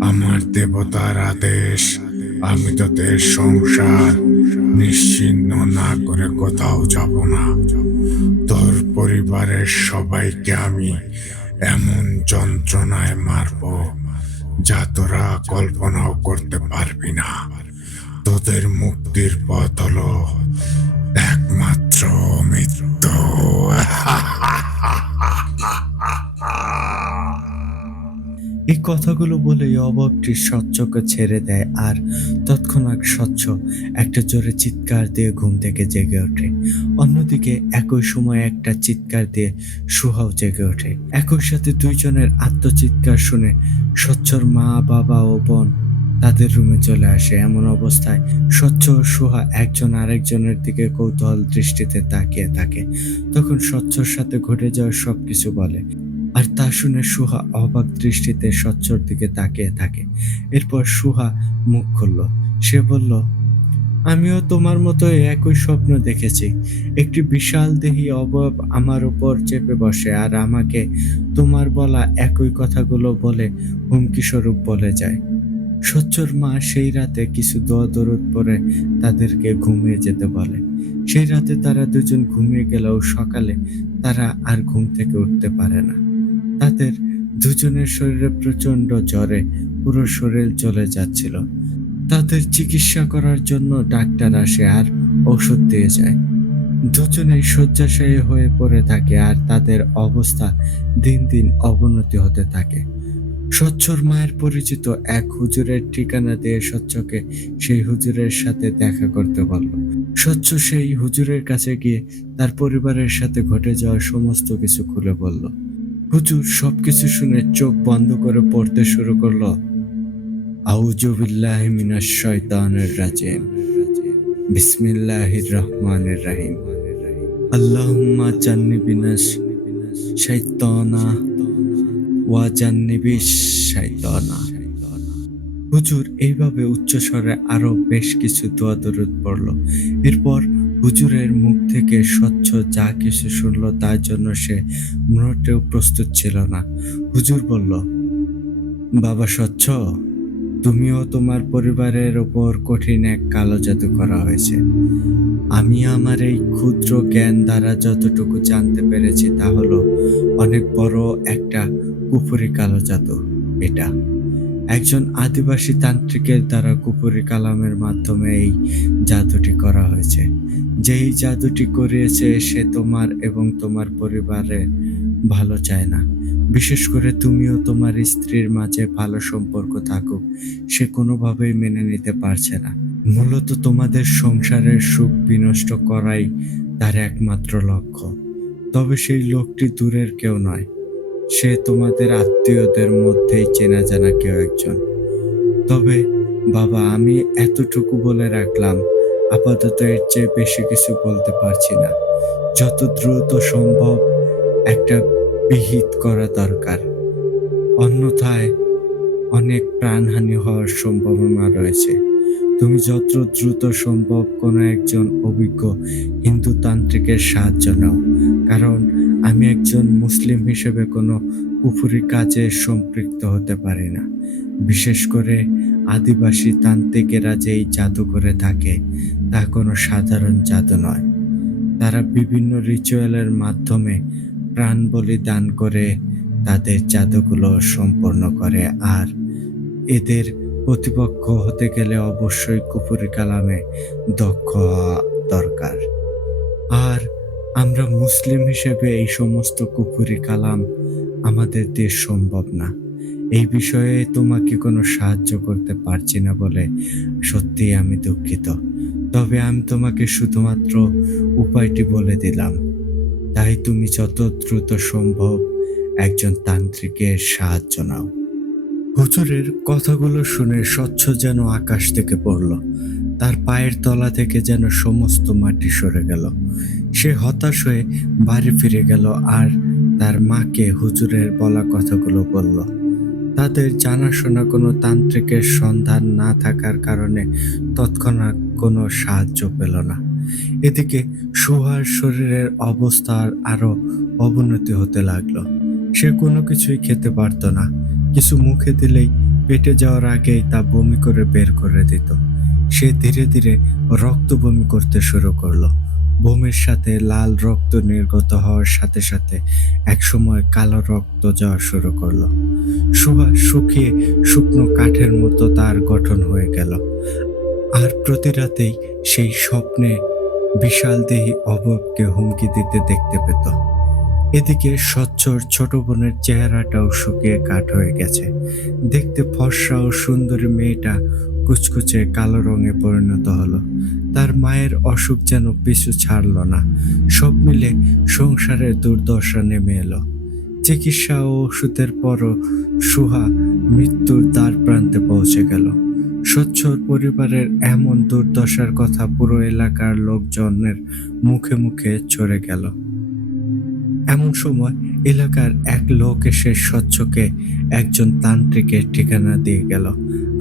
আমার দেবতার আদেশ, আমি তোদের সংসার নিশ্চিহ্ন না করে কোথাও যাব না। তোর পরিবারের সবাইকে আমি এমন যন্ত্রণায় মারব যা তোরা কল্পনাও করতে পারবি না। তোদের মুক্তির পথ হলো একমাত্র মৃত্যু। এই কথাগুলো বলেই অবয়বটি স্বচ্ছকে ছেড়ে দেয় আর তৎক্ষণাৎ স্বচ্ছ একটা জোরে চিৎকার দিয়ে ঘুম থেকে জেগে ওঠে। অন্যদিকে একই সময় একটা চিৎকার দিয়ে সুহাও জেগে ওঠে। একই সাথে দুইজনের আত্মচিৎকার শুনে স্বচ্ছর মা, বাবা ও বোন তাদের রুমে চলে আসে। এমন অবস্থায় স্বচ্ছ ও সুহা একজন আরেকজনের দিকে কৌতূহল দৃষ্টিতে তাকিয়ে থাকে। তখন স্বচ্ছর সাথে ঘটে যাওয়া সবকিছু বলে, আর তা শুনে সুহা অবাক দৃষ্টিতে স্বচ্ছর দিকে তাকিয়ে থাকে। এরপর সুহা মুখ খুলল। সে বলল, আমিও তোমার মতো একই স্বপ্ন দেখেছি। একটি বিশাল দেহী অবয়ব আমার উপর চেপে বসে আর আমাকে তোমার বলা একই কথাগুলো বলে হুমকি স্বরূপ বলে যায়। স্বচ্ছর মা সেই রাতে কিছু দোয়া দরুদ পড়ে তাদেরকে ঘুমিয়ে যেতে বলে। সেই রাতে তারা দুজন ঘুমিয়ে গেলেও সকালে তারা আর ঘুম থেকে উঠতে পারে না। তাদের দুজনের শরীরে প্রচন্ড জ্বরে পুরো শরীর জ্বলে যাচ্ছিল। তাদের চিকিৎসা করার জন্য ডাক্তার আসে আর ওষুধ দিয়ে যায়। দুজনেই শয্যাশায়ী হয়ে পড়ে থাকে আর তাদের অবস্থা দিন দিন অবনতি হতে থাকে। স্বচ্ছর মায়ের পরিচিত এক হুজুরের ঠিকানা দিয়ে স্বচ্ছকে সেই হুজুরের সাথে দেখা করতে বলল। স্বচ্ছ সেই হুজুরের কাছে গিয়ে তার পরিবারের সাথে ঘটে যাওয়া সমস্ত কিছু খুলে বলল। হুজুর সবকিছু শুনে চোখ বন্ধ করে পড়তে শুরু করলো, আউযু বিল্লাহি মিনাশ শাইতানির রাজিম, বিসমিল্লাহির রহমানির রহিম, আল্লাহুম্মা জান্নিবিনাস শাইতানা ওয়া জান্নিবিশ শাইতানা। হুজুর এইভাবে উচ্চস্বরে আরো বেশ কিছু দোয়া দরুদ পড়ল। এরপর হুজুরের মুখ থেকে স্বচ্ছ যা কিছু শুনল তার জন্য সে মোটেও প্রস্তুত ছিল না। হুজুর বলল, বাবা স্বচ্ছ, তুমিও তোমার পরিবারের ওপর কঠিন এক কালো জাদু করা হয়েছে। আমি আমার এই ক্ষুদ্র জ্ঞান দ্বারা যতটুকু জানতে পেরেছি তা হলো অনেক বড় একটা কুফরি কালো জাদু। এটা একজন আদিবাসী তান্ত্রিকের দ্বারা কুফরি কালামের মাধ্যমে এই জাদুটি করা হয়েছে। যেই জাদুটি করিয়েছে সে তোমার এবং তোমার পরিবারের ভালো চায় না। বিশেষ করে তুমিও তোমার স্ত্রীর মাঝে ভালো সম্পর্ক থাকুক সে কোনোভাবেই মেনে নিতে পারছে না। মূলত তোমাদের সংসারের সুখ বিনষ্ট করাই তার একমাত্র লক্ষ্য। তবে সেই লোকটি দূরের কেউ নয়, সে তোমাদের আত্মীয়দের মধ্যেই চেনা জানা কেউ একজন। তবে বাবা, আমি এতটুকু বলে রাখলাম, আপাতত এর চেয়ে বেশি কিছু বলতে পারছি না। যত দ্রুত সম্ভব একটা বিহিত করা দরকার, অন্যথায় অনেক প্রাণহানি হওয়ার সম্ভাবনা রয়েছে। তুমি যত দ্রুত সম্ভব কোনো একজন অভিজ্ঞ হিন্দু তান্ত্রিকের সাহায্য নাও, কারণ আমি একজন মুসলিম হিসেবে কোনো কুফরি কাজে সম্পৃক্ত হতে পারি না। বিশেষ করে আদিবাসী তান্ত্রিকেরা যেই জাদু করে থাকে তা কোনো সাধারণ জাদু নয়। তারা বিভিন্ন রিচুয়ালের মাধ্যমে প্রাণ বলি দান করে তাদের জাদুগুলো সম্পন্ন করে, আর এদের প্রতিপক্ষ হতে গেলে অবশ্যই কুফরি কালামে দক্ষ হওয়া দরকার। আর আমরা মুসলিম হিসেবে এই সমস্ত কুফরি কালাম আমাদের দিয়ে সম্ভব না। এই বিষয়ে তোমাকে কোনো সাহায্য করতে পারছি না বলে সত্যিই আমি দুঃখিত। তবে আমি তোমাকে শুধুমাত্র উপায়টি বলে দিলাম। তাই তুমি যত দ্রুত সম্ভব একজন তান্ত্রিকের সাহায্য নাও। হুজুরের কথাগুলো শুনে স্বচ্ছ যেন আকাশ থেকে পড়ল। তার পায়ের তলা থেকে যেন সমস্ত মাটি সরে গেল। সে হতাশ হয়ে বাড়ি ফিরে গেল আর তার মাকে হুজুরের বলা কথাগুলো বলল। তাদের জানাশোনা কোনো তান্ত্রিকের সন্ধান না থাকার কারণে তৎক্ষণাৎ কোনো সাহায্য পেল না। এদিকে সুহার শরীরের অবস্থার আরো অবনতি হতে লাগলো। সে কোনো কিছুই খেতে পারত না। কিছু মুখে দিলেই পেটে যাওয়ার আগেই তা বমি করে বের করে দিত। সে ধীরে ধীরে রক্ত বমি করতে শুরু করলো। বমির সাথে লাল রক্ত নির্গত হওয়ার সাথে সাথে একসময় কালো রক্ত যাওয়া শুরু করলো। সুহা শুকিয়ে শুকনো কাঠের মতো তার গঠন হয়ে গেল। আর প্রতি রাতেই সেই স্বপ্নে বিশালদেহী অবয়বকে হুমকি দিতে দেখতে পেত। এদিকে স্বচ্ছর ছোট বোনের চেহারাটাও শুকিয়ে কাঠ হয়ে গেছে। দেখতে ফর্সা ও সুন্দরী মেয়েটা কুচকুচে কালো রঙে পরিণত হলো। তার মায়ের অসুখ যেন পিছু ছাড়ল না। সব মিলে সংসারের দুর্দশা নেমে এলো। চিকিৎসা ও ওষুধের পরও সুহা মৃত্যুর দ্বার প্রান্তে পৌঁছে গেল। স্বচ্ছর পরিবারের এমন দুর্দশার কথা পুরো এলাকার লোকজনের মুখে মুখে ছড়ে গেল। এমন সময় এলাকার এক লোক এসে স্বচ্ছকে একজন তান্ত্রিকের ঠিকানা দিয়ে গেল।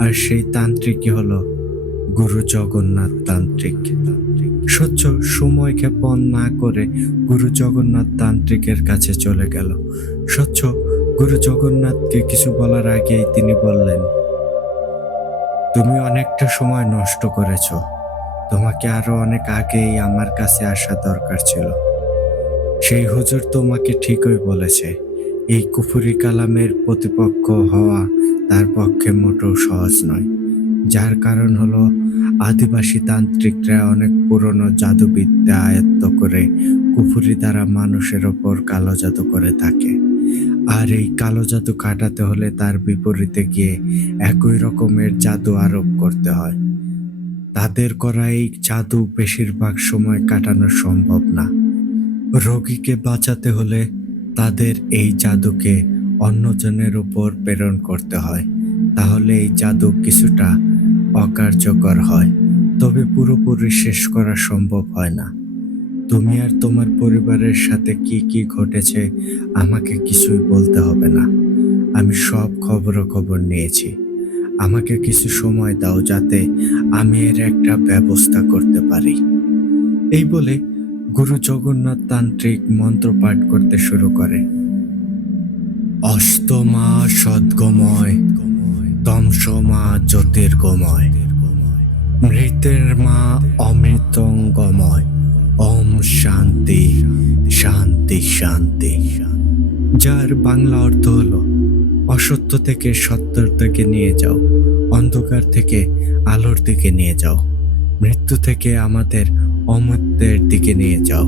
আর সেই তান্ত্রিকই হলো গুরু জগন্নাথ তান্ত্রিক। স্বচ্ছ সময় ক্ষেপণ না করে গুরু জগন্নাথ তান্ত্রিকের কাছে চলে গেল। স্বচ্ছ গুরু জগন্নাথকে কিছু বলার আগেই তিনি বললেন, তুমি অনেকটা সময় নষ্ট করেছ। তোমাকে আরো অনেক আগেই আমার কাছে আসা দরকার ছিল। সেই হুজুর তোমাকে ঠিকই বলেছে, এই কুফরি কালামের প্রতিপক্ষ হওয়া তার পক্ষে মোটেও সহজ নয়। যার কারণ হলো আদিবাসী তান্ত্রিকরা অনেক পুরনো জাদুবিদ্যা আয়ত্ত করে কুফরি দ্বারা মানুষের ওপর কালো জাদু করে থাকে। আর এই কালো জাদু কাটাতে হলে তার বিপরীতে গিয়ে একই রকমের জাদু আরোপ করতে হয়। তাদের করা এই জাদু বেশিরভাগ সময় কাটানো সম্ভব না। রোগীকে বাঁচাতে হলে তাদের এই জাদুকে অন্যজনের উপর প্রেরণ করতে হয়। তাহলে এই জাদু কিছুটা অকার্যকর হয়, তবে পুরোপুরি শেষ করা সম্ভব হয় না। তুমি আর তোমার পরিবারের সাথে কি কি ঘটেছে আমাকে কিছুই বলতে হবে না। আমি সব খবরাখবর নিয়েছি। আমাকে কিছু সময় দাও যাতে আমি এর একটা ব্যবস্থা করতে পারি। এই বলে গুরু জগন্নাথ তান্ত্রিক মন্ত্র পাঠ করতে শুরু করে। অষ্টমা সদ্গময়, তমসমা জ্যোতির্গময়, মৃতের মা অমৃতঙ্গময়, ওম শান্তি শান্তি শান্তি। যার বাংলা অর্থ হলো অসত্য থেকে সত্যর দিকে নিয়ে যাও, অন্ধকার থেকে আলোর দিকে নিয়ে যাও, মৃত্যু থেকে আমাদের অমৃতের দিকে নিয়ে যাও।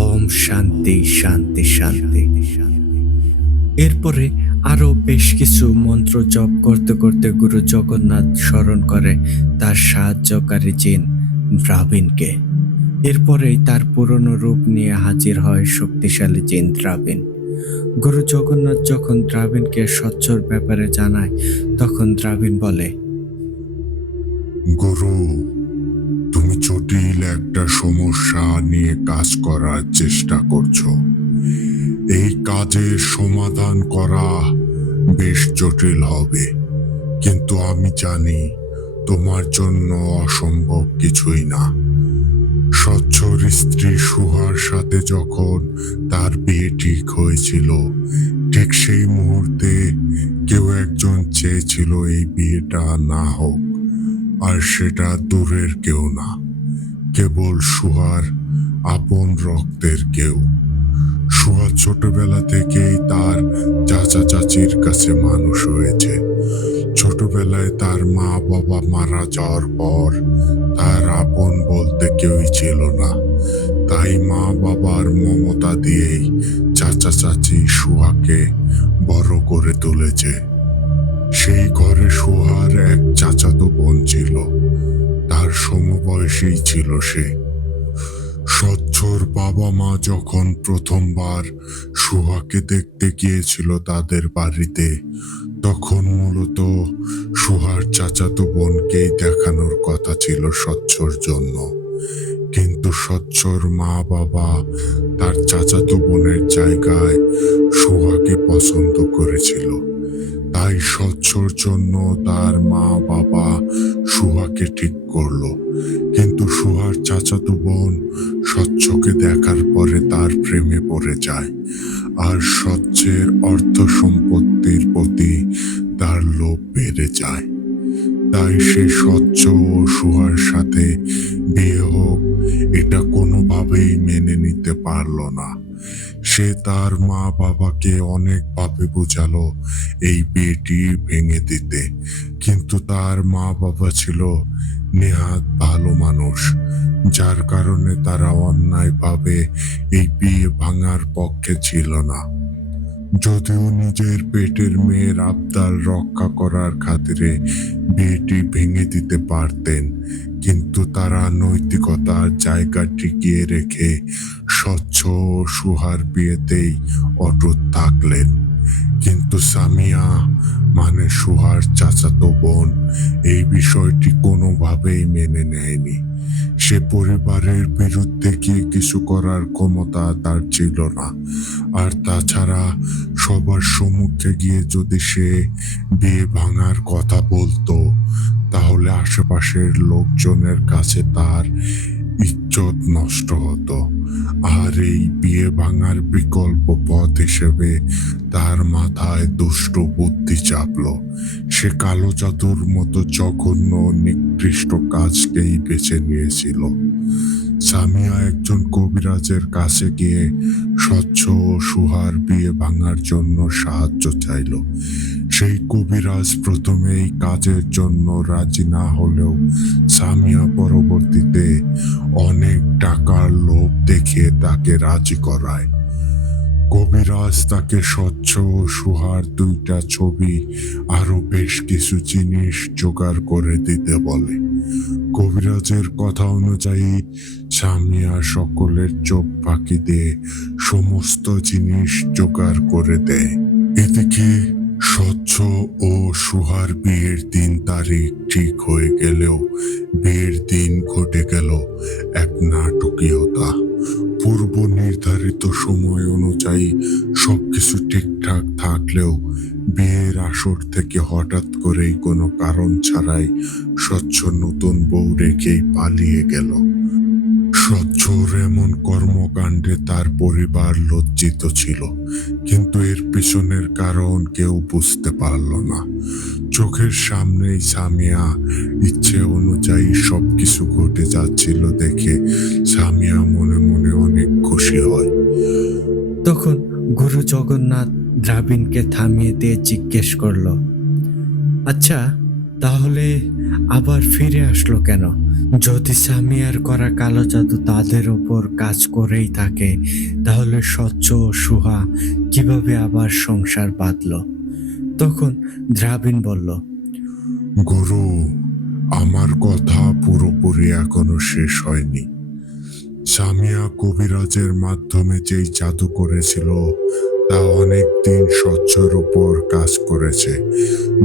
ওম শান্তি শান্তি শান্তি। এরপরে আরো বেশ কিছু মন্ত্র জপ করতে করতে গুরু জগন্নাথ স্মরণ করে তার সাহায্যকারী জিন দ্রাবিনকে। এরপরেই তার পুরনো রূপ নিয়ে হাজির হয় শক্তিশালী জিন দ্রাবিন। গুরু জগন্নাথ যখন দ্রাবিনকে স্বচ্ছর ব্যাপারে জানায়, তখন দ্রাবিন বলে, গুরু, তুমি জটিল একটা সমস্যা নিয়ে কাজ করার চেষ্টা করছো। এই কাজের সমাধান করা বেশ জটিল হবে, কিন্তু আমি জানি তোমার জন্য অসম্ভব কিছুই না। স্বচ্ছর স্ত্রী সুহার সাথে যখন তার বিয়ে ঠিক হয়েছিল, ঠিক সেই মুহূর্তে কেউ একজন চেয়েছিল এই বিয়েটা না হোক, আর সেটা দূরের কেউ না, কেবল সুহার আপন রক্তের কেউ। সুহা ছোটবেলা থেকেই তার চাচা চাচির কাছে মানুষ হয়েছে। ছোটবেলায় তার মা বাবা মারা যাওয়ার পর তার আপন বলতে কেউই ছিল না। তাই মা বাবার মমতা দিয়েই চাচা চাচি সুহাকে বড় করে তুলেছে। সেই ঘরে সুহার এক চাচাতো বোন ছিল। তার তার সমবয়সী ছিল সে। স্বচ্ছর বাবা মা যখন প্রথমবার সুহাকে দেখতে গিয়েছিল তাদের বাড়িতে, তখন মূলত সুহার চাচাতো বোনকেই দেখানোর কথা ছিল স্বচ্ছর জন্য। কিন্তু স্বচ্ছর মা বাবা তার চাচাতো বোনের জায়গায় সুহাকে পছন্দ করেছিল। তাই স্বচ্ছর জন্য তার মা বাবা সুহাকে ঠিক করলো। কিন্তু সুহার চাচাতো বোন স্বচ্ছকে দেখার পরে তার প্রেমে পড়ে যায়, আর স্বচ্ছের অর্থ সম্পত্তির প্রতি তার লোভ বেড়ে যায়। তাই সে স্বচ্ছ ও সুহার সাথে বিয়ে হোক এটা কোনোভাবেই মেনে নিতে পারল না। সে তার মা বাবাকে অনেকভাবে বোঝালো এই বিয়েটি ভেঙে দিতে, কিন্তু তার মা বাবা ছিল নেহাত ভালো মানুষ, যার কারণে তারা অন্যায়ভাবে এই বিয়ে ভাঙার পক্ষে ছিল না। যদিও নিজের পেটের মেয়ের আবদার রক্ষা করার খাতিরে বিয়েটি ভেঙে দিতে পারতেন, কিন্তু তারা নৈতিকতার জায়গা টিকিয়ে রেখে স্বচ্ছ ও সুহার বিয়েতেই অটুট থাকলেন। কিন্তু সামিয়া মানে সুহার চাচাতো বোন এই বিষয়টি কোনোভাবেই মেনে নেয়নি। সে পরিবারের বিরুদ্ধে গিয়ে কিছু করার ক্ষমতা তার ছিল না। আর তাছাড়া সবার সম্মুখে গিয়ে যদি সে বিয়ে ভাঙার কথা বলতো, তাহলে আশেপাশের লোকজনের কাছে তার ইজ্জত নষ্ট হতো। আর এই বিয়ে ভাঙার বিকল্প পথ হিসেবে তার মাথায় দুষ্ট বুদ্ধি চাপলো। সে কালো জাদুর মতো জঘন্য নিকৃষ্ট কাজকেই বেছে নিয়েছিল। সামিয়া একজন কবিরাজের কাছে গিয়ে স্বচ্ছ ও সুহার বিয়ে ভাঙার জন্য সাহায্য চাইল। সেই কবিরাজ প্রথমে এই কাজের জন্য রাজি না হলেও সামিয়া পরবর্তীতে অনেক টাকার লোভ দেখিয়ে তাকে রাজি করায়। কবিরাজ তাকে স্বচ্ছ ও সুহার দুইটা ছবি আরো বেশ কিছু জিনিস জোগাড় করে দিতে বলে। কবিরাজের কথা অনুযায়ী সামিয়া সকলের চোখ ফাঁকি দিয়ে সমস্ত জিনিস জোগাড় করে দেয়। এদিকে স্বচ্ছ ও সুহার বিয়ের দিন তারিখ ঠিক হয়ে গেলেও বিয়ের দিন ঘটে গেল এক নাটকীয়তা। পূর্ব নির্ধারিত সময় অনুযায়ী সবকিছু ঠিকঠাক থাকলেও বিয়ের আসর থেকে হঠাৎ করেই কোনো কারণ ছাড়াই স্বচ্ছ নতুন বউ রেখেই পালিয়ে গেল। স্বচ্ছর এমন কর্মকাণ্ডে তার পরিবার লজ্জিত ছিল, কিন্তু এর পিছনের কারণ কেউ বুঝতে পারল না। চোখের সামনেই সামিয়া ইচ্ছে অনুযায়ী সবকিছু ঘটে যাচ্ছিল দেখে সামিয়া মনে মনে অনেক খুশি হয়। তখন গুরু জগন্নাথ দ্রাবিনকে থামিয়ে দিয়ে জিজ্ঞেস করলো, আচ্ছা তাহলে আবার ফিরে আসলো কেন? যদি সামিয়ার করা কালো জাদু তাদের ওপর কাজ করেই থাকে, তাহলে স্বচ্ছ ও সুহা কিভাবে আবার সংসার বাঁধলো? তখন দ্রাবিন বলল, গুরু, আমার কথা পুরোপুরি এখনো শেষ হয়নি। সামিয়া কবিরাজের মাধ্যমে যেই জাদু করেছিল তা অনেক দিন স্বচ্ছর উপর কাজ করেছে,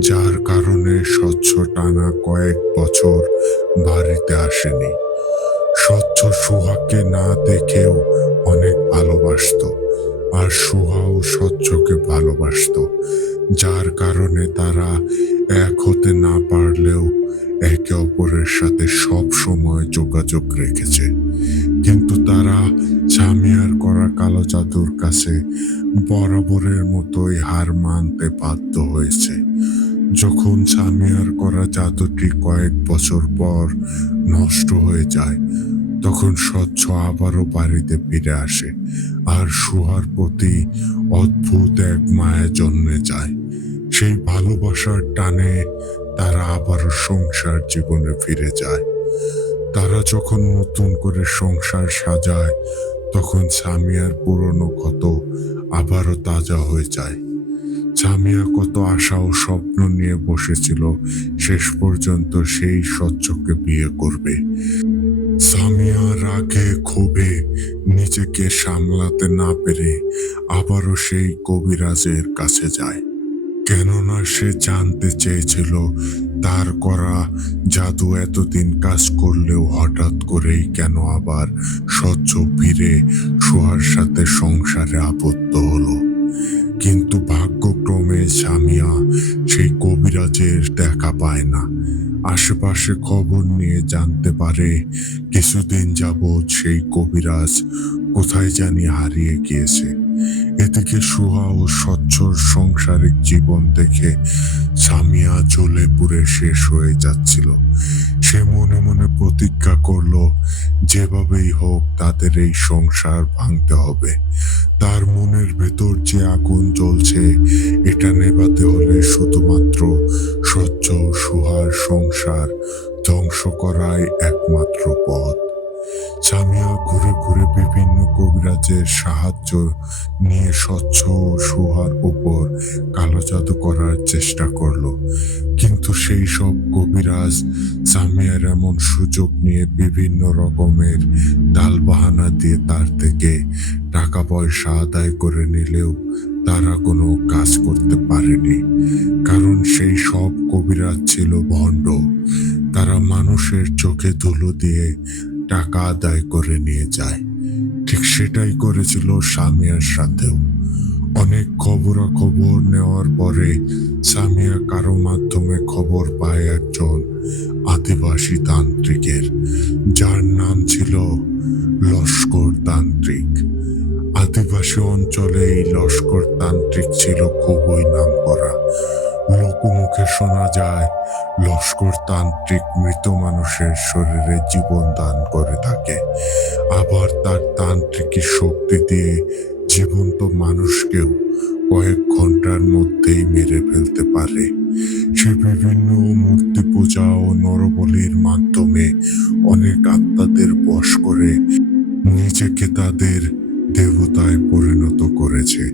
যার কারণে স্বচ্ছ টানা কয়েক বছর বাড়িতে আসেনি। স্বচ্ছ সুহাকে না দেখেও অনেক ভালোবাসতো, আর সুহাও স্বচ্ছকে ভালোবাসতো, যার কারণে তারা এক হতে না পারলেও একে অপরের সাথে সব সময় যোগাযোগ রেখেছে। কিন্তু তারা সামিয়ার করা কালো জাদুর কাছে বরাবরের মতোই হার মানতে বাধ্য হয়েছে। যখন সামিয়ার করা জাদুটি কয়েক বছর পর নষ্ট হয়ে যায়, তখন স্বচ্ছ আবারও বাড়িতে ফিরে আসে, আর সুহার প্রতি অদ্ভুত এক মায়া জন্মে যায়। সেই ভালোবাসার টানে তারা আবারও সংসার জীবনে ফিরে যায়। তারা যখন নতুন করে সংসার সাজায়, তখন সামিয়ার পুরনো ক্ষত আবারও তাজা হয়ে যায়। সামিয়া কত আশা ও স্বপ্ন নিয়ে বসেছিল শেষ পর্যন্ত সেই স্বচ্ছকে বিয়ে করবে। সামিয়া রাগে ক্ষোভে নিজেকে সামলাতে না পেরে আবারও সেই কবিরাজের কাছে যায়। কেননা সে জানতে চেয়েছিল তার করা জাদু এতদিন কাজ করলেও হঠাৎ করেই কেন আবার স্বচ্ছ ফিরে সোহার সাথে সংসারে আবদ্ধ হলো। কিন্তু ভাগ্যক্রমে সামিয়া সেই কবিরাজের দেখা পায় না। আশেপাশে খবর নিয়ে জানতে পারে কিছুদিন যাবৎ সেই কবিরাজ কোথায় জানি হারিয়ে গিয়েছে। এদিকে সুহা ও স্বচ্ছর সংসারিক জীবন দেখে সামিয়া জ্বলে পুড়ে শেষ হয়ে যাচ্ছিল। সে মনে মনে প্রতিজ্ঞা করলো যেভাবেই হোক তাদের এই সংসার ভাঙতে হবে। তার মনের ভেতর যে আগুন জ্বলছে এটা নেভাতে হলে শুধুমাত্র স্বচ্ছ ও সুহার সংসার ধ্বংস করাই একমাত্র পথ। সামিয়া ঘুরে ঘুরে বিভিন্ন কবিরাজের সাহায্য নিয়ে স্বচ্ছ ও সুহার উপর কালো জাদু করার চেষ্টা করলো। কিন্তু সেই সব কবিরাজ সামিয়ার এমন সুযোগ নিয়ে বিভিন্ন রকমের টালবাহানা দিয়ে তার থেকে টাকা পয়সা আদায় করে নিলেও তারা কোনো কাজ করতে পারেনি। কারণ সেই সব কবিরাজ ছিল ভণ্ড। তারা মানুষের চোখে ধুলো দিয়ে টাকা আদায় করে নিয়ে যায়। ঠিক সেটাই করেছিল সামিয়ার সাথেও। অনেক খবরাখবর নেওয়ার পরে সামিয়া কারো মাধ্যমে খবর পায় একজন আদিবাসী তান্ত্রিকের, যার নাম ছিল লস্কর তান্ত্রিক। আদিবাসী অঞ্চলে এই লস্কর তান্ত্রিক ছিল খুবই নামকরা। লোকমুখে শোনা যায় লস্কর তান্ত্রিক মৃত মানুষের শরীরে জীবন দান করে থাকে, আবার তার তান্ত্রিকের শক্তি দিয়ে জীবন্ত মানুষকেও কয়েক ঘন্টার মধ্যেই মেরে ফেলতে পারে। সে বিভিন্ন মূর্তি পূজা ও নরবলির মাধ্যমে অনেক আত্মাদের বশ করে নিজেকে তাদের দেবতায় পরিণত করেছে।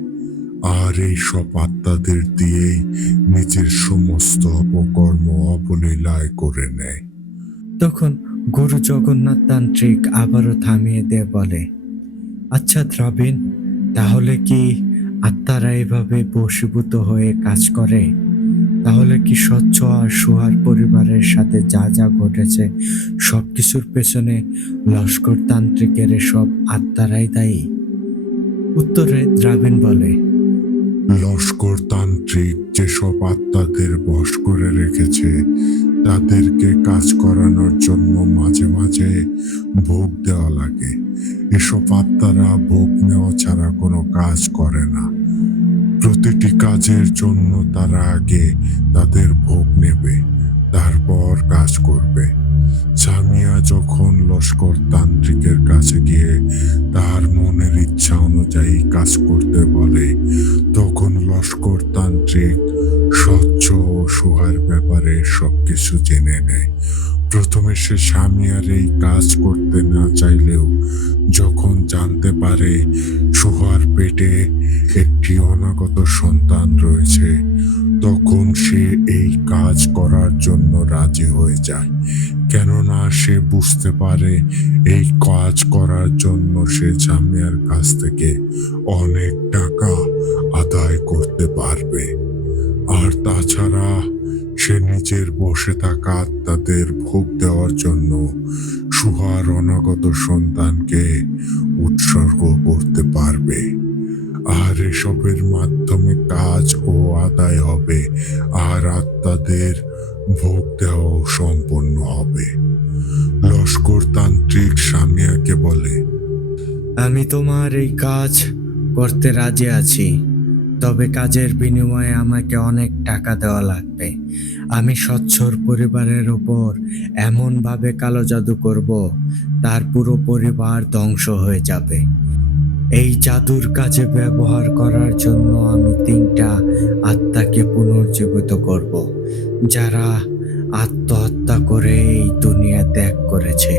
আর এই সব আত্মাদের দিয়েই নিজের সমস্ত অপকর্ম অবলীলায় করে নেয়। তখন গুরু জগন্নাথ তান্ত্রিক আবারও থামিয়ে দিয়ে বলে, আচ্ছা দ্রাবিণ, তাহলে কি আত্মারা এভাবে বশীভূত হয়ে কাজ করে? তাহলে কি স্বচ্ছ আর সুহার পরিবারের সাথে যা যা ঘটেছে সবকিছুর পেছনে লস্কর তান্ত্রিকের সব আত্মারাই দায়ী? উত্তরে দ্রাবিণ বলে, লস্কর তান্ত্রিক যেসব আত্মাদের বশ করে রেখেছে তাদেরকে কাজ করানোর জন্য মাঝে মাঝে ভোগ দেওয়া লাগে। এসব আত্মারা ভোগ নেওয়া ছাড়া কোনো কাজ করে না। প্রতিটি কাজের জন্য তারা আগে তাদের ভোগ নেবে, তারপর কাজ করবে। সামিয়া যখন লস্কর তান্ত্রিকের কাছে গিয়ে তার মনের ইচ্ছা অনুযায়ী কাজ করতে বলে, তখন লস্কর তান্ত্রিক স্বচ্ছ ও সুহার ব্যাপারে সবকিছু জেনে নেয়। প্রথমে সে সামিয়ার এই কাজ করতে না চাইলেও যখন জানতে পারে সুহার পেটে একটি অনাগত সন্তান রয়েছে, তখন সে এই কাজ করার জন্য রাজি হয়ে যায়। কেননা সে বুঝতে পারে এই কাজ করার জন্য সে সামিয়ার কাছ থেকে অনেক টাকা আদায় করতে পারবে। আর তাছাড়া সে নিজের বসে থাকা আত্মাদের ভোগ দেওয়ার জন্য সুহার অনাগত সন্তানকে উৎসর্গ করতে পারবে। আর এসবের মাধ্যমে কাজ ও আদায় হবে, আর আত্মাদের ভোগ দেওয়াও সম্পন্ন হবে। লস্কর তান্ত্রিক সামিয়াকে বলে, আমি তোমার এই কাজ করতে রাজি আছি, তবে কাজের বিনিময়ে আমাকে অনেক টাকা দেওয়া লাগবে। আমি স্বচ্ছর পরিবারের উপর এমনভাবে কালো জাদু করব, তার পুরো পরিবার ধ্বংস হয়ে যাবে। এই জাদুর কাজে ব্যবহার করার জন্য আমি 3টা আত্মাকে পুনর্জীবিত করব, যারা আত্মহত্যা করে এই দুনিয়া ত্যাগ করেছে।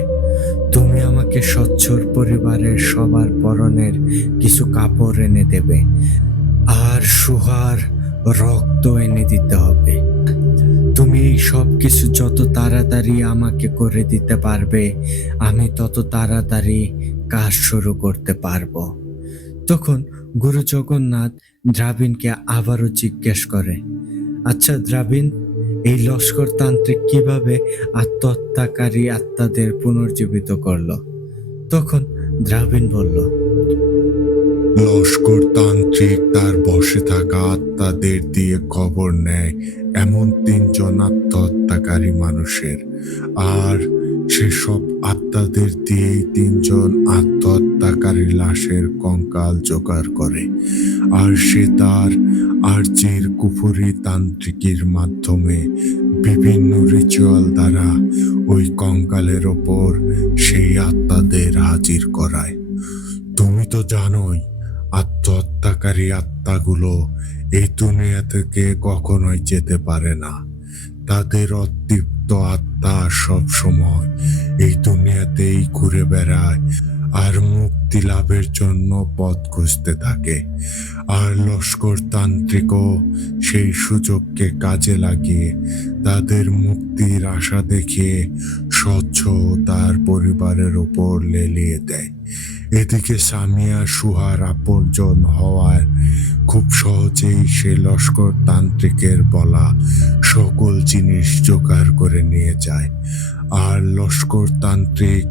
তুমি আমাকে স্বচ্ছর পরিবারের সবার পরনের কিছু কাপড় এনে দেবে, আর সুহার রক্ত এনে দিতে হবে। তুমি এই সব কিছু যত তাড়াতাড়ি আমাকে করে দিতে পারবে, আমি তত তাড়াতাড়ি কাজ শুরু করতে পারবো। তখন গুরু জগন্নাথ দ্রাবিণকে আবারও জিজ্ঞেস করে, আচ্ছা দ্রাবিণ, এই লস্কর তান্ত্রিক কিভাবে আত্মহত্যাকারী আত্মাদের পুনর্জীবিত করলো? তখন দ্রাবিণ বলল, লস্কর তান্ত্রিক তার বসে থাকা আত্মাদের দিয়ে খবর নেয় এমন 3জন আত্মহত্যাকারী মানুষের, আর সেসব আত্মাদের দিয়েই 3জন আত্মহত্যাকারী লাশের কঙ্কাল জোগাড় করে। আর সে তার আর্যের কুফরি তান্ত্রিকের মাধ্যমে বিভিন্ন রিচুয়াল দ্বারা ওই কঙ্কালের ওপর সেই আত্মাদের হাজির করায়। তুমি তো জানোই, আত্মহত্যাকারী আত্মাগুলো এই দুনিয়া থেকে কখনোই যেতে পারে না। তাদের অতৃপ্ত আত্মা সব সময় এই দুনিয়াতেই ঘুরে বেড়ায় আর মুক্তি লাভের জন্য পথ খুঁজতে থাকে। আর লস্কর তান্ত্রিকও সেই সুযোগকে কাজে লাগিয়ে তাদের মুক্তির আশা দেখিয়ে স্বচ্ছ তার পরিবারের ওপর লেলিয়ে দেয়। এদিকে সামিয়া সুহার আপনজন হওয়ার খুব সহজেই সে লস্কর তান্ত্রিকের বলা সকল জিনিস জোগাড় করে নিয়ে যায়। আর লস্কর তান্ত্রিক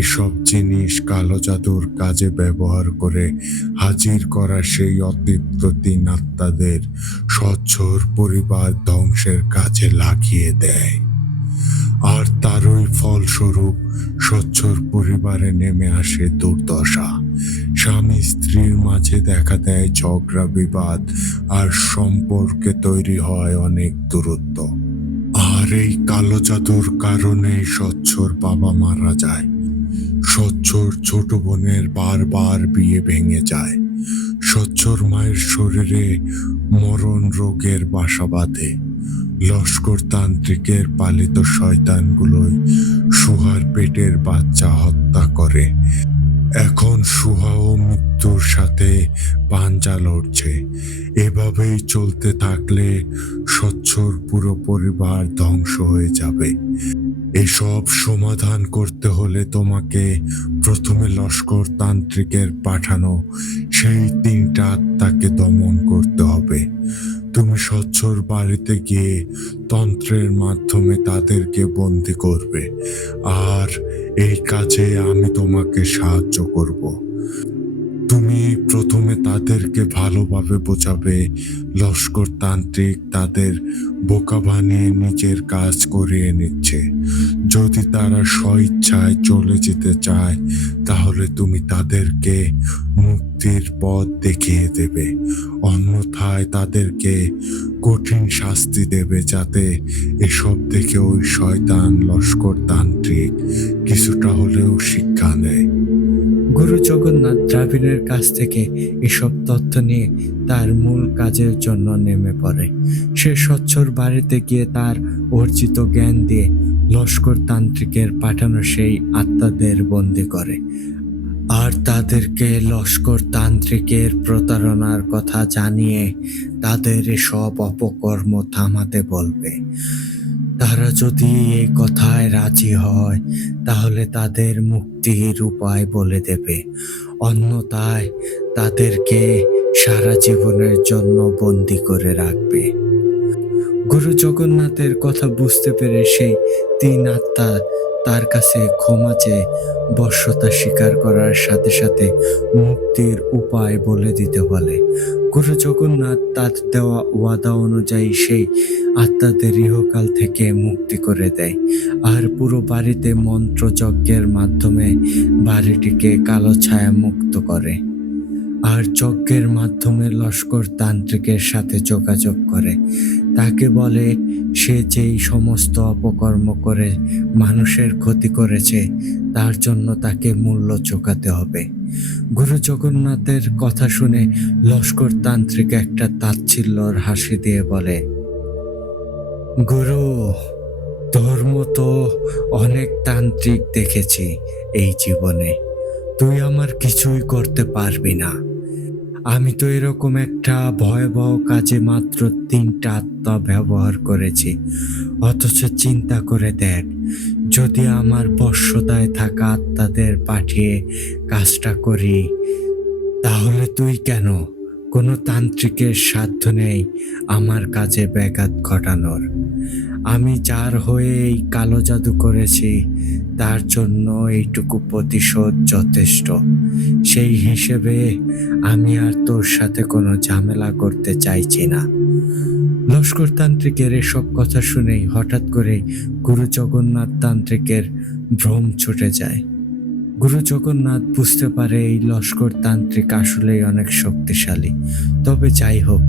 এসব জিনিস কালো জাদুর কাজে ব্যবহার করে হাজির করা সেই অতৃপ্ত 3 আত্মাদের স্বচ্ছর পরিবার ধ্বংসের কাজে লাগিয়ে দেয়। আর তারই ফলস্বরূপ স্বচ্ছর পরিবারে নেমে আসে দুর্দশা। স্বামী স্ত্রীর মাঝে দেখা দেয় ঝগড়া বিবাদ, আর সম্পর্কে তৈরি হয় অনেক দূরত্ব। আর এই কালো জাদুর কারণে স্বচ্ছর বাবা মারা যায়। স্বচ্ছর ছোট বোনের বারবার বিয়ে ভেঙে যায়। স্বচ্ছর মায়ের শরীরে মরণ রোগের বাসা বাঁধে। লস্কর তান্ত্রিকের পালিত শয়তানগুলোই সুহার পেটের বাচ্চা হত্যা করে। এখন সুহাও মৃত্যুর সাথে পাঞ্জা লড়ছে। এভাবেই চলতে থাকলে স্বচ্ছর পুরো পরিবার ধ্বংস হয়ে যাবে। এসব সমাধান করতে হলে তোমাকে প্রথমে লস্কর তান্ত্রিকের পাঠানো সেই 3টা আত্মাকে দমন করতে হবে। তুমি স্বচ্ছর বাড়িতে গিয়ে তন্ত্রের মাধ্যমে তাদেরকে বন্দি করবে, আর এই কাজে আমি তোমাকে সাহায্য করব। তুমি প্রথমে তাদেরকে ভালোভাবে বোঝাবে লস্কর তান্ত্রিক তাদের বোকা বানিয়ে নিজের কাজ করিয়ে নিচ্ছে। যদি তারা স্বইচ্ছায় চলে যেতে চায়, তাহলে তুমি তাদেরকে মুক্তির পথ দেখিয়ে দেবে। অন্যথায় তাদেরকে কঠিন শাস্তি দেবে, যাতে এসব দেখে ওই শয়তান লস্কর তান্ত্রিক কিছুটা হলেও শিক্ষা নেয়। গুরু জগন্নাথ দ্রাবিড়ের কাছ থেকে এসব তথ্য নিয়ে তার মূল কাজের জন্য নেমে পড়ে। সে স্বচ্ছর বাড়িতে গিয়ে তার অর্জিত জ্ঞান দিয়ে লস্কর তান্ত্রিকের পাঠানো সেই আত্মাদের বন্দি করে, আর তাদেরকে লস্কর তান্ত্রিকের প্রতারণার কথা জানিয়ে তাদের এসব অপকর্ম থামাতে বলবে। তারা যদি এই কথায় রাজি হয়, তাহলে তাদের মুক্তির উপায় বলে দেবে। অন্যথায় তাদেরকে সারা জীবনের জন্য বন্দি করে রাখবে। গুরু জগন্নাথের কথা বুঝতে পেরে সেই 3 আত্মা তার কাছে ক্ষমা চেয়ে বশ্যতা স্বীকার করার সাথে সাথে মুক্তির উপায় বলে দিতে বলে। গুরু জগন্নাথ তার দেওয়া ওয়াদা অনুযায়ী সেই আত্মাদের ইহকাল থেকে মুক্তি করে দেয়, আর পুরো বাড়িতে মন্ত্রযজ্ঞের মাধ্যমে বাড়িটিকে কালো ছায়া মুক্ত করে। আর যজ্ঞের মাধ্যমে লস্কর তান্ত্রিকের সাথে যোগাযোগ করে। তাকে বলে সে যেই সমস্ত অপকর্ম করে মানুষের ক্ষতি করেছে, তার জন্য তাকে মূল্য চোকাতে হবে। গুরু জগন্নাথের কথা শুনে লস্কর তান্ত্রিক একটা তাচ্ছিল্যর হাসি দিয়ে বলে, গুরু, তোর মতো অনেক তান্ত্রিক দেখেছি এই জীবনে, তুই আমার কিছুই করতে পারবি না। আমি তো এরকম একটা ভয়াবহ কাজে মাত্র ৩টা আত্মা ব্যবহার করেছি। অথচ চিন্তা করে দেখ, যদি আমার বশ্যতায় থাকা আত্মাদের পাঠিয়ে কাজটা করি, তাহলে তুই কেন? কোনো তান্ত্রিকের সাধ্য নেই আমার কাজে ব্যাঘাত ঘটানোর। আমি যার হয়ে এই কালো জাদু করেছি, তার জন্য এইটুকু প্রতিশোধ যথেষ্ট। সেই হিসেবে আমি আর তোর সাথে কোনো ঝামেলা করতে চাইছি না। লস্কর তান্ত্রিকের এসব কথা শুনেই হঠাৎ করে গুরু জগন্নাথ তান্ত্রিকের ভ্রম ছুটে যায়। গুরু জগন্নাথ বুঝতে পারে এই লস্কর তান্ত্রিক আসলেই অনেক শক্তিশালী। তবে যাই হোক,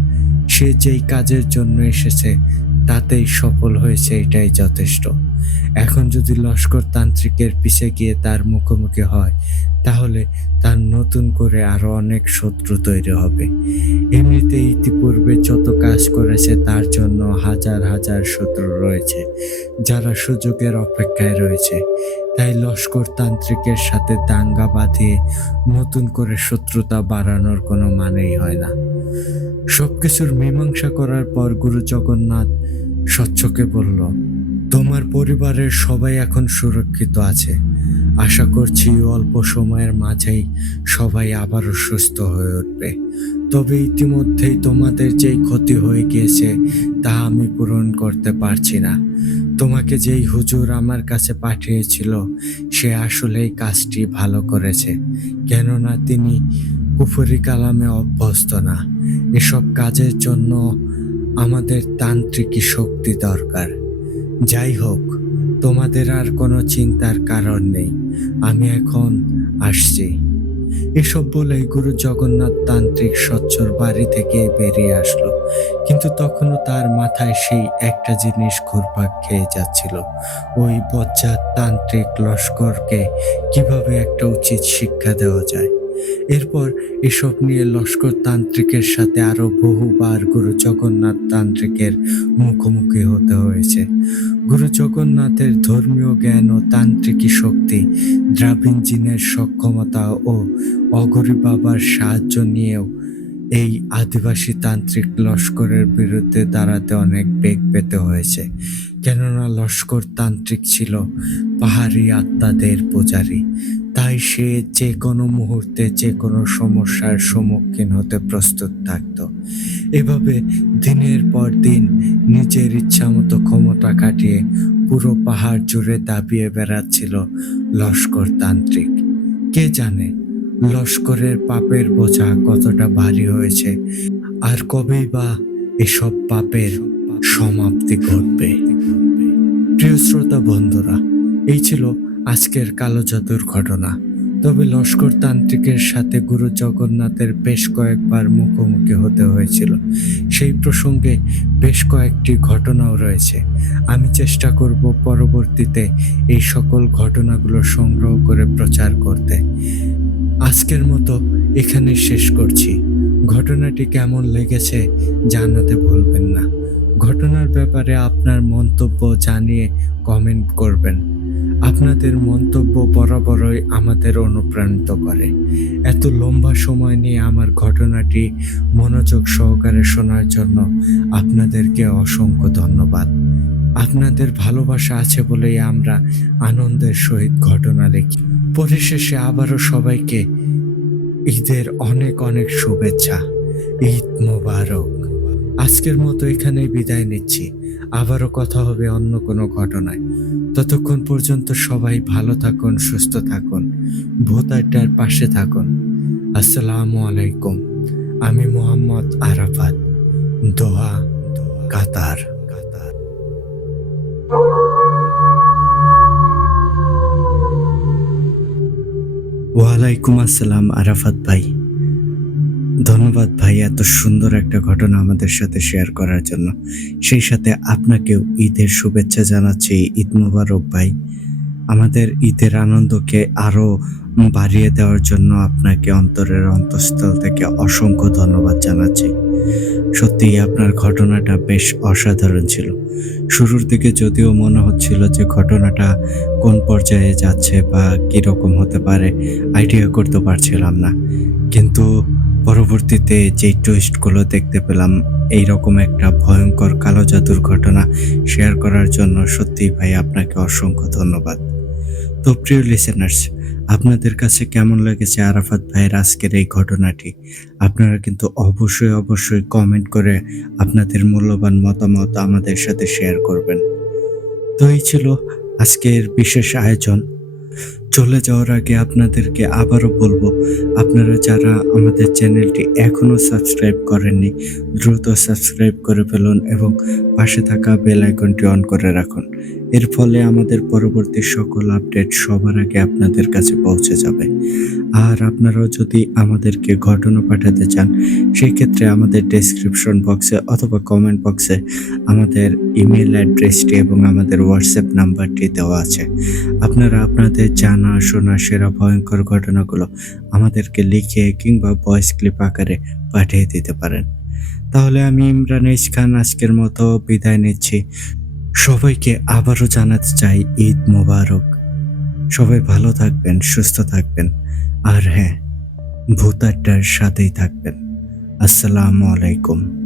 সে যেই কাজের জন্য এসেছে তাতেই সফল হয়েছে, এটাই যথেষ্ট। এখন যদি লস্কর তান্ত্রিকের পিছে গিয়ে তার মুখোমুখি হয়, তাহলে তার নতুন করে আরো অনেক শত্রু তৈরি হবে। এমনিতে ইতিপূর্বে যত কাজ করেছে তার জন্য হাজার হাজার শত্রু রয়েছে, যারা সুযোগের অপেক্ষায় রয়েছে। তাই লস্কর তান্ত্রিকের সাথে দাঙ্গা বাঁধিয়ে নতুন করে শত্রুতা বাড়ানোর কোনো মানেই হয় না। সবকিছুর মীমাংসা করার পর গুরু জগন্নাথ স্বচ্ছকে বলল, তোমার পরিবারের সবাই এখন সুরক্ষিত আছে। আশা করছি অল্প সময়ের মাঝেই সবাই আবারও সুস্থ হয়ে উঠবে। তবে ইতিমধ্যেই তোমাদের যেই ক্ষতি হয়ে গিয়েছে তা আমি পূরণ করতে পারছি না। তোমাকে যেই হুজুর আমার কাছে পাঠিয়েছিল সে আসলেই কাজটি ভালো করেছে, কেননা তিনি কুফরি কালামে অভ্যস্ত না। এসব কাজের জন্য আমাদের তান্ত্রিকী শক্তি দরকার। যাই হোক, তোমাদের আর কোনো চিন্তার কারণ নেই, আমি এখন আসছি। এসব বলেই গুরু জগন্নাথ তান্ত্রিক স্বচ্ছর বাড়ি থেকে বেরিয়ে আসলো। কিন্তু তখনও তার মাথায় সেই একটা জিনিস ঘুরপাক খেয়ে যাচ্ছিল, ওই বজ্জাত তান্ত্রিক লস্করকে কিভাবে একটা উচিত শিক্ষা দেওয়া যায়। এরপর এসব নিয়ে লস্কর তান্ত্রিকের সাথে আরো বহুবার গুরু জগন্নাথ তান্ত্রিকের মুখোমুখি হতে হয়েছে। গুরু জগন্নাথের ধর্মীয় জ্ঞান ও তান্ত্রিকী শক্তি, দ্রাবিণ জিনের সক্ষমতা ও অঘরী বাবার সাহায্য নিয়েও এই আদিবাসী তান্ত্রিক লস্করের বিরুদ্ধে দাঁড়াতে অনেক বেগ পেতে হয়েছে। কেননা লস্কর তান্ত্রিক ছিল পাহাড়ি আত্মাদের পূজারী। তাই সে যে কোনো মুহূর্তে যে কোনো সমস্যার সম্মুখীন হতে প্রস্তুত থাকত। এভাবে দিনের পর দিন নিজের ইচ্ছামতো ক্ষমতা কাটিয়ে পুরো পাহাড় জুড়ে দাবিয়ে বেড়াচ্ছিল লস্কর তান্ত্রিক। কে জানে লস্করের পাপের বোঝা কতটা ভারী হয়েছে, আর কবেই বা এসব পাপের সমাপ্তি ঘটবে। প্রিয় শ্রোতা বন্ধুরা, এই ছিল আজকের কালো জাদুর ঘটনা। তবে লস্কর তান্ত্রিকের সাথে গুরু জগন্নাথের বেশ কয়েকবার মুখোমুখি হতে হয়েছিল। সেই প্রসঙ্গে বেশ কয়েকটি ঘটনাও রয়েছে। আমি চেষ্টা করব পরবর্তীতে এই সকল ঘটনাগুলো সংগ্রহ করে প্রচার করতে। আজকের মতো এখানে শেষ করছি। ঘটনাটি কেমন লেগেছে জানাতে ভুলবেন না। ঘটনার ব্যাপারে আপনার মন্তব্য জানিয়ে কমেন্ট করবেন। আপনাদের মন্তব্য বরাবরই আমাদের অনুপ্রাণিত করে। এত লম্বা সময় নিয়ে আমার ঘটনাটি মনোযোগ সহকারে শোনার জন্য আপনাদেরকে অসংখ্য ধন্যবাদ। আপনাদের ভালোবাসা আছে বলেই আমরা আনন্দের সহিত ঘটনা লিখি। পরিশেষে আবারও সবাইকে ঈদের অনেক অনেক শুভেচ্ছা। ঈদ মোবারক। আজকের মতো এখানেই বিদায় নিচ্ছি। আবারও কথা হবে অন্য কোনো ঘটনায়। ততক্ষণ পর্যন্ত সবাই ভালো থাকুন, সুস্থ থাকুন, ভূত আড্ডার পাশে থাকুন। আসসালামু আলাইকুম। আমি মোহাম্মদ আরাফাত, দোহা, কাতার। ওয়ালাইকুম আসসালাম আরাফাত ভাই। ধন্যবাদ ভাই এত সুন্দর একটা ঘটনা আমাদের সাথে শেয়ার করার জন্য। সেই সাথে আপনাকেও ঈদের শুভেচ্ছা জানাচ্ছি। ঈদ মোবারক ভাই। আমাদের ঈদের আনন্দকে আরো বাড়িয়ে দেওয়ার জন্য আপনাকে অন্তরের অন্তঃস্থল থেকে অসংখ্য ধন্যবাদ জানাচ্ছি। সত্যিই আপনার ঘটনাটা বেশ অসাধারণ ছিল। শুরুর দিকে যদিও মনে হচ্ছিল যে ঘটনাটা কোন পর্যায়ে যাচ্ছে বা কিরকম হতে পারে আইডিয়া করতে পারছিলাম না, কিন্তু পরবর্তীতে যে টুইস্টগুলো দেখতে পেলাম, এইরকম একটা ভয়ঙ্কর কালো জাদুর ঘটনা শেয়ার করার জন্য সত্যিই ভাই আপনাকে অসংখ্য ধন্যবাদ। তো প্রিয় লিসেনার্স, আপনাদের কাছে কেমন লেগেছে আরাফাত ভাইয়ের আজকের এই ঘটনাটি? আপনারা কিন্তু অবশ্যই কমেন্ট করে আপনাদের মূল্যবান মতামত আমাদের সাথে শেয়ার করবেন। তো এই ছিল আজকের বিশেষ আয়োজন। চলে যাওয়ার আগে আপনাদেরকে আবারও বলবো, আপনারা যারা আমাদের চ্যানেলটি এখনো সাবস্ক্রাইব করেননি, দ্রুত সাবস্ক্রাইব করে ফেলুন এবং পাশে থাকা বেল আইকনটি অন করে রাখুন। এর ফলে আমাদের পরবর্তী সকল আপডেট সবার আগে আপনাদের কাছে পৌঁছে যাবে। আর আপনারাও যদি আমাদেরকে ঘটনা পাঠাতে চান, সেক্ষেত্রে আমাদের ডেসক্রিপশন বক্সে অথবা কমেন্ট বক্সে আমাদের ইমেল অ্যাড্রেসটি এবং আমাদের হোয়াটসঅ্যাপ নাম্বারটি দেওয়া আছে। আপনারা আপনাদের জানা শোনা সেরা ভয়ঙ্কর ঘটনাগুলো আমাদেরকে লিখে কিংবা ভয়েস ক্লিপ আকারে পাঠিয়ে দিতে পারেন। তাহলে আমি ইমরান এইচ খান আজকের মতো বিদায় নিচ্ছি। সবাইকে আবারও জানাতে চাই ঈদ মোবারক। সবাই ভালো থাকবেন, সুস্থ থাকবেন, আর হ্যাঁ, ভূত আড্ডার সাথেই থাকবেন। আসসালামু আলাইকুম।